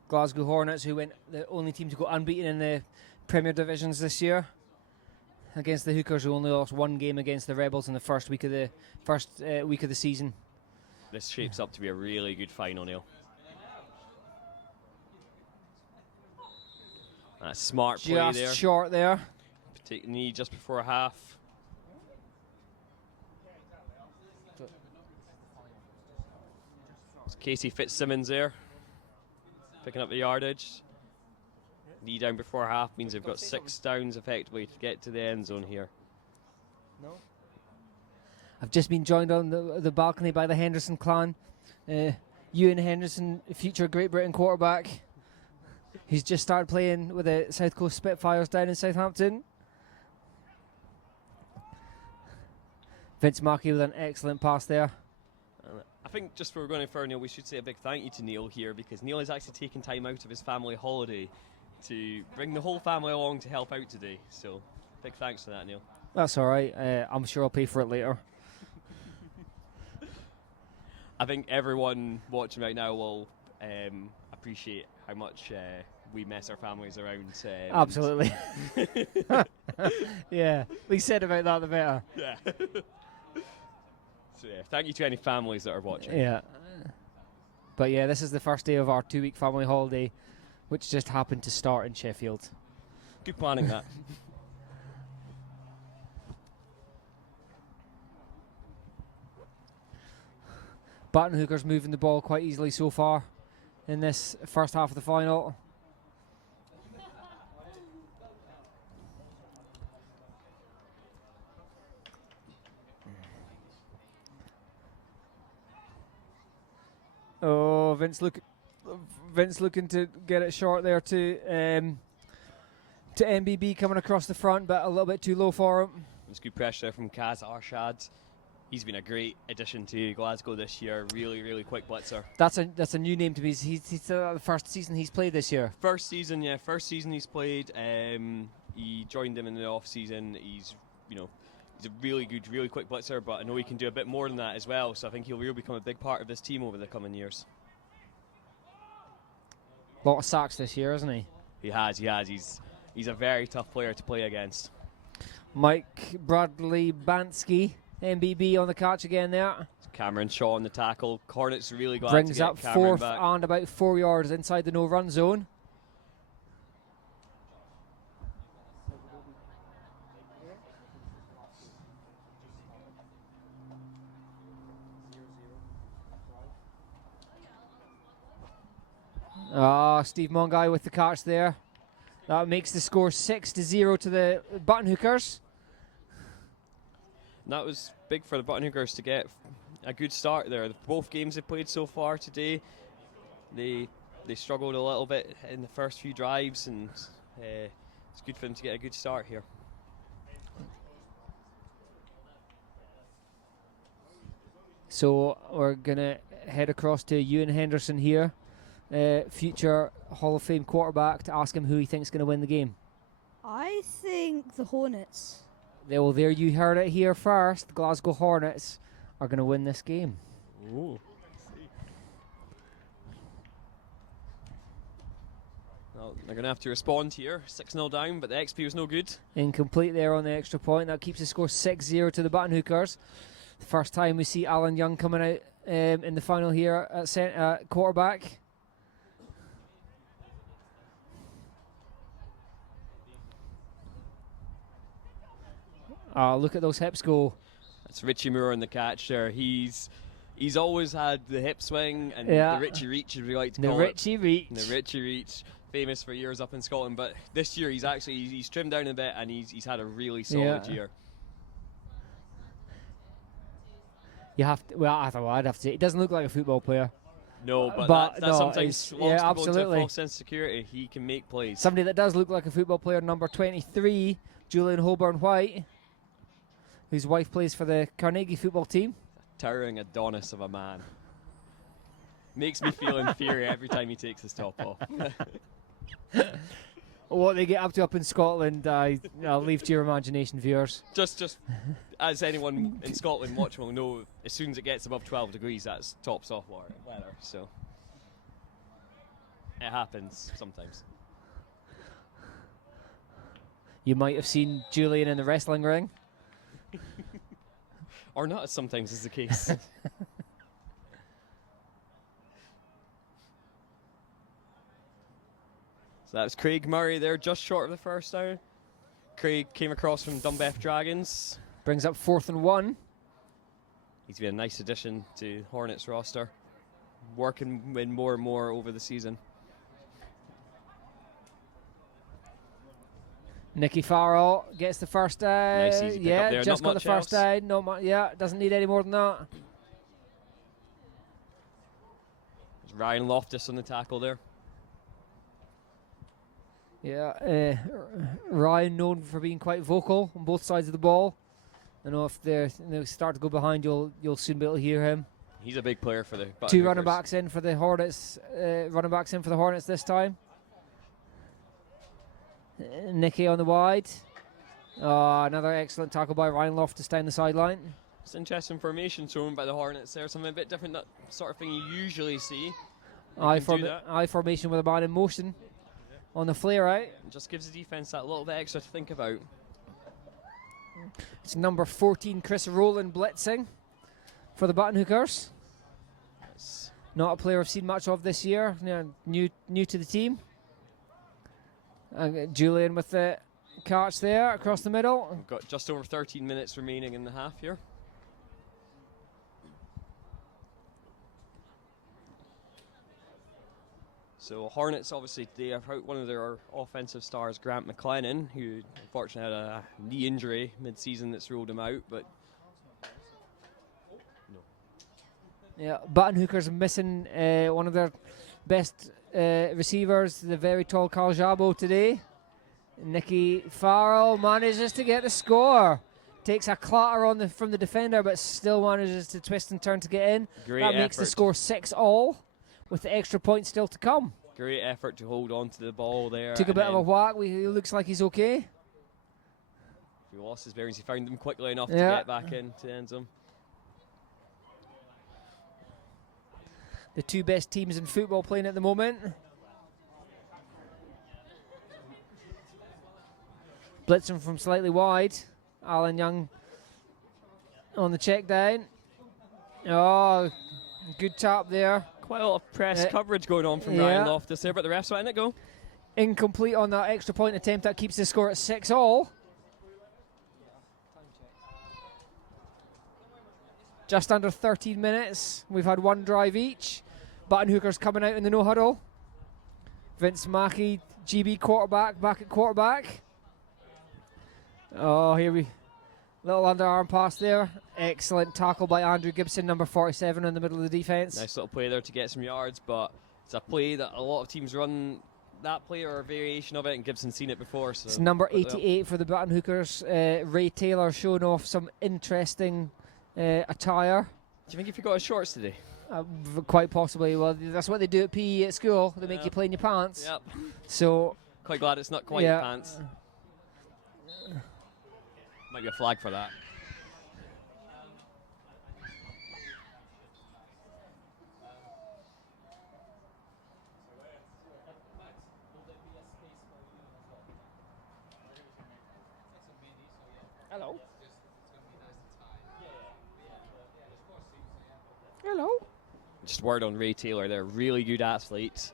Glasgow Hornets, who went the only team to go unbeaten in the Premier Divisions this year, against the Hookers, who only lost one game against the Rebels in the first week of the season. This shapes up to be a really good final, Neil. A smart play there. Just short there. Take the knee just before half. It's Casey Fitzsimmons there, picking up the yardage. Knee down before half means they've got 6 downs effectively to get to the end zone here. No. I've just been joined on the balcony by the Henderson clan. Ewan Henderson, future Great Britain quarterback. He's just started playing with the South Coast Spitfires down in Southampton. Vince Mackey with an excellent pass there. I think just before we're going further, Neil, we should say a big thank you to Neil here, because Neil has actually taken time out of his family holiday to bring the whole family along to help out today. So big thanks for that, Neil. That's all right. I'm sure I'll pay for it later. I think everyone watching right now will appreciate how much we mess our families around. Absolutely. Yeah, we said about that the better. Yeah. So yeah, thank you to any families that are watching. Yeah. But yeah, this is the first day of our 2-week family holiday, which just happened to start in Sheffield. Good planning, that. Button Hookers moving the ball quite easily so far in this first half of the final. Oh, Vince looking to get it short there to MBB coming across the front, but a little bit too low for him. There's good pressure from Kaz Arshad. He's been a great addition to Glasgow this year. Really, really quick blitzer. That's a new name to me. He's the first season he's played this year. First season he's played. He joined them in the off season. He's a really good, really quick blitzer, but I know he can do a bit more than that as well. So I think he'll really become a big part of this team over the coming years. A lot of sacks this year, isn't he? He has. He's a very tough player to play against. Mike Bradley Bansky, MBB on the catch again there. Cameron Shaw on the tackle. Hornets really glad Brings to get up Cameron 4th back. and about 4 yards inside the no-run zone. Steve Mongai with the catch there. That makes the score 6-0 to the Button Hookers. And that was big for the Button Hookers to get a good start there. Both games they've played so far today, They struggled a little bit in the first few drives, and it's good for them to get a good start here. So we're going to head across to Ewan Henderson here, future Hall of Fame quarterback, to ask him who he thinks is going to win the game. I think the Hornets. Well, there you heard it here first. The Glasgow Hornets are going to win this game. Ooh. Well, they're going to have to respond here. 6-0 down, but the XP was no good. Incomplete there on the extra point. That keeps the score 6-0 to the Button Hookers. The first time we see Alan Young coming out in the final here at quarterback. Look at those hips go. That's Richie Moore on the catch there. He's always had the hip swing and the Richie Reach, as we like to call it. The Richie Reach, famous for years up in Scotland. But this year he's trimmed down a bit, and he's had a really solid year. You have to. Well, I'd have to say, he doesn't look like a football player. No, but that no, sometimes belongs to go into a absolutely. false sense of security. He can make plays. Somebody that does look like a football player, number 23, Julian Holborn-White, whose wife plays for the Carnegie football team. Towering Adonis of a man. Makes me feel inferior every time he takes his top off. What they get up to up in Scotland, I'll leave to your imagination, viewers. Just as anyone in Scotland watching will know, as soon as it gets above 12 degrees, that's tops off weather. So it happens sometimes. You might have seen Julian in the wrestling ring. Or not, as sometimes is the case. So that's Craig Murray there, just short of the first down. Craig came across from Dunbeff Dragons. Brings up 4th and 1. He's been a nice addition to Hornets roster, working in more and more over the season. Nicky Farrell gets the first down. Nice easy pick up there. Just not got the first else. down. Doesn't need any more than that. There's Ryan Loftus on the tackle there. Yeah, Ryan known for being quite vocal on both sides of the ball. I know if they start to go behind, you'll soon be able to hear him. He's a big player for the Button Two Hookers. running backs in for the Hornets. This time. Nicky on the wide. Another excellent tackle by Ryan Loftus down the sideline. It's interesting formation shown by the Hornets there. Something a bit different, that sort of thing you usually see. I formation with a man in motion on the flare out. It just gives the defense that little bit extra to think about. It's number 14, Chris Rowland, blitzing for the Button Hookers. Yes. Not a player I've seen much of this year. New to the team. Julian with the catch there across the middle. We've got just over 13 minutes remaining in the half here. So Hornets, obviously, they have out one of their offensive stars, Grant McLennan, who unfortunately had a knee injury mid-season that's ruled him out. But yeah, Button Hookers missing one of their best receivers, the very tall Carl Jabo today. Nicky Farrell manages to get the score. Takes a clatter from the defender, but still manages to twist and turn to get in. Great that makes the score 6-all, with the extra point still to come. Great effort to hold on to the ball there. Took a bit of a whack. He looks like he's okay. He lost his bearings. He found them quickly enough to get back into the end zone. The two best teams in football playing at the moment. Blitzing from slightly wide. Alan Young on the check down. Oh, good tap there. Quite a lot of press coverage going on from Ryan Loftus there, but the ref's letting it go. Incomplete on that extra point attempt. That keeps the score at 6-all. Just under 13 minutes. We've had one drive each. Button Hookers coming out in the no huddle. Vince Mackey, GB quarterback, back at quarterback. Oh, here we little underarm pass there. Excellent tackle by Andrew Gibson, number 47 in the middle of the defense. Nice little play there to get some yards, but It's a play that a lot of teams run that play or a variation of it, and Gibson's seen it before. So it's number 88 for the Button Hookers. Ray Taylor showing off some interesting attire. Do you think if you got his shorts today? Quite possibly. Well, that's what they do at PE at school. They make you play in your pants. Yep. So quite glad it's not quite pants. Might be a flag for that. Hello. Hello. Just word on Ray Taylor, they're really good athlete.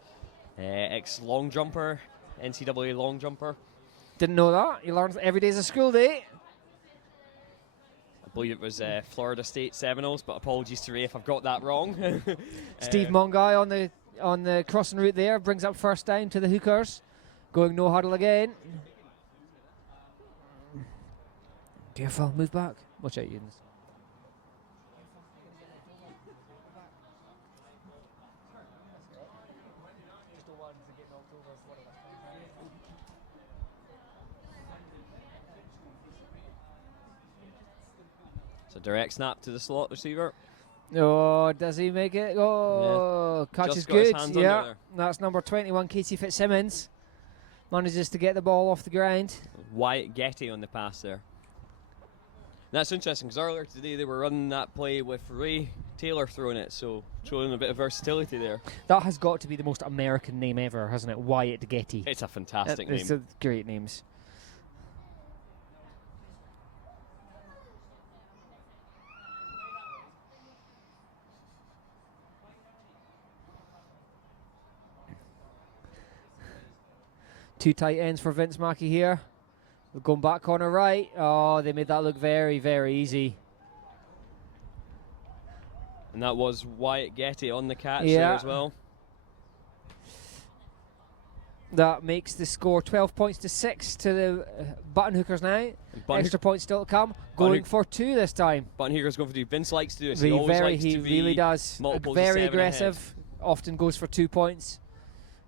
Ex-long jumper, NCAA long jumper. Didn't know that. You learn every day's a school day. I believe it was Florida State Seminoles, but apologies to Ray if I've got that wrong. Steve Mongai on the crossing route there brings up first down to the Hookers. Going no huddle again. Careful, move back. Watch out, Eunice. So direct snap to the slot receiver. Oh, does he make it? Oh, yeah. catch Just is got his good. hands Yeah, under there. that's number 21, Casey Fitzsimmons. Manages to get the ball off the ground. Wyatt Getty on the pass there. And that's interesting because earlier today they were running that play with Ray Taylor throwing it, so showing a bit of versatility there. That has got to be the most American name ever, hasn't it? Wyatt Getty. It's a fantastic It's name. great names. Two tight ends for Vince Mackey here. We're going back corner right. Oh, they made that look very, very easy. And that was Wyatt Getty on the catch Yeah. there as well. That makes the score 12 points to 6 to the Button Hookers now. Extra points still to come. Going for 2 this time. Button Hookers going for 2. Vince likes to do this. He always likes to be really does. multiples of Very 7 aggressive. ahead. Often goes for 2 points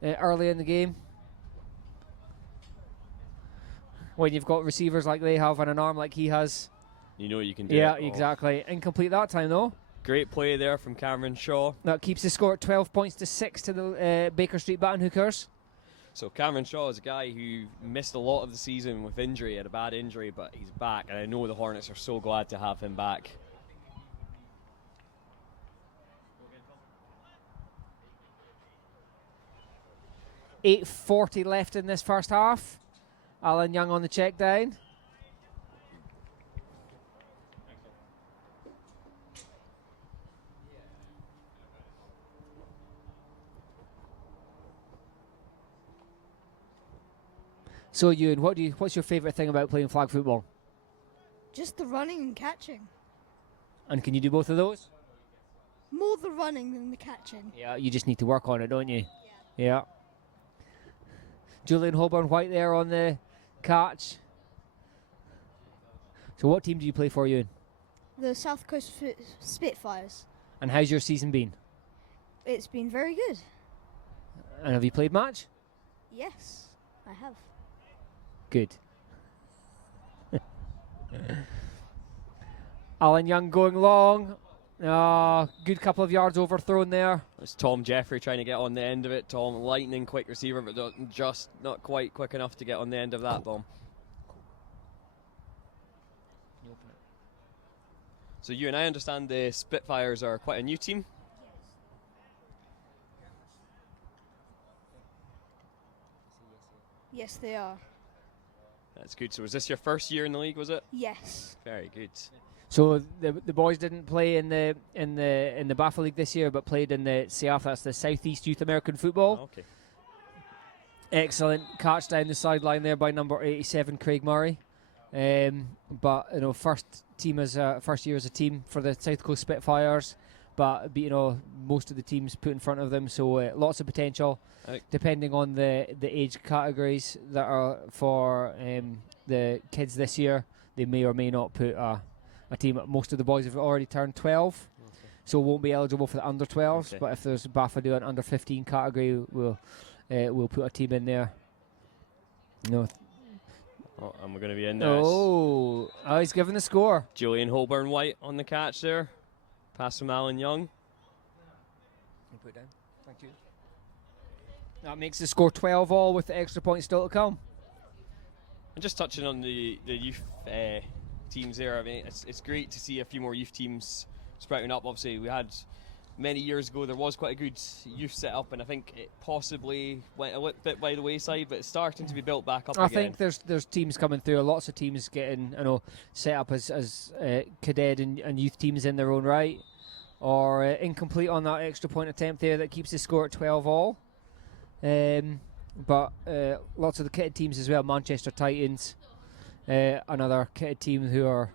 early in the game. When you've got receivers like they have and an arm like he has. You know you can do Yeah, it. exactly. Incomplete that time though. Great play there from Cameron Shaw. That keeps the score at 12 points to 6 to the Baker Street Button Hookers. So Cameron Shaw is a guy who missed a lot of the season with injury, had a bad injury, but he's back, and I know the Hornets are so glad to have him back. .840 left in this first half. Alan Young on the check down. So Ewan, what's your favourite thing about playing flag football? Just the running and catching. And can you do both of those? More the running than the catching. Yeah, you just need to work on it, don't you? Yeah. Julian Holborn-White there on the catch. So what team do you play for, Ewan? The South Coast Spitfires. And how's your season been? It's been very good. And have you played much? Yes, I have. Good. Alan Young going long. Good couple of yards overthrown there. It's Tom Jeffrey trying to get on the end of it. Tom, lightning quick receiver, but just not quite quick enough to get on the end of that bomb. So you and I understand the Spitfires are quite a new team. Yes, they are. That's good. So was this your first year in the league, was it? Yes. Very good. So the boys didn't play in the BAFA League this year, but played in the CAF. That's the Southeast Youth American Football. Oh, okay. Excellent catch down the sideline there by number 87, Craig Murray. But first year as a team for the South Coast Spitfires, but most of the teams put in front of them. So lots of potential, depending on the age categories that are for the kids this year. They may or may not put a team. Most of the boys have already turned 12. so won't be eligible for the under 12s. Okay. But if there's BAFA do an under 15 category, we'll put a team in there. No. Oh, and we're going to be in there. Oh, he's given the score. Julian Holborn-White on the catch there. Pass from Alan Young. Put it down. Thank you. That makes the score 12-all with the extra point still to come. And just touching on the youth teams there, I mean, it's great to see a few more youth teams sprouting up. Obviously, we had many years ago, there was quite a good youth setup, and I think it possibly went a little bit by the wayside, but it's starting to be built back up again. I think there's teams coming through, lots of teams getting set up as cadet and youth teams in their own right, or incomplete on that extra point attempt there that keeps the score at 12-all. But lots of the kitted teams as well. Manchester Titans, another kitted team who are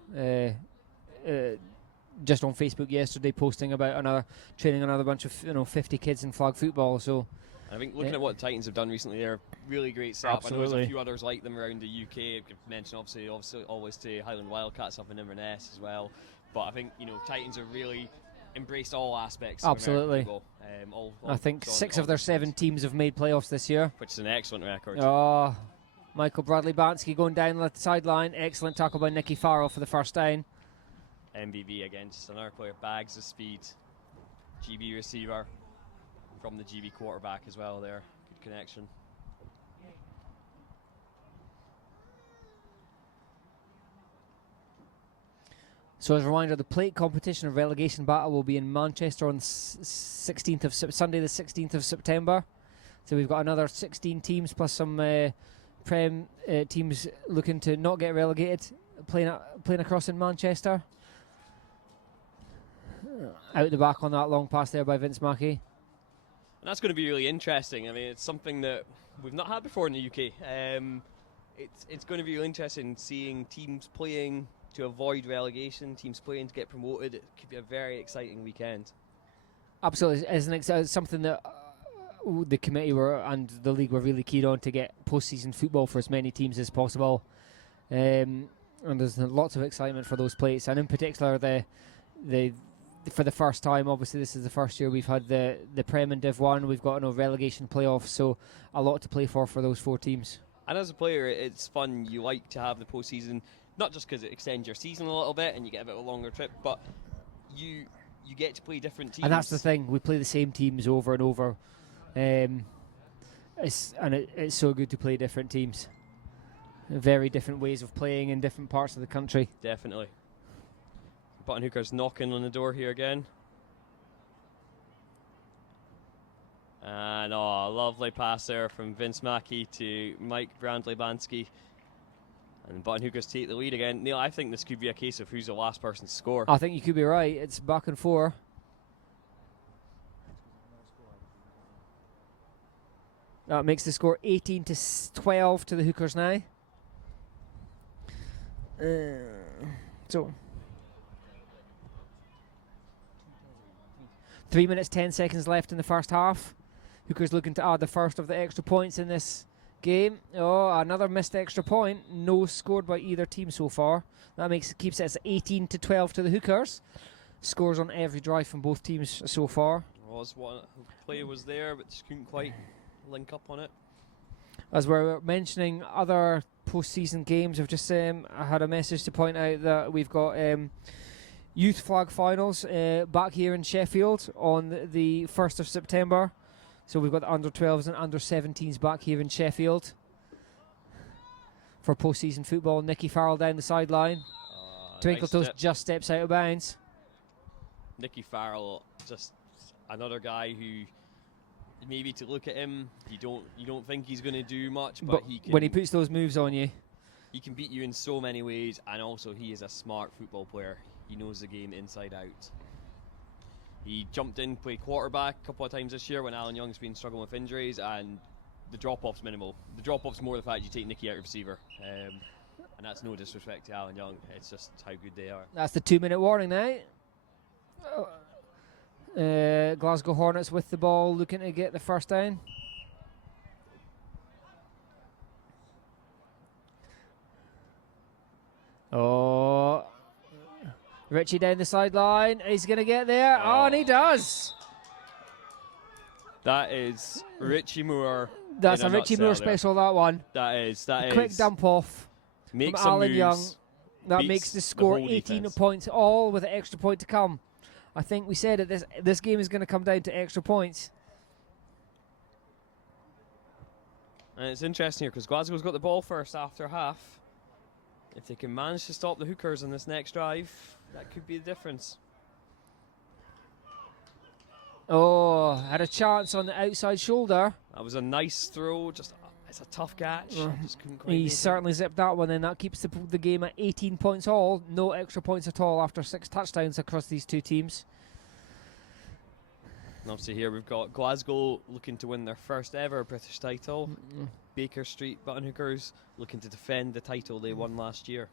just on Facebook yesterday posting about training another bunch of 50 kids in flag football. So I think looking at what the Titans have done recently, they're really great setup. I know there's a few others like them around the UK. I've mentioned obviously always to Highland Wildcats up in Inverness as well. But I think Titans have really embraced all aspects. Absolutely. Of American football. I think 6 of their 7 teams have made playoffs this year, which is an excellent record. Oh, Michael Bradley-Bansky going down the sideline. Excellent tackle by Nicky Farrell for the first down. MBV against another player, bags of speed. GB receiver from the GB quarterback as well there. Good connection. So as a reminder, the plate competition of relegation battle will be in Manchester on Sunday the 16th of September. So we've got another 16 teams plus some Prem teams looking to not get relegated playing across in Manchester. Out the back on that long pass there by Vince Mackey. And that's going to be really interesting. I mean, it's something that we've not had before in the UK. It's going to be really interesting seeing teams playing to avoid relegation, teams playing to get promoted. It could be a very exciting weekend. Absolutely, it's something that the committee and the league were really keen on, to get post-season football for as many teams as possible. And there's lots of excitement for those plates, and in particular the for the first time, obviously this is the first year we've had the Prem and Div 1. We've got no relegation playoffs, so a lot to play for those 4 teams. And as a player, it's fun. You like to have the postseason, not just because it extends your season a little bit and you get a bit of a longer trip, but you get to play different teams. And that's the thing, we play the same teams over and over. It's so good to play different teams. Very different ways of playing in different parts of the country. Definitely. Button Hookers knocking on the door here again. And a lovely pass there from Vince Mackey to Mike Brandley-Bansky. And Button Hookers take the lead again. Neil, I think this could be a case of who's the last person to score. I think you could be right. It's back and 4. That makes the score 18-12 to the Hookers now. So 3 minutes 10 seconds left in the first half. Hookers looking to add the first of the extra points in this game. Oh, another missed extra point. No scored by either team so far. That keeps it at 18-12 to the Hookers. Scores on every drive from both teams so far. Was one play was there, but just couldn't quite link up on it. As we're mentioning other post-season games, I've just I had a message to point out that we've got youth flag finals back here in Sheffield on the 1st of September. So we've got the under-12s and under-17s back here in Sheffield for post-season football. Nicky Farrell down the sideline. Twinkletoes nice just steps out of bounds. Nicky Farrell, just another guy who, maybe to look at him, you don't think he's going to do much, but he can, when he puts those moves on you, he can beat you in so many ways. And also, he is a smart football player. He knows the game inside out. He jumped in, played quarterback a couple of times this year when Alan Young's been struggling with injuries, and the drop-off's minimal. The drop-off's more the fact you take Nicky out of receiver. And that's no disrespect to Alan Young. It's just how good they are. That's the 2-minute warning now. Glasgow Hornets with the ball, looking to get the first down. Oh, Richie down the sideline. He's going to get there. Oh, and he does. That is Richie Moore. That's a Richie Moore special, that one. That is. Quick dump off from Alan Young. That makes the score 18 points, all with an extra point to come. I think we said that this game is going to come down to extra points. And it's interesting here because Glasgow's got the ball first after half. If they can manage to stop the Hookers on this next drive, that could be the difference. Oh, had a chance on the outside shoulder. That was a nice throw. Just it's a tough catch. Just couldn't quite He make it. certainly zipped that one in. That keeps the game at 18 points all. No extra points at all after 6 touchdowns across these two teams. And obviously here we've got Glasgow looking to win their first ever British title. Baker Street Button Hookers looking to defend the title they won last year.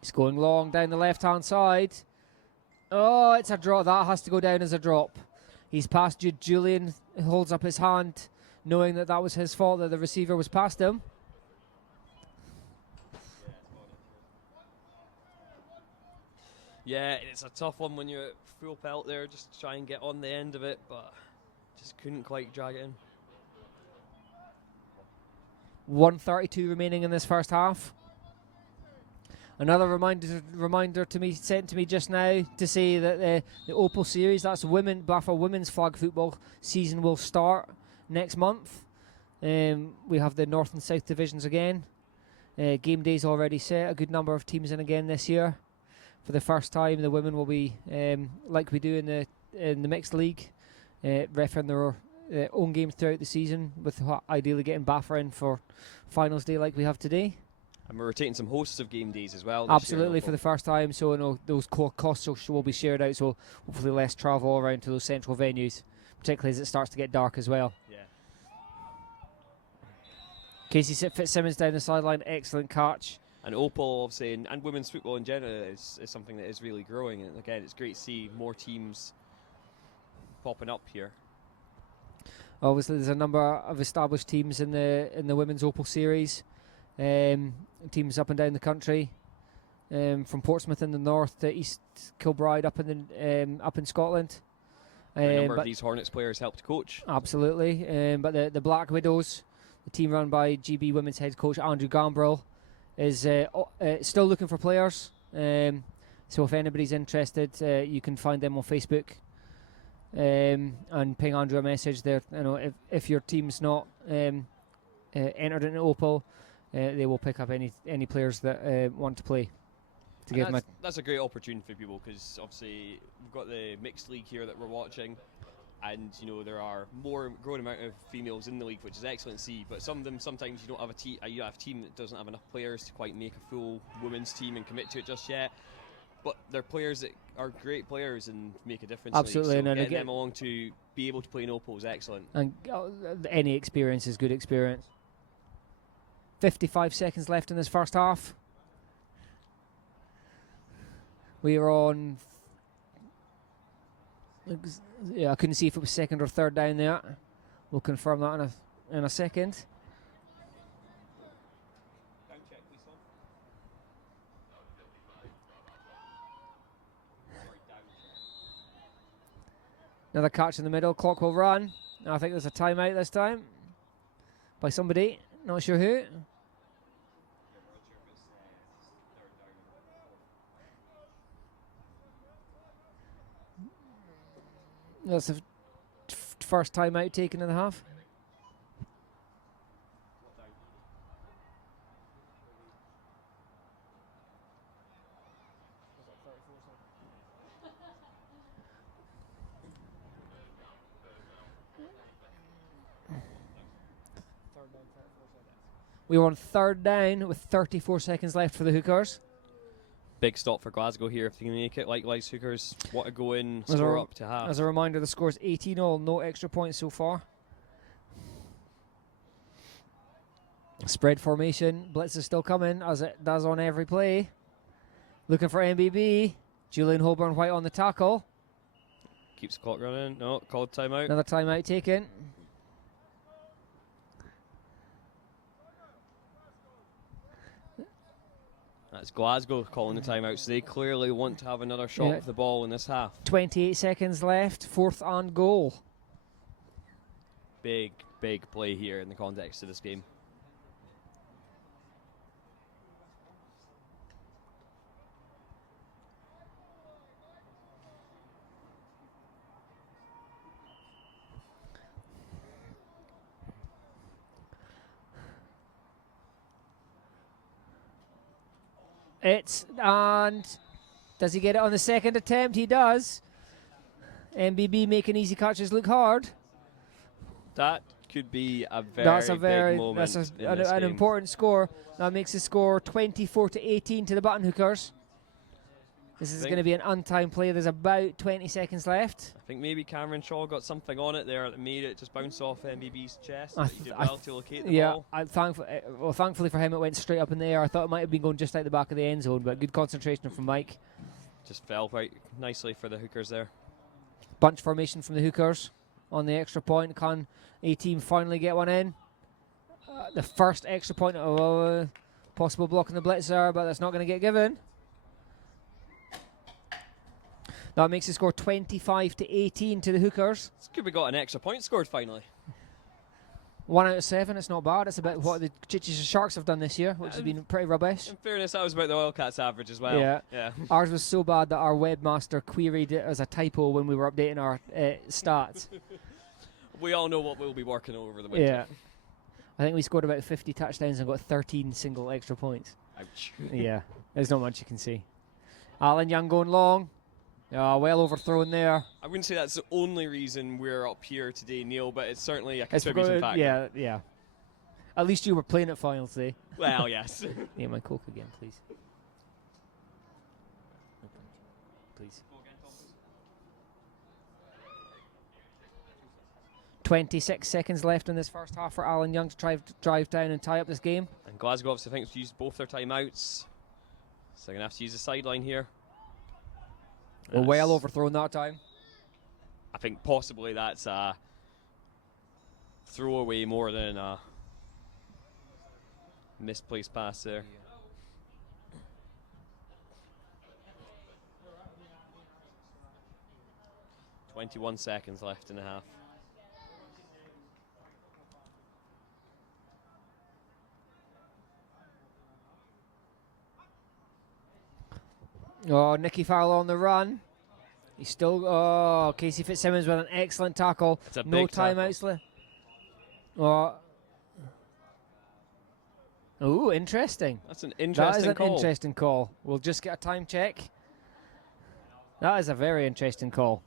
He's going long down the left-hand side. Oh, it's a drop. That has to go down as a drop. He's past Julian, holds up his hand, knowing that was his fault, that the receiver was past him. Yeah, it's a tough one when you're at full pelt there, just to try and get on the end of it, but just couldn't quite drag it in. 1:32 remaining in this first half. Another reminder to me sent to me just now to say that the Opal Series, that's BAFA Women's Flag Football season, will start next month. We have the North and South divisions again. Game day's already set. A good number of teams in again this year. For the first time, the women will be like we do in the mixed league, refereeing their own games throughout the season, with ideally getting BAFA in for finals day like we have today. And we're rotating some hosts of game days as well. Absolutely, for the first time, so those core costs will be shared out, so hopefully less travel around to those central venues, particularly as it starts to get dark as well. Yeah. Casey Fitzsimmons down the sideline, excellent catch. And Opal, obviously, and women's football in general is something that is really growing. And again, it's great to see more teams popping up here. Obviously, there's a number of established teams in the women's Opal Series. Teams up and down the country, from Portsmouth in the north to East Kilbride up in Scotland. A number of these Hornets players helped coach. Absolutely, but the Black Widows, the team run by GB Women's head coach Andrew Gambrell, is still looking for players. So if anybody's interested, you can find them on Facebook and ping Andrew a message there. You know, if your team's not entered in Opal, they will pick up any players that want to play. That's a great opportunity for people, because obviously we've got the mixed league here that we're watching, and there are more growing amount of females in the league, which is excellent to see. But some of them, sometimes you don't have you have a team that doesn't have enough players to quite make a full women's team and commit to it just yet. But they're players that are great players and make a difference. Absolutely, so and getting them along to be able to play in Opal is excellent. And any experience is good experience. 55 seconds left in this first half. We are on. I couldn't see if it was second or third down there. We'll confirm that in a second. Another catch in the middle. Clock will run. I think there's a timeout this time by somebody. Not sure who. That's the first timeout taken in the half. We were on third down with 34 seconds left for the Hookers. Big stop for Glasgow here if they can make it. Likewise, Hookers want to go in, score up to half. As a reminder, the score is 18-all, no extra points so far. Spread formation, blitz is still coming, as it does on every play. Looking for MBB. Julian Holborn-White on the tackle. Keeps the clock running. No, called timeout. Another timeout taken. That's Glasgow calling the timeout, so they clearly want to have another shot of the ball in this half. 28 seconds left, 4th and goal. Big play here in the context of this game. And does he get it on the second attempt? He does. MBB making easy catches look hard. That could be a very big moment. That's an important score. That makes the score 24-18 to the Button Hookers. This is going to be an untimed play. There's about 20 seconds left. I think maybe Cameron Shaw got something on it there that made it just bounce off MBB's chest. He did well to locate the ball. Thankfully for him, it went straight up in the air. I thought it might have been going just out the back of the end zone, but good concentration from Mike. Just fell quite nicely for the Hookers there. Bunch formation from the Hookers on the extra point. Can a team finally get one in? The first extra point. Possible block in the blitzer, but that's not going to get given. That makes the score 25-18 to the Hookers. Could we got an extra point scored finally? 1 out of 7, it's not bad. It's about what the Chichester Sharks have done this year, which has been pretty rubbish. In fairness, that was about the Oilcats average as well. Yeah. Ours was so bad that our webmaster queried it as a typo when we were updating our stats. We all know what we'll be working over the winter. Yeah. I think we scored about 50 touchdowns and got 13 single extra points. Ouch. Yeah, there's not much you can see. Alan Young going long. Well overthrown there. I wouldn't say that's the only reason we're up here today, Neil, but it's certainly a contributing factor. Yeah. At least you were playing at finals today. Well, yes. Yeah, my Coke again, please. Please. 26 seconds left in this first half for Alan Young to drive down and tie up this game. And Glasgow obviously thinks to use both their timeouts. So they're going to have to use the sideline here. Well overthrown that time. I think possibly that's a throwaway more than a misplaced pass there. 21 seconds left in the half. Nicky Farrell on the run. He's still. Casey Fitzsimmons with an excellent tackle. No timeouts left. Interesting. That's an interesting call. Interesting call. We'll just get a time check. That is a very interesting call.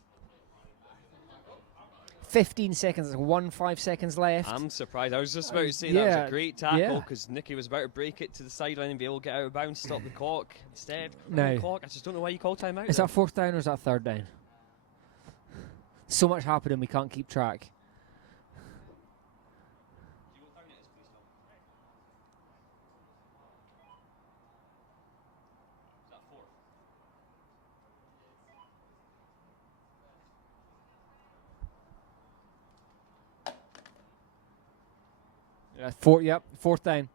15 seconds, 5 seconds left. I'm surprised. I was just about to say that was a great tackle because Nicky was about to break it to the sideline and be able to get out of bounds, stop the clock. Instead, I just don't know why you call timeout. Is that 4th down or is that 3rd down? So much happening, we can't keep track. Fourth down.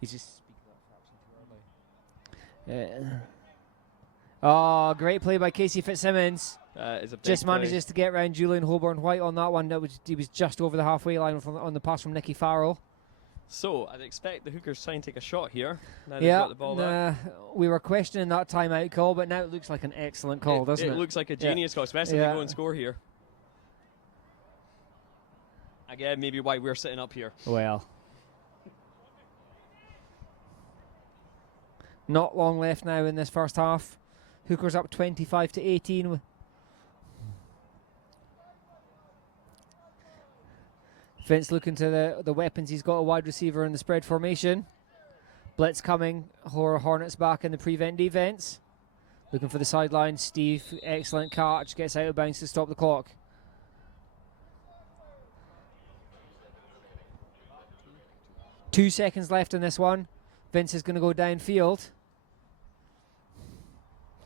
He's just speaking that fraction too early. Great play by Casey Fitzsimmons. Just manages to get around Julian Holborn-White on that one. He was just over the halfway line on the pass from Nicky Farrell. So I'd expect the Hookers try and take a shot here. Now they've got the ball back. We were questioning that timeout call, but now it looks like an excellent call, doesn't it? It looks like a genius call, especially if they go and score here. Again, maybe why we're sitting up here. Well. Not long left now in this first half. Hookers up 25-18. Vince looking to the weapons. He's got a wide receiver in the spread formation. Blitz coming. Hornets back in the prevent defense. Looking for the sideline. Steve, excellent catch. Gets out of bounds to stop the clock. Two seconds left in this one. Vince is going to go downfield.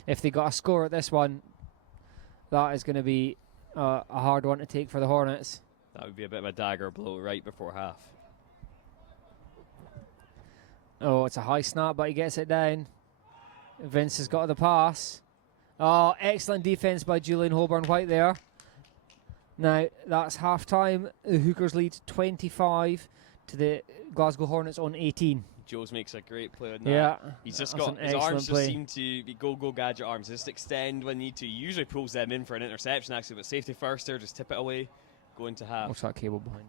If they got a score at this one, that is going to be a hard one to take for the Hornets. That would be a bit of a dagger blow right before half. Oh, it's a high snap, but he gets it down. Vince has got the pass. Oh, excellent defence by Julian Holborn-White there. Now, that's half-time. The Hookers lead 25 to the Glasgow Hornets on 18. Joes makes a great play on that. Yeah. He's just that's got, an his arms excellent just play. seem to be go gadget arms. Just extend when need to. He usually pulls them in for an interception actually, but safety first there, just tip it away, go into half. What's that cable behind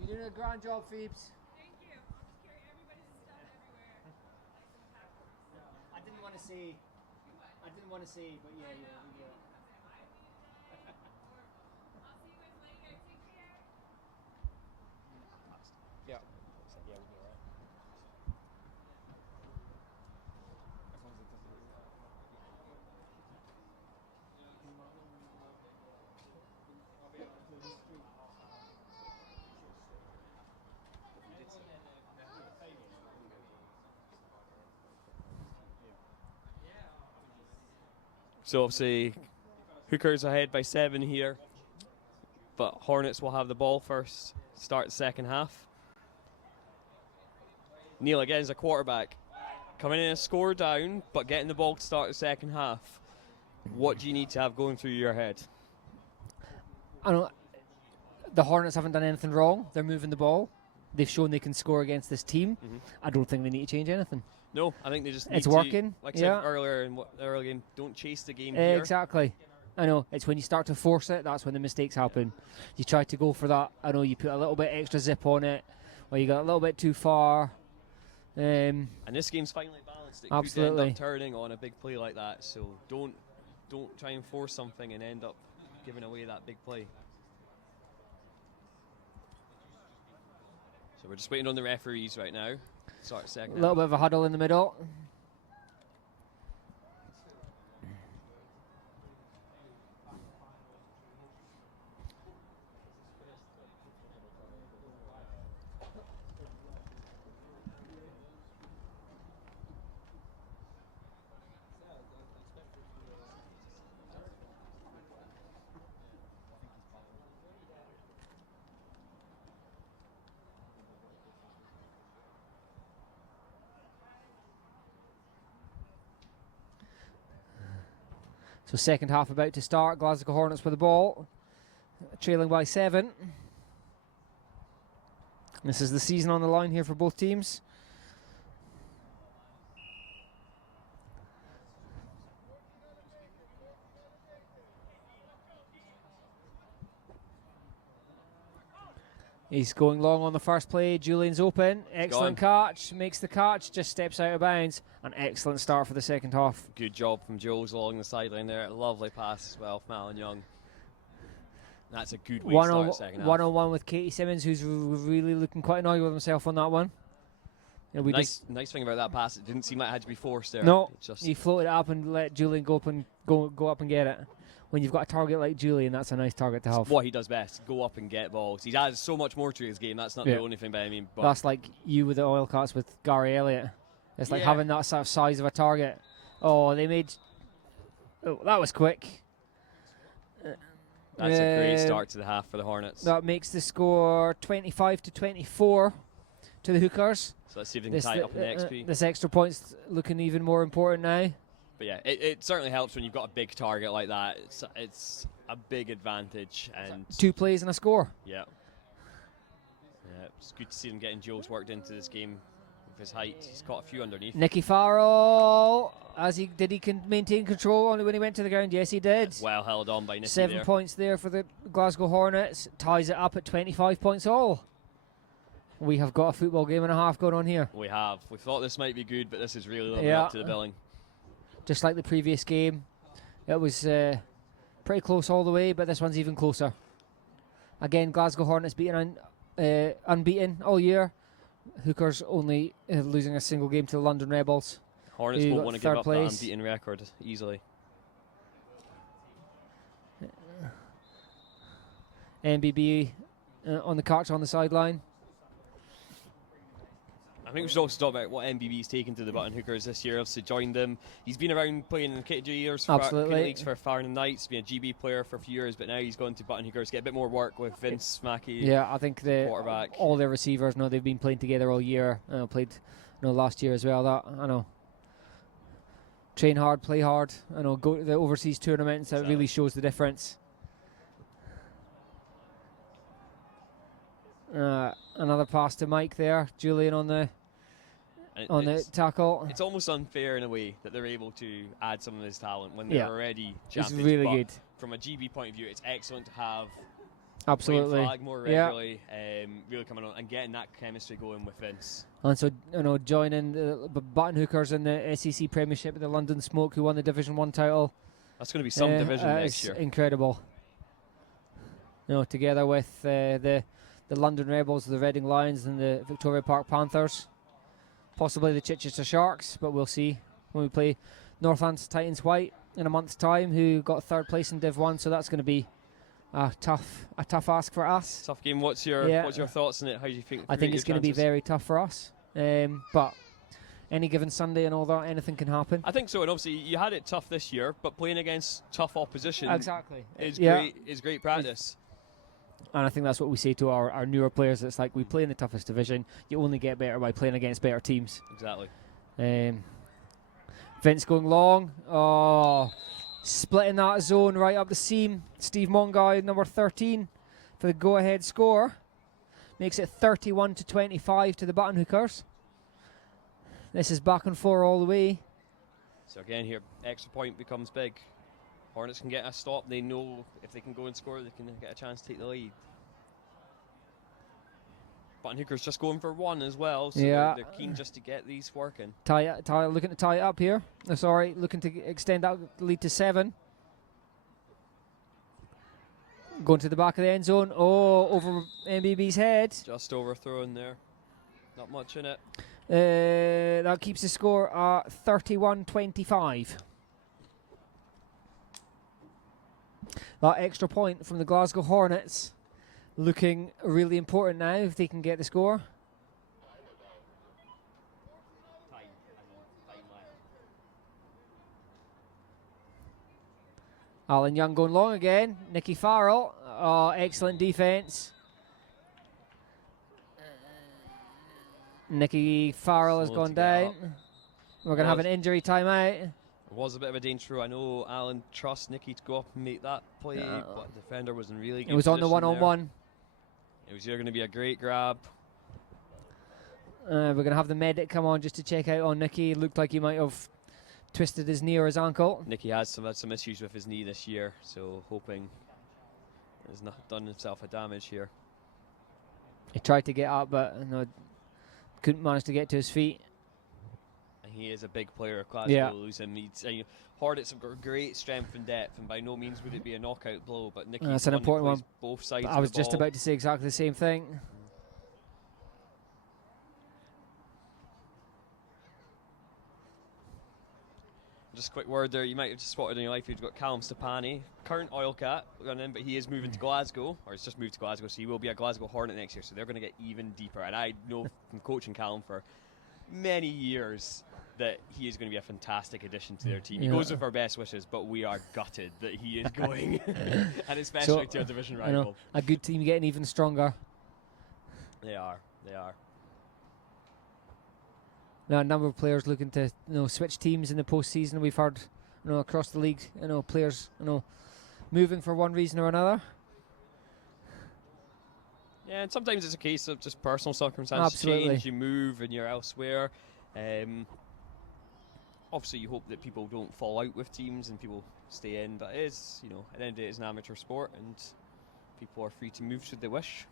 you? You're doing a grand job, Phoebes. Thank you. Just carry everybody's stuff everywhere. I didn't want to say, but yeah. I'll see you guys later. Take care. So obviously, Hookers ahead by 7 here, but Hornets will have the ball first, start the second half. Neil again is a quarterback, coming in a score down, but getting the ball to start the second half. What do you need to have going through your head? I don't. The Hornets haven't done anything wrong. They're moving the ball. They've shown they can score against this team. Mm-hmm. I don't think they need to change anything. No, I think they just need It's to, working, like I yeah. said earlier in the early game, don't chase the game here. Exactly. I know. It's when you start to force it, that's when the mistakes happen. You try to go for that. I know you put a little bit extra zip on it, or you got a little bit too far. And this game's finally balanced. It Absolutely. could end up turning on a big play like that. So don't try and force something and end up giving away that big play. So we're just waiting on the referees right now. Start second. A little bit of a huddle in the middle. So second half about to start. Glasgow Hornets with the ball, trailing by 7. This is the season on the line here for both teams. He's going long on the first play. Julian's open. Excellent catch. Makes the catch. Just steps out of bounds. An excellent start for the second half. Good job from Joes along the sideline there. Lovely pass as well from Alan Young. That's a good way to start the second half. One-on-one with Katie Simmons, who's really looking quite annoyed with himself on that one. Yeah, nice thing about that pass, it didn't seem like it had to be forced there. No, just he floated up and let Julian go up and get it. When you've got a target like Julian, that's a nice target to have. What he does best, go up and get balls. He adds so much more to his game. That's not the only thing by any means. But that's like you with the oil cuts with Gary Elliott. It's like having that sort of size of a target. Oh, they made... Oh, that was quick. That's a great start to the half for the Hornets. That makes the score 25-24 to the Hookers. So let's see if they can tie it up in the XP. This extra point's looking even more important now. But yeah, it certainly helps when you've got a big target like that. It's a big advantage. And 2 plays and a score. Yeah. Yeah, it's good to see him getting Joes worked into this game with his height. He's caught a few underneath. Nicky Farrell, did he maintain control when he went to the ground? Yes, he did. Well held on by Nicky 7 there. points there for the Glasgow Hornets. Ties it up at 25 points all. We have got a football game and a half going on here. We have. We thought this might be good, but this is really living up to the billing. Just like the previous game, it was pretty close all the way, but this one's even closer. Again, Glasgow Hornets unbeaten all year. Hookers only losing a single game to the London Rebels. Hornets won't want to give up that unbeaten record easily. MBB on the catch on the sideline. I think we should also talk about what MBB's taken to the Button Hookers this year. Obviously joined them. He's been around playing in KJ years for Absolutely. leagues for Farnham Knights, been a GB player for a few years, but now he's gone to Button Hookers, get a bit more work with Vince Mackey. Yeah, I think quarterback. all their receivers, they've been playing together all year. Played last year as well. That I know. Train hard, play hard. Go to the overseas tournaments. That really shows the difference. Another pass to Mike there. Julian on the tackle. It's almost unfair in a way that they're able to add some of his talent when they're already champions. It's really but good. From a GB point of view, it's excellent to have Absolutely Flag more regularly, really coming on and getting that chemistry going with Vince. And so, joining the Button Hookers in the SEC Premiership with the London Smoke, who won the Division 1 title. That's going to be some division next year. Incredible. Together with the London Rebels, the Reading Lions, and the Victoria Park Panthers. Possibly the Chichester Sharks, but we'll see when we play Northants Titans White in a month's time, who got 3rd place in Div 1, so that's going to be a tough ask for us. Tough game. What's your thoughts on it? How do you think? I think it's going to be very tough for us. But any given Sunday and all that, anything can happen. I think so, and obviously you had it tough this year, but playing against tough opposition is great practice. And I think that's what we say to our newer players. It's like, we play in the toughest division. You only get better by playing against better teams. Exactly. Vince going long. Oh, splitting that zone right up the seam. Steve Mongai, number 13, for the go-ahead score. Makes it 31-25 to the Button Hookers. This is back and forth all the way. So again here, extra point becomes big. Hornets can get a stop. They know if they can go and score, they can get a chance to take the lead. Button Hookers just going for 1 as well, so they're keen just to get these working. Looking to tie it up here. Looking to extend that lead to 7. Going to the back of the end zone. Oh, over MBB's head. Just overthrown there. Not much in it. That keeps the score at 31-25. That extra point from the Glasgow Hornets looking really important now if they can get the score. Alan Young going long again. Nicky Farrell. Oh, excellent defence. Nicky Farrell has gone down. We're going to have an injury timeout. It was a bit of a danger throw. I know Alan trusts Nicky to go up and make that play, but the defender was in really good It was on the one-on-one. It was either going to be a great grab. We're going to have the medic come on just to check out on Nicky. It looked like he might have twisted his knee or his ankle. Nicky has had some issues with his knee this year, so hoping he's not done himself a damage here. He tried to get up, but couldn't manage to get to his feet. And he is a big player. Glasgow will lose him. Hornets have got great strength and depth, and by no means would it be a knockout blow. But Nicky's that's an important one. Both sides. I was just about to say exactly the same thing. Just a quick word there, you might have just spotted in your life, you've got Callum Stepani, current Oil Cat, but he is moving to Glasgow, or he's just moved to Glasgow, so he will be a Glasgow Hornet next year, so they're going to get even deeper. And I know from coaching Callum for many years that he is going to be a fantastic addition to their team. He goes with our best wishes, but we are gutted that he is going, and especially to a division rival. A good team getting even stronger. They are. Now, a number of players looking to switch teams in the postseason. We've heard across the league, players moving for one reason or another. Yeah, and sometimes it's a case of just personal circumstances change. You move and you're elsewhere. Obviously, you hope that people don't fall out with teams and people stay in. But it is, at the end of the day, it's an amateur sport, and people are free to move should they wish.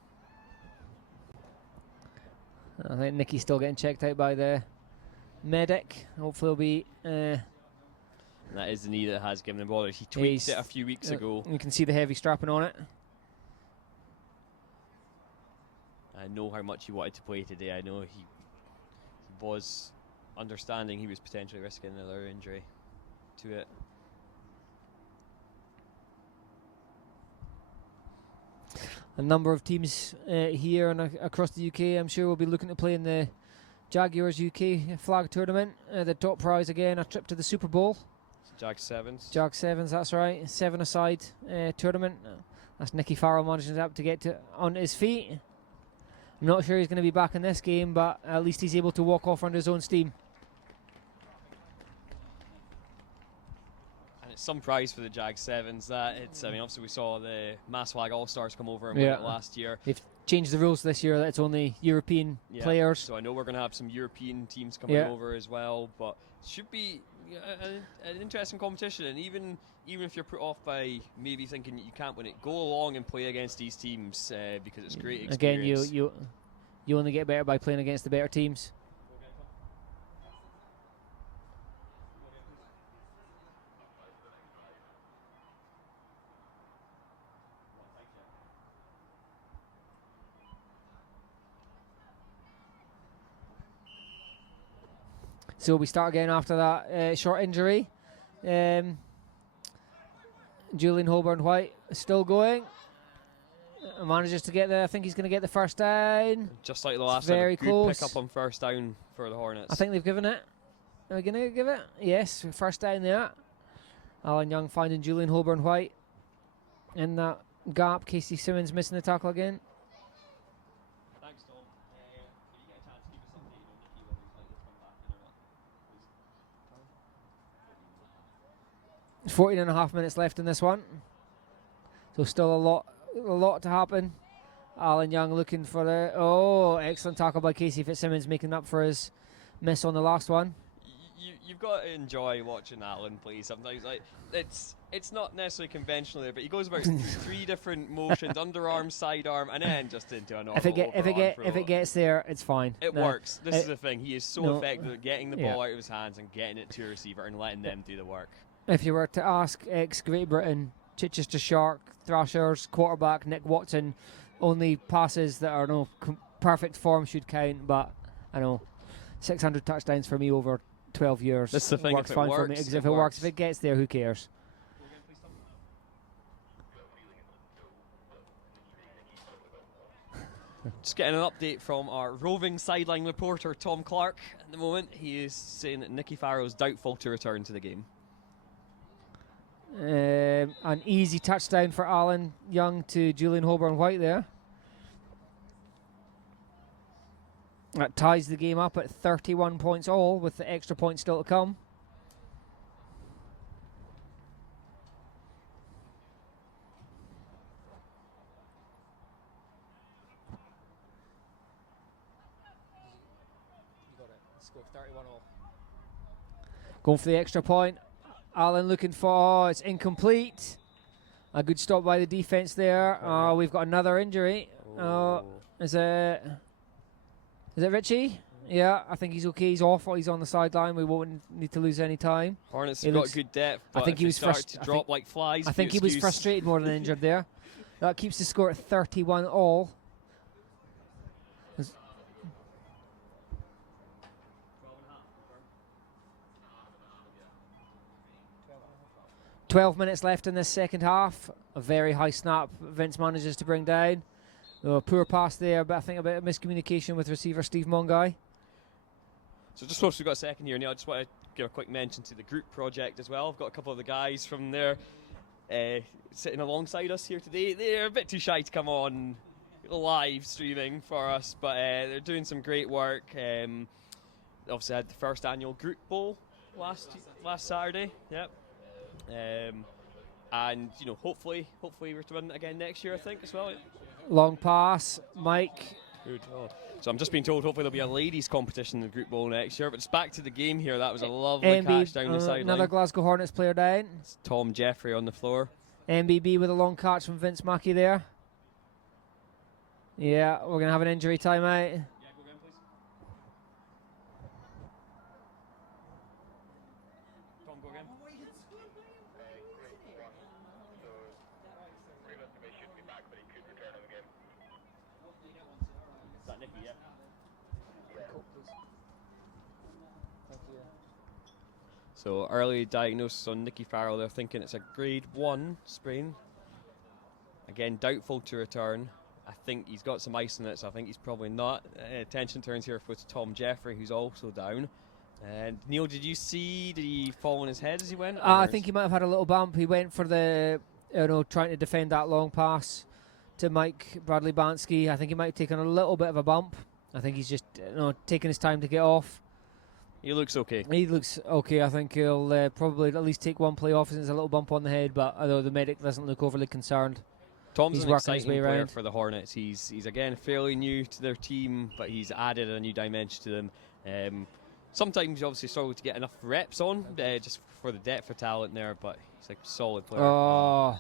I think Nicky's still getting checked out by the medic. Hopefully, he'll be. And that is the knee that has given him bother. He tweaked it a few weeks ago. You can see the heavy strapping on it. I know how much he wanted to play today. I know he was understanding he was potentially risking another injury to it. A number of teams here and across the UK, I'm sure, will be looking to play in the Jaguars UK flag tournament. The top prize again, a trip to the Super Bowl. Jag Sevens. Jag Sevens, that's right. 7-a-side tournament. That's Nicky Farrell managing up to get on his feet. I'm not sure he's going to be back in this game, but at least he's able to walk off under his own steam. And it's some prize for the Jag Sevens. That it's. I mean, obviously we saw the Mass Flag All Stars come over and win it last year. They've changed the rules this year. That it's only European players. So I know we're going to have some European teams coming over as well, but it should be an interesting competition. And even if you're put off by maybe thinking that you can't win it, go along and play against these teams because it's great experience. Again, you only get better by playing against the better teams. So we start again after that short injury. Julian Holborn-White still going. Manages to get there. I think he's going to get the first down. Just like the last time, very close. Pick up on first down for the Hornets. I think they've given it. Are we going to give it? Yes, first down there. Alan Young finding Julian Holborn-White in that gap. Casey Simmons missing the tackle again. Thanks, Tom. If you get a chance, keep us updated on Nicky whether he's likely to come back in or not. 14 and a half minutes left in this one. So still a lot to happen. Alan Young looking for the excellent tackle by Casey Fitzsimmons, making up for his miss on the last one. You've got to enjoy watching Alan play sometimes. Like it's not necessarily conventional there, but he goes about 3 different motions: underarm, sidearm, and then just into an if it gets there, it's fine. It works. This is the thing. He is so effective at getting the ball out of his hands and getting it to a receiver and letting them do the work. If you were to ask ex-Great Britain, Chichester Shark, Thrashers, quarterback Nick Watson, only passes that are perfect form should count, but I know 600 touchdowns for me over 12 years. That's the thing. Works fine for me. If it works, if it gets there, who cares? Just getting an update from our roving sideline reporter Tom Clark. At the moment, he is saying that Nicky Farrell is doubtful to return to the game. An easy touchdown for Alan Young to Julian Holborn-White there. That ties the game up at 31 points all, with the extra point still to come. You got it. Score 31 all. Going for the extra point. Alan looking for, it's incomplete. A good stop by the defense there. We've got another injury. Is it Richie? Yeah, I think he's okay. He's off. He's on the sideline. We won't need to lose any time. Hornets have got good depth, but I think he was to drop like flies. I think he was frustrated more than injured there. That keeps the score at 31 all. 12 minutes left in this second half. A very high snap Vince manages to bring down. Poor pass there, but I think a bit of miscommunication with receiver Steve Mongai. So just whilst we've got a second here, Neil, I just want to give a quick mention to the group project as well. I've got a couple of the guys from there sitting alongside us here today. They're a bit too shy to come on live streaming for us, but they're doing some great work. Obviously had the first annual group bowl last Saturday. Yep. And hopefully we're to win it again next year, I think, as well. Long pass, Mike. Good. So I'm just being told hopefully there'll be a ladies competition in the group bowl next year. But just back to the game here, that was a lovely catch down the sideline. Another Glasgow Hornets player down. It's Tom Jeffrey on the floor. MBB with a long catch from Vince Mackey there. Yeah, we're going to have an injury timeout. Yeah, go again, please. Tom, go again. Is that Nicky, yeah? So early diagnosis on Nicky Farrell. They're thinking it's a grade 1 sprain. Again, doubtful to return. I think he's got some ice in it, so I think he's probably not. Attention turns here for Tom Jeffrey, who's also down. And Neil, did he fall on his head as he went? I think he might have had a little bump. He went for the, trying to defend that long pass to Mike Bradley Bansky. I think he might have taken a little bit of a bump. I think he's just taking his time to get off. He looks okay. He looks okay. I think he'll probably at least take one play off since it's a little bump on the head, but although the medic doesn't look overly concerned. Tom's He's an working his exciting way player around. for the Hornets. He's again fairly new to their team, but he's added a new dimension to them. Sometimes you obviously struggle to get enough reps on, just for the depth of talent there, but he's like a solid player. Oh,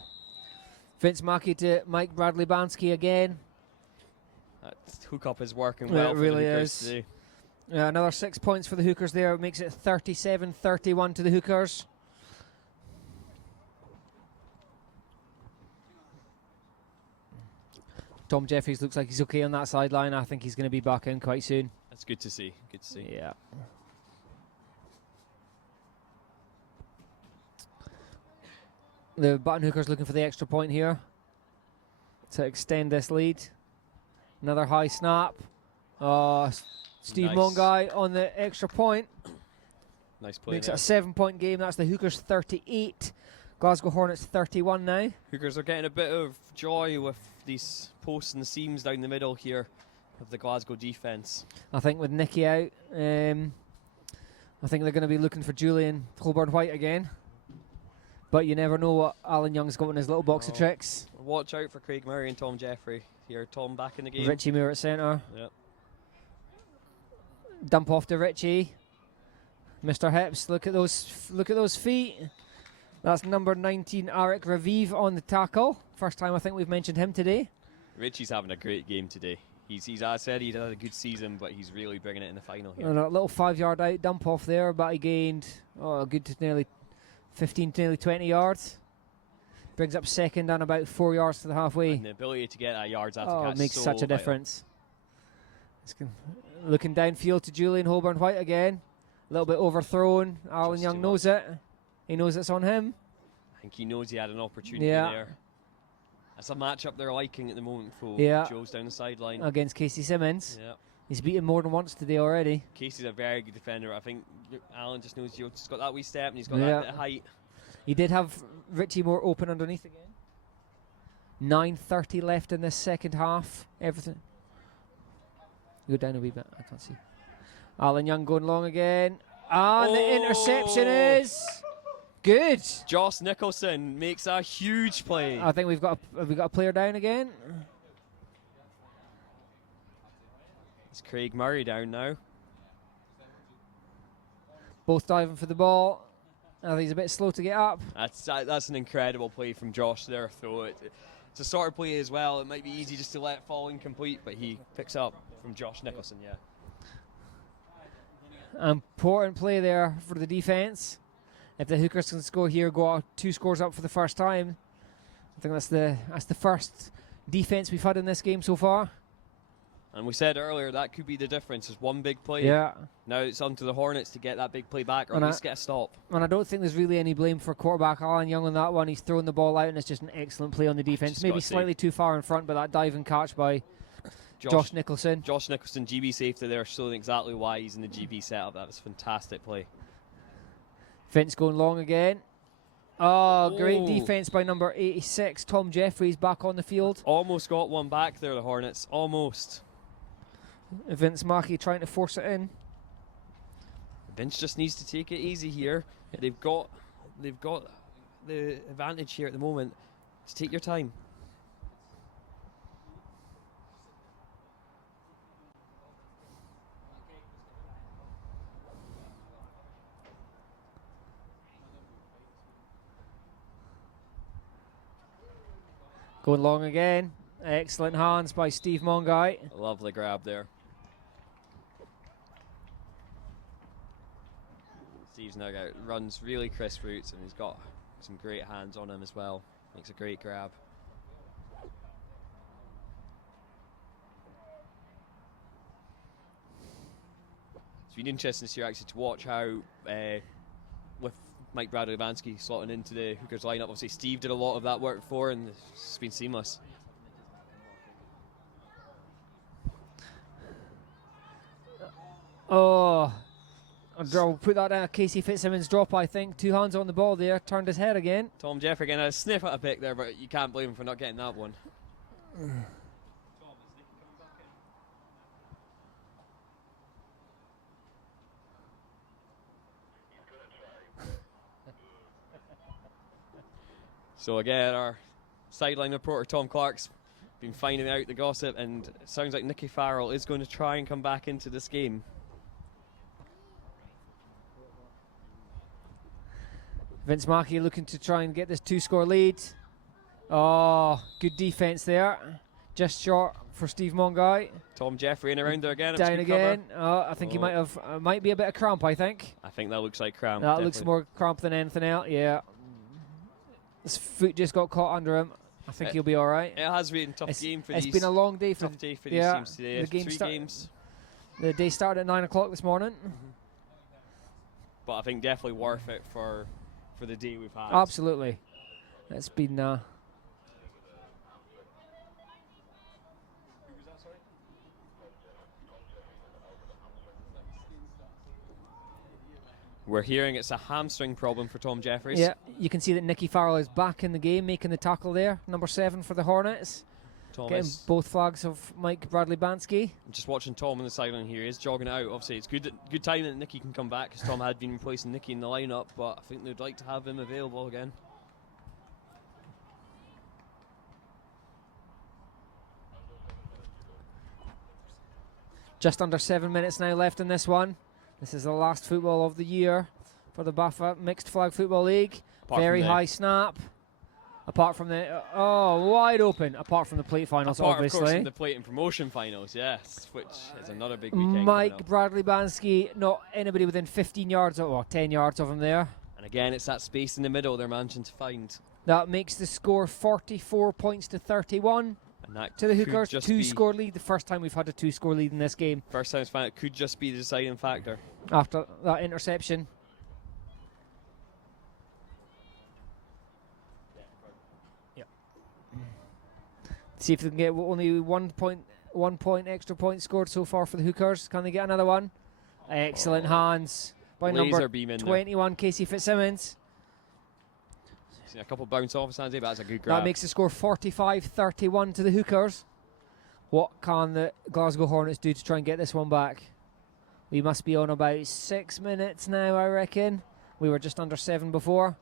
Vince Mackey to Mike Bradley Bansky again. That hookup is working Yeah, well it for really the Hookers is. today. Another 6 points for the Hookers there. Makes it 37-31 to the Hookers. Tom Jeffries looks like he's okay on that sideline. I think he's going to be back in quite soon. That's good to see. Good to see. Yeah. The Button Hookers looking for the extra point here to extend this lead. Another high snap. Steve Nice. Mongai on the extra point. Nice play. Makes it there. a 7-point game. That's the Hookers 38. Glasgow Hornets 31 now. Hookers are getting a bit of joy with these posts and seams down the middle here of the Glasgow defence. I think with Nicky out, I think they're going to be looking for Julian Holborn-White again. But you never know what Alan Young's got in his little box of tricks. Watch out for Craig Murray and Tom Jeffrey. Here, Tom back in the game. Richie Moore at centre. Yep. Dump off to Richie. Mr. Hips, look at those feet. That's number 19, Arik Raviv on the tackle. First time I think we've mentioned him today. Richie's having a great game today. He's I said he'd had a good season, but he's really bringing it in the final here. And a little 5-yard out dump off there, but he gained a good to nearly 15 to nearly 20 yards. Brings up second and about 4 yards to the halfway. And the ability to get that yards after catch It makes so such a vital. difference. Looking downfield to Julian Holborn-White again. A little bit overthrown. Alan Just Young too knows it. He knows it's on him. I think he knows he had an opportunity Yeah. there. That's a matchup they're liking at the moment for Yeah. Joe's down the sideline. Against Casey Simmons. Yeah. He's beaten more than once today already. Casey's a very good defender. I think Alan just knows Joe's got that wee step and he's got Yeah. that bit of height. He did have Richie Moore open underneath again. 9:30 left in this second half. Everything. Go down a wee bit. I can't see. Alan Young going long again. And the interception is good. Josh Nicholson makes a huge play. I think we've got a player down again. It's Craig Murray down now. Both diving for the ball. I think he's a bit slow to get up. That's an incredible play from Josh there. Though it's a sort of play as well. It might be easy just to let it fall incomplete, but he picks up from Josh Nicholson. Yeah. Important play there for the defence. If the Hookers can score here, go out 2 scores up for the first time. I think that's the first defence we've had in this game so far. And we said earlier that could be the difference. Is one big play. Yeah. Now it's on to the Hornets to get that big play back, or And at least get a stop. And I don't think there's really any blame for quarterback Alan Young on that one. He's thrown the ball out, and it's just an excellent play on the defence. Just Maybe gotta say. slightly too far in front, but that dive and catch by Josh Nicholson. Josh Nicholson, GB safety there, showing exactly why he's in the GB setup. That was a fantastic play. Vince going long again. Oh, great Oh. defence by number 86. Tom Jeffries back on the field. Almost got one back there, the Hornets. Almost. Vince Mackey trying to force it in. Vince just needs to take it easy here. They've got the advantage here at the moment. Just take your time. Going long again. Excellent hands by Steve Mongai. Lovely grab there. Steve's now runs really crisp routes, and he's got some great hands on him as well. Makes a great grab. It's been interesting this year actually to watch how with Mike Bradley Vansky slotting into the Hookers lineup. Obviously Steve did a lot of that work before, and it's been seamless. Oh, I'll put that down. Casey Fitzsimmons drop, I think. 2 hands on the ball there. Turned his head again. Tom Jeffrey getting a sniff at a pick there, but you can't blame him for not getting that one. So again, our sideline reporter Tom Clark's been finding out the gossip, and it sounds like Nicky Farrell is going to try and come back into this game. Vince Mackey looking to try and get this 2-score lead. Oh, good defence there. Just short for Steve Mongai. Tom Jeffrey in around there again. Down again. Oh, I think he might have. Might be a bit of cramp, I think. I think that looks like cramp. That definitely. looks more cramp than anything else. Yeah. His foot just got caught under him. I think he'll be all right. It has been a tough game for these. It's been a long day for tough day for these teams today. The game 3 games. The day started at 9 o'clock this morning. But I think definitely worth it for the day we've had. Absolutely. It's been. We're hearing it's a hamstring problem for Tom Jeffries. Yeah, you can see that Nicky Farrell is back in the game, making the tackle there. Number 7 for the Hornets. Getting both flags of Mike Bradley-Bansky. Just watching Tom on the sideline here. He's jogging out. Obviously, it's good time that Nicky can come back, because Tom had been replacing Nicky in the lineup, but I think they'd like to have him available again. Just under 7 minutes now left in this one. This is the last football of the year for the BAFA Mixed Flag Football League. Very high snap. Apart from the wide open. Apart from the plate finals, obviously. Of course, in the plate and promotion finals, yes, which is another big weekend. Mike Bradley-Bansky, not anybody within 15 yards or 10 yards of him there. And again, it's that space in the middle they're managing to find. That makes the score 44 points to 31. To the Hookers, 2-score lead. The first time we've had a 2-score lead in this game. First time it's found it could just be the deciding factor. After that interception. Yeah. See if they can get only 1 point extra point scored so far for the Hookers. Can they get another one? Excellent hands by number 21, Casey Fitzsimmons. A couple bounce off Sandy, but that's a good grab. That makes the score 45-31 to the Hookers. What can the Glasgow Hornets do to try and get this one back? We must be on about 6 minutes now, I reckon. We were just under 7 before.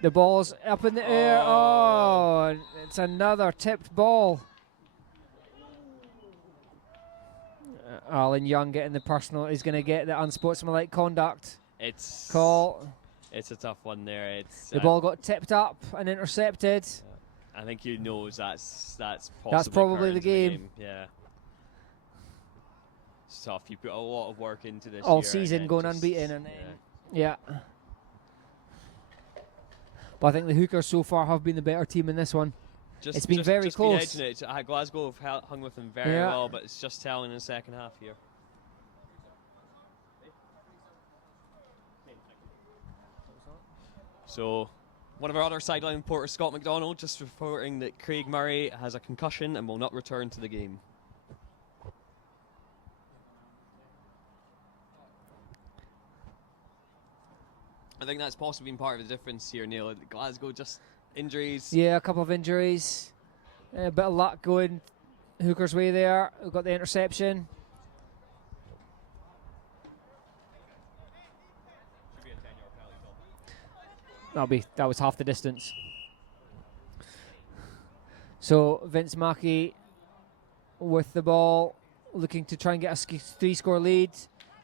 The ball's up in the air. Oh, it's another tipped ball. Alan Young getting the personal. He's going to get the unsportsmanlike conduct call. It's a tough one there. The ball got tipped up and intercepted. I think he knows that's probably the game. Yeah. It's tough. You put a lot of work into this all year season going unbeaten, and yeah. But I think the Hookers so far have been the better team in this one. It's been very close. Glasgow have hung with them very well, but it's just telling in the second half here. So, one of our other sideline reporters, Scott McDonald, just reporting that Craig Murray has a concussion and will not return to the game. I think that's possibly been part of the difference here, Neil. Glasgow just injuries. Yeah, a couple of injuries. A bit of luck going Hooker's way there. We've got the interception. That was half the distance. So Vince Mackey with the ball, looking to try and get a 3-score lead.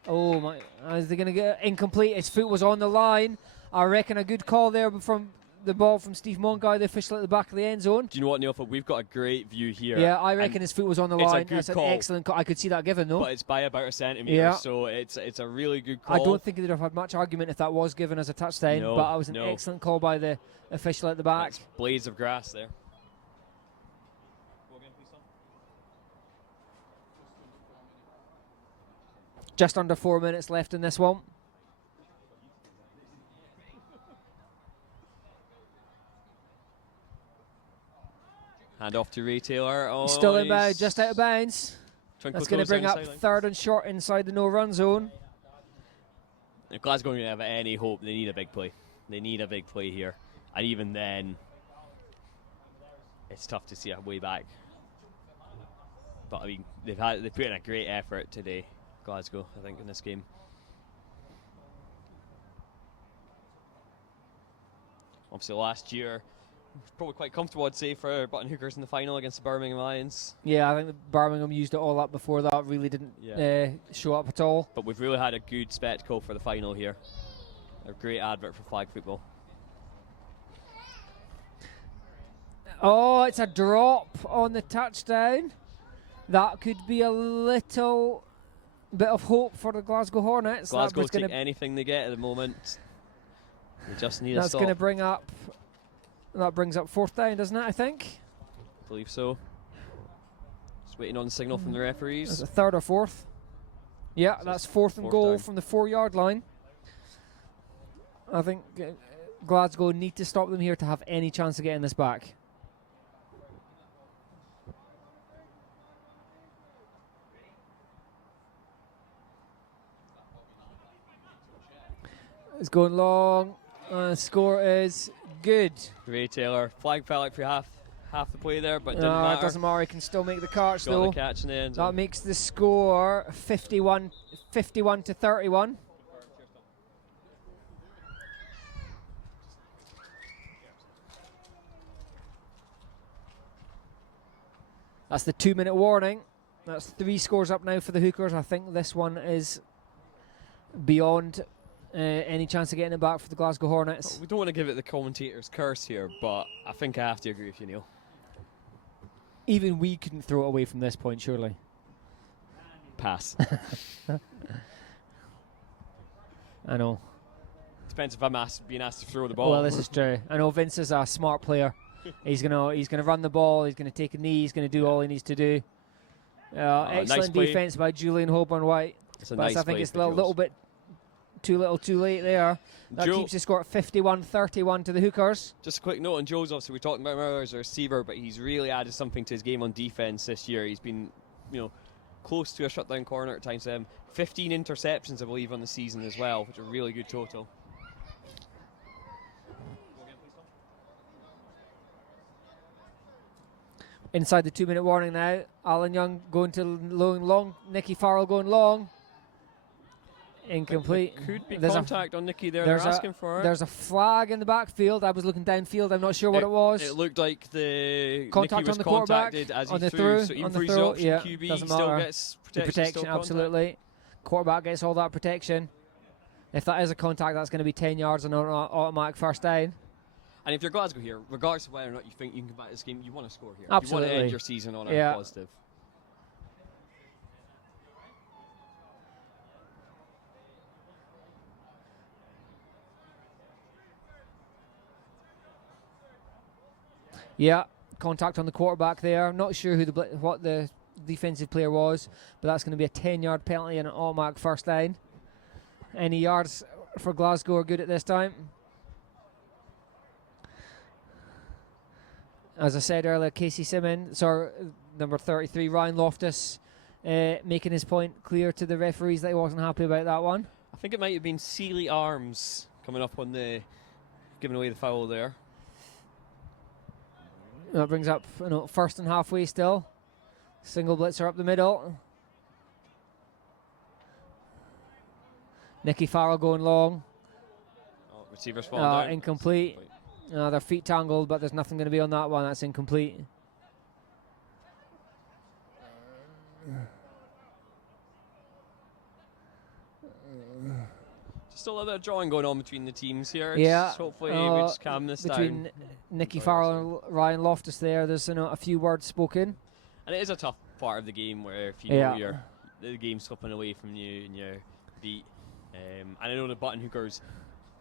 Oh my! Is they going to get incomplete? His foot was on the line. I reckon a good call there from the ball from Steve Mongai, the official at the back of the end zone. Do you know what, Neil? We've got a great view here. Yeah, I reckon his foot was on the line. That's an excellent call. I could see that given, though. But it's by about a centimetre, so it's a really good call. I don't think they'd have had much argument if that was given as a touchdown, but it was an excellent call by the official at the back. That's blades of grass there. Just under 4 minutes left in this one. Hand off to Ray Taylor. Oh, Still inbound, just out of bounds. Twinkle That's going to toes bring down up the sideline. 3rd and short inside the no-run zone. If Glasgow don't have any hope, they need a big play. They need a big play here. And even then, it's tough to see a way back. But I mean, they put in a great effort today, Glasgow, I think, in this game. Obviously, last year, probably quite comfortable, I'd say, for Button Hookers in the final against the Birmingham Lions. Yeah, I think the Birmingham used it all up before that. Really didn't show up at all. But we've really had a good spectacle for the final here. A great advert for flag football. Oh, it's a drop on the touchdown. That could be a little bit of hope for the Glasgow Hornets. Glasgow take anything they get at the moment. They just need a That's stop. going to bring up. That brings up 4th down, doesn't it? I think. I believe so. Just waiting on the signal from the referees. Is it 3rd or 4th? Yeah, So that's it's 4th and 4th goal down. from the 4-yard line. I think Glasgow need to stop them here to have any chance of getting this back. It's going long. Score is good. Ray Taylor. Flag fell out for half the play there, but didn't No, matter. it doesn't matter. He can still make the catch Got though. the catch in the end That zone. makes the score 51 to 31. That's the 2-minute warning. That's 3 scores up now for the Hookers. I think this one is beyond any chance of getting it back for the Glasgow Hornets. We don't want to give it the commentator's curse here, but I think I have to agree with you, Neil. Even we couldn't throw it away from this point, surely. Pass. I know. Depends if I'm being asked to throw the ball. Well, this is true. I know Vince is a smart player. He's gonna run the ball. He's gonna take a knee. He's gonna do all he needs to do. Nice Excellent play. defense by Julian Holborn-White. It's a But nice I think play it's a for little Jules. bit too little, too late there. That Joe- keeps the score at 51-31 to the Hookers. Just a quick note on Joe's. Obviously, we talked about him earlier as a receiver, but he's really added something to his game on defense this year. He's been, close to a shutdown corner at times. 15 interceptions, I believe, on the season as well, which is a really good total. Inside the 2-minute warning now. Alan Young going to long. Nicky Farrell going long. Incomplete. Could be There's a- contact on Nicky there. They're asking for it. There's a flag in the backfield. I was looking downfield. I'm not sure what it was. It looked like the Contact Nicky was on the quarterback, contacted as on he the threw. throw, So even on for the his throw, option yeah, QB, he doesn't still matter. gets The protection. protection, still contact. absolutely. Quarterback gets all that protection. If that is a contact, that's going to be 10 yards and an automatic first down. And if you're Glasgow here, regardless of whether or not you think you can come back to this game, you want to score here. You Absolutely. want to end your season on Yeah. a positive. Yeah, contact on the quarterback there. I'm not sure what the defensive player was, but that's going to be a 10-yard penalty and an automatic first down. Any yards for Glasgow are good at this time. As I said earlier, Casey Simmons, or number 33, Ryan Loftus, making his point clear to the referees that he wasn't happy about that one. I think it might have been Sealy Arms coming up on the giving away the foul there. That brings up 1st and halfway still. Single blitzer up the middle. Nicky Farrell going long. Oh, receivers falling down. Incomplete. Their feet tangled, but there's nothing going to be on that one. That's incomplete. Just a little bit of drawing going on between the teams here. Yeah. Just hopefully we just calm this between down. Nicky Sorry, Farrell and Ryan Loftus there, there's a few words spoken. And it is a tough part of the game where if you know the game's slipping away from you and you're beat. And I know the Button Hookers,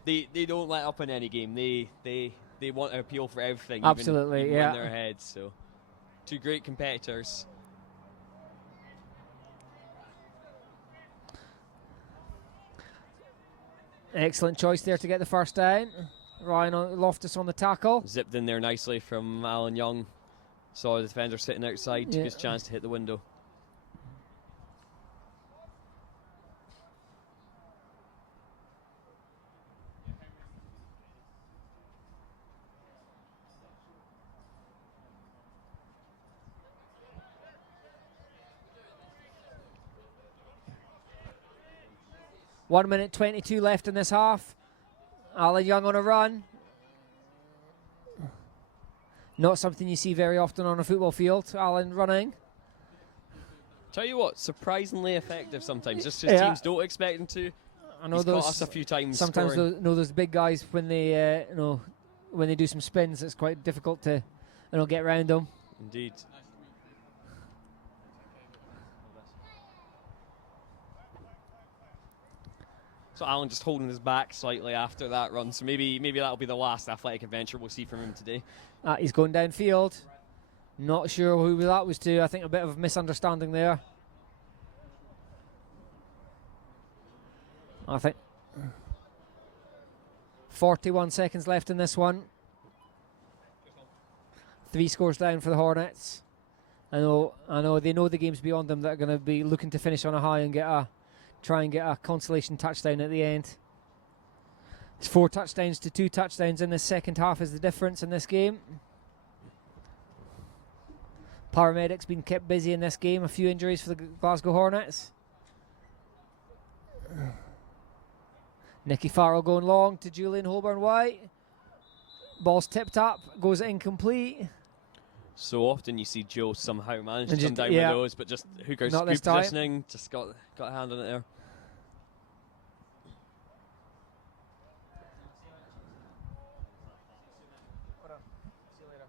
they don't let up in any game. They want to appeal for everything. Absolutely, even yeah. when they're ahead. So, two great competitors. Excellent choice there to get the first down. Ryan Loftus on the tackle. Zipped in there nicely from Alan Young. Saw the defender sitting outside, took his chance to hit the window. One minute 22 left in this half. Alan Young on a run. Not something you see very often on a football field. Alan running. Tell you what, surprisingly effective sometimes. Just because teams don't expect him to. I know He's those caught us a few times. Sometimes scoring. those big guys when they when they do some spins, it's quite difficult to get around them. Indeed. So Alan just holding his back slightly after that run. So maybe that'll be the last athletic adventure we'll see from him today. He's going downfield. Not sure who that was to. I think a bit of a misunderstanding there. I think 41 seconds left in this one. 3 scores down for the Hornets. I know they know the games beyond them that are going to be looking to finish on a high and try and get a consolation touchdown at the end. It's 4 touchdowns to 2 touchdowns in the second half is the difference in this game. Paramedics been kept busy in this game. A few injuries for the Glasgow Hornets. Nicky Farrell going long to Julian Holborn-White. Ball's tipped up, goes incomplete. So often you see Joe somehow manage to come down yeah. with those, but just Hooker's Not good this time. positioning, just got a hand on it there. See you later.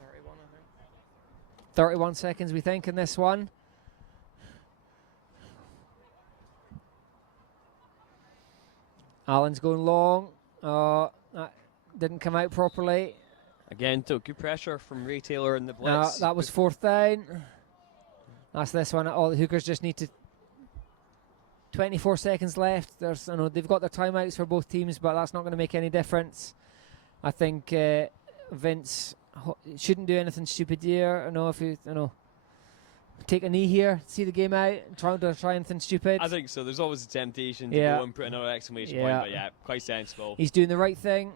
31, I think. 31 seconds, we think, in this one. Allen's going long. That didn't come out properly. Again, took good pressure from Ray Taylor in the blitz. That was 4th down. That's this one. All the Hookers just need to. 24 seconds left. They've got their timeouts for both teams, but that's not going to make any difference. I think Vince shouldn't do anything stupid here. Take a knee here, see the game out, try anything stupid. I think so. There's always a temptation to Yeah. go and put another exclamation point, but yeah, quite sensible. He's doing the right thing.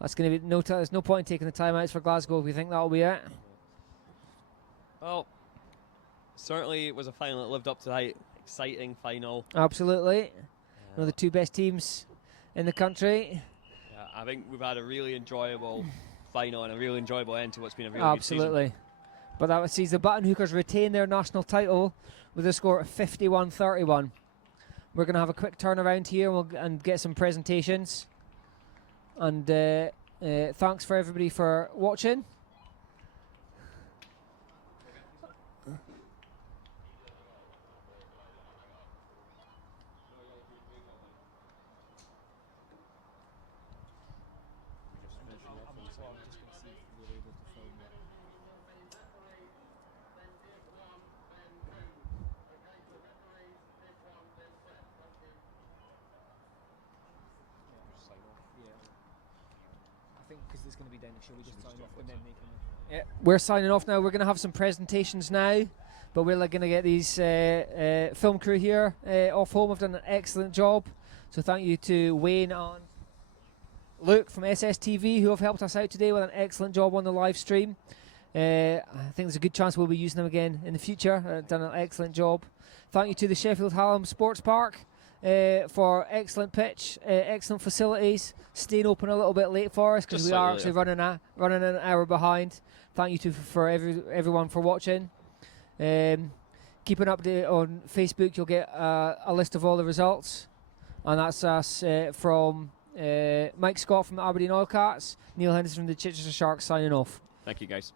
That's going to be there's no point in taking the timeouts for Glasgow. We think that'll be it. Well, certainly it was a final that lived up to that exciting final. Absolutely. One of the 2 best teams in the country. Yeah, I think we've had a really enjoyable final and a really enjoyable end to what's been a really Absolutely. good season. But that sees the Button Hookers retain their national title with a score of 51-31. We're going to have a quick turnaround here and get some presentations. And thanks for everybody for watching. Because it's going to be down the show, we just sign off and then make them. We're signing off now. We're going to have some presentations now, but we're going to get these film crew here off home. Have done an excellent job, so thank you to Wayne and Luke from SSTV who have helped us out today with an excellent job on the live stream. I think there's a good chance we'll be using them again in the future. Done an excellent job. Thank you to the Sheffield Hallam Sports Park for excellent pitch, excellent facilities, staying open a little bit late for us because we are actually running an hour behind. Thank you for everyone for watching. Keep an update on Facebook. You'll get a list of all the results, and that's us from Mike Scott from the Aberdeen Oilcats, Neil Henderson from the Chichester Sharks signing off. Thank you, guys.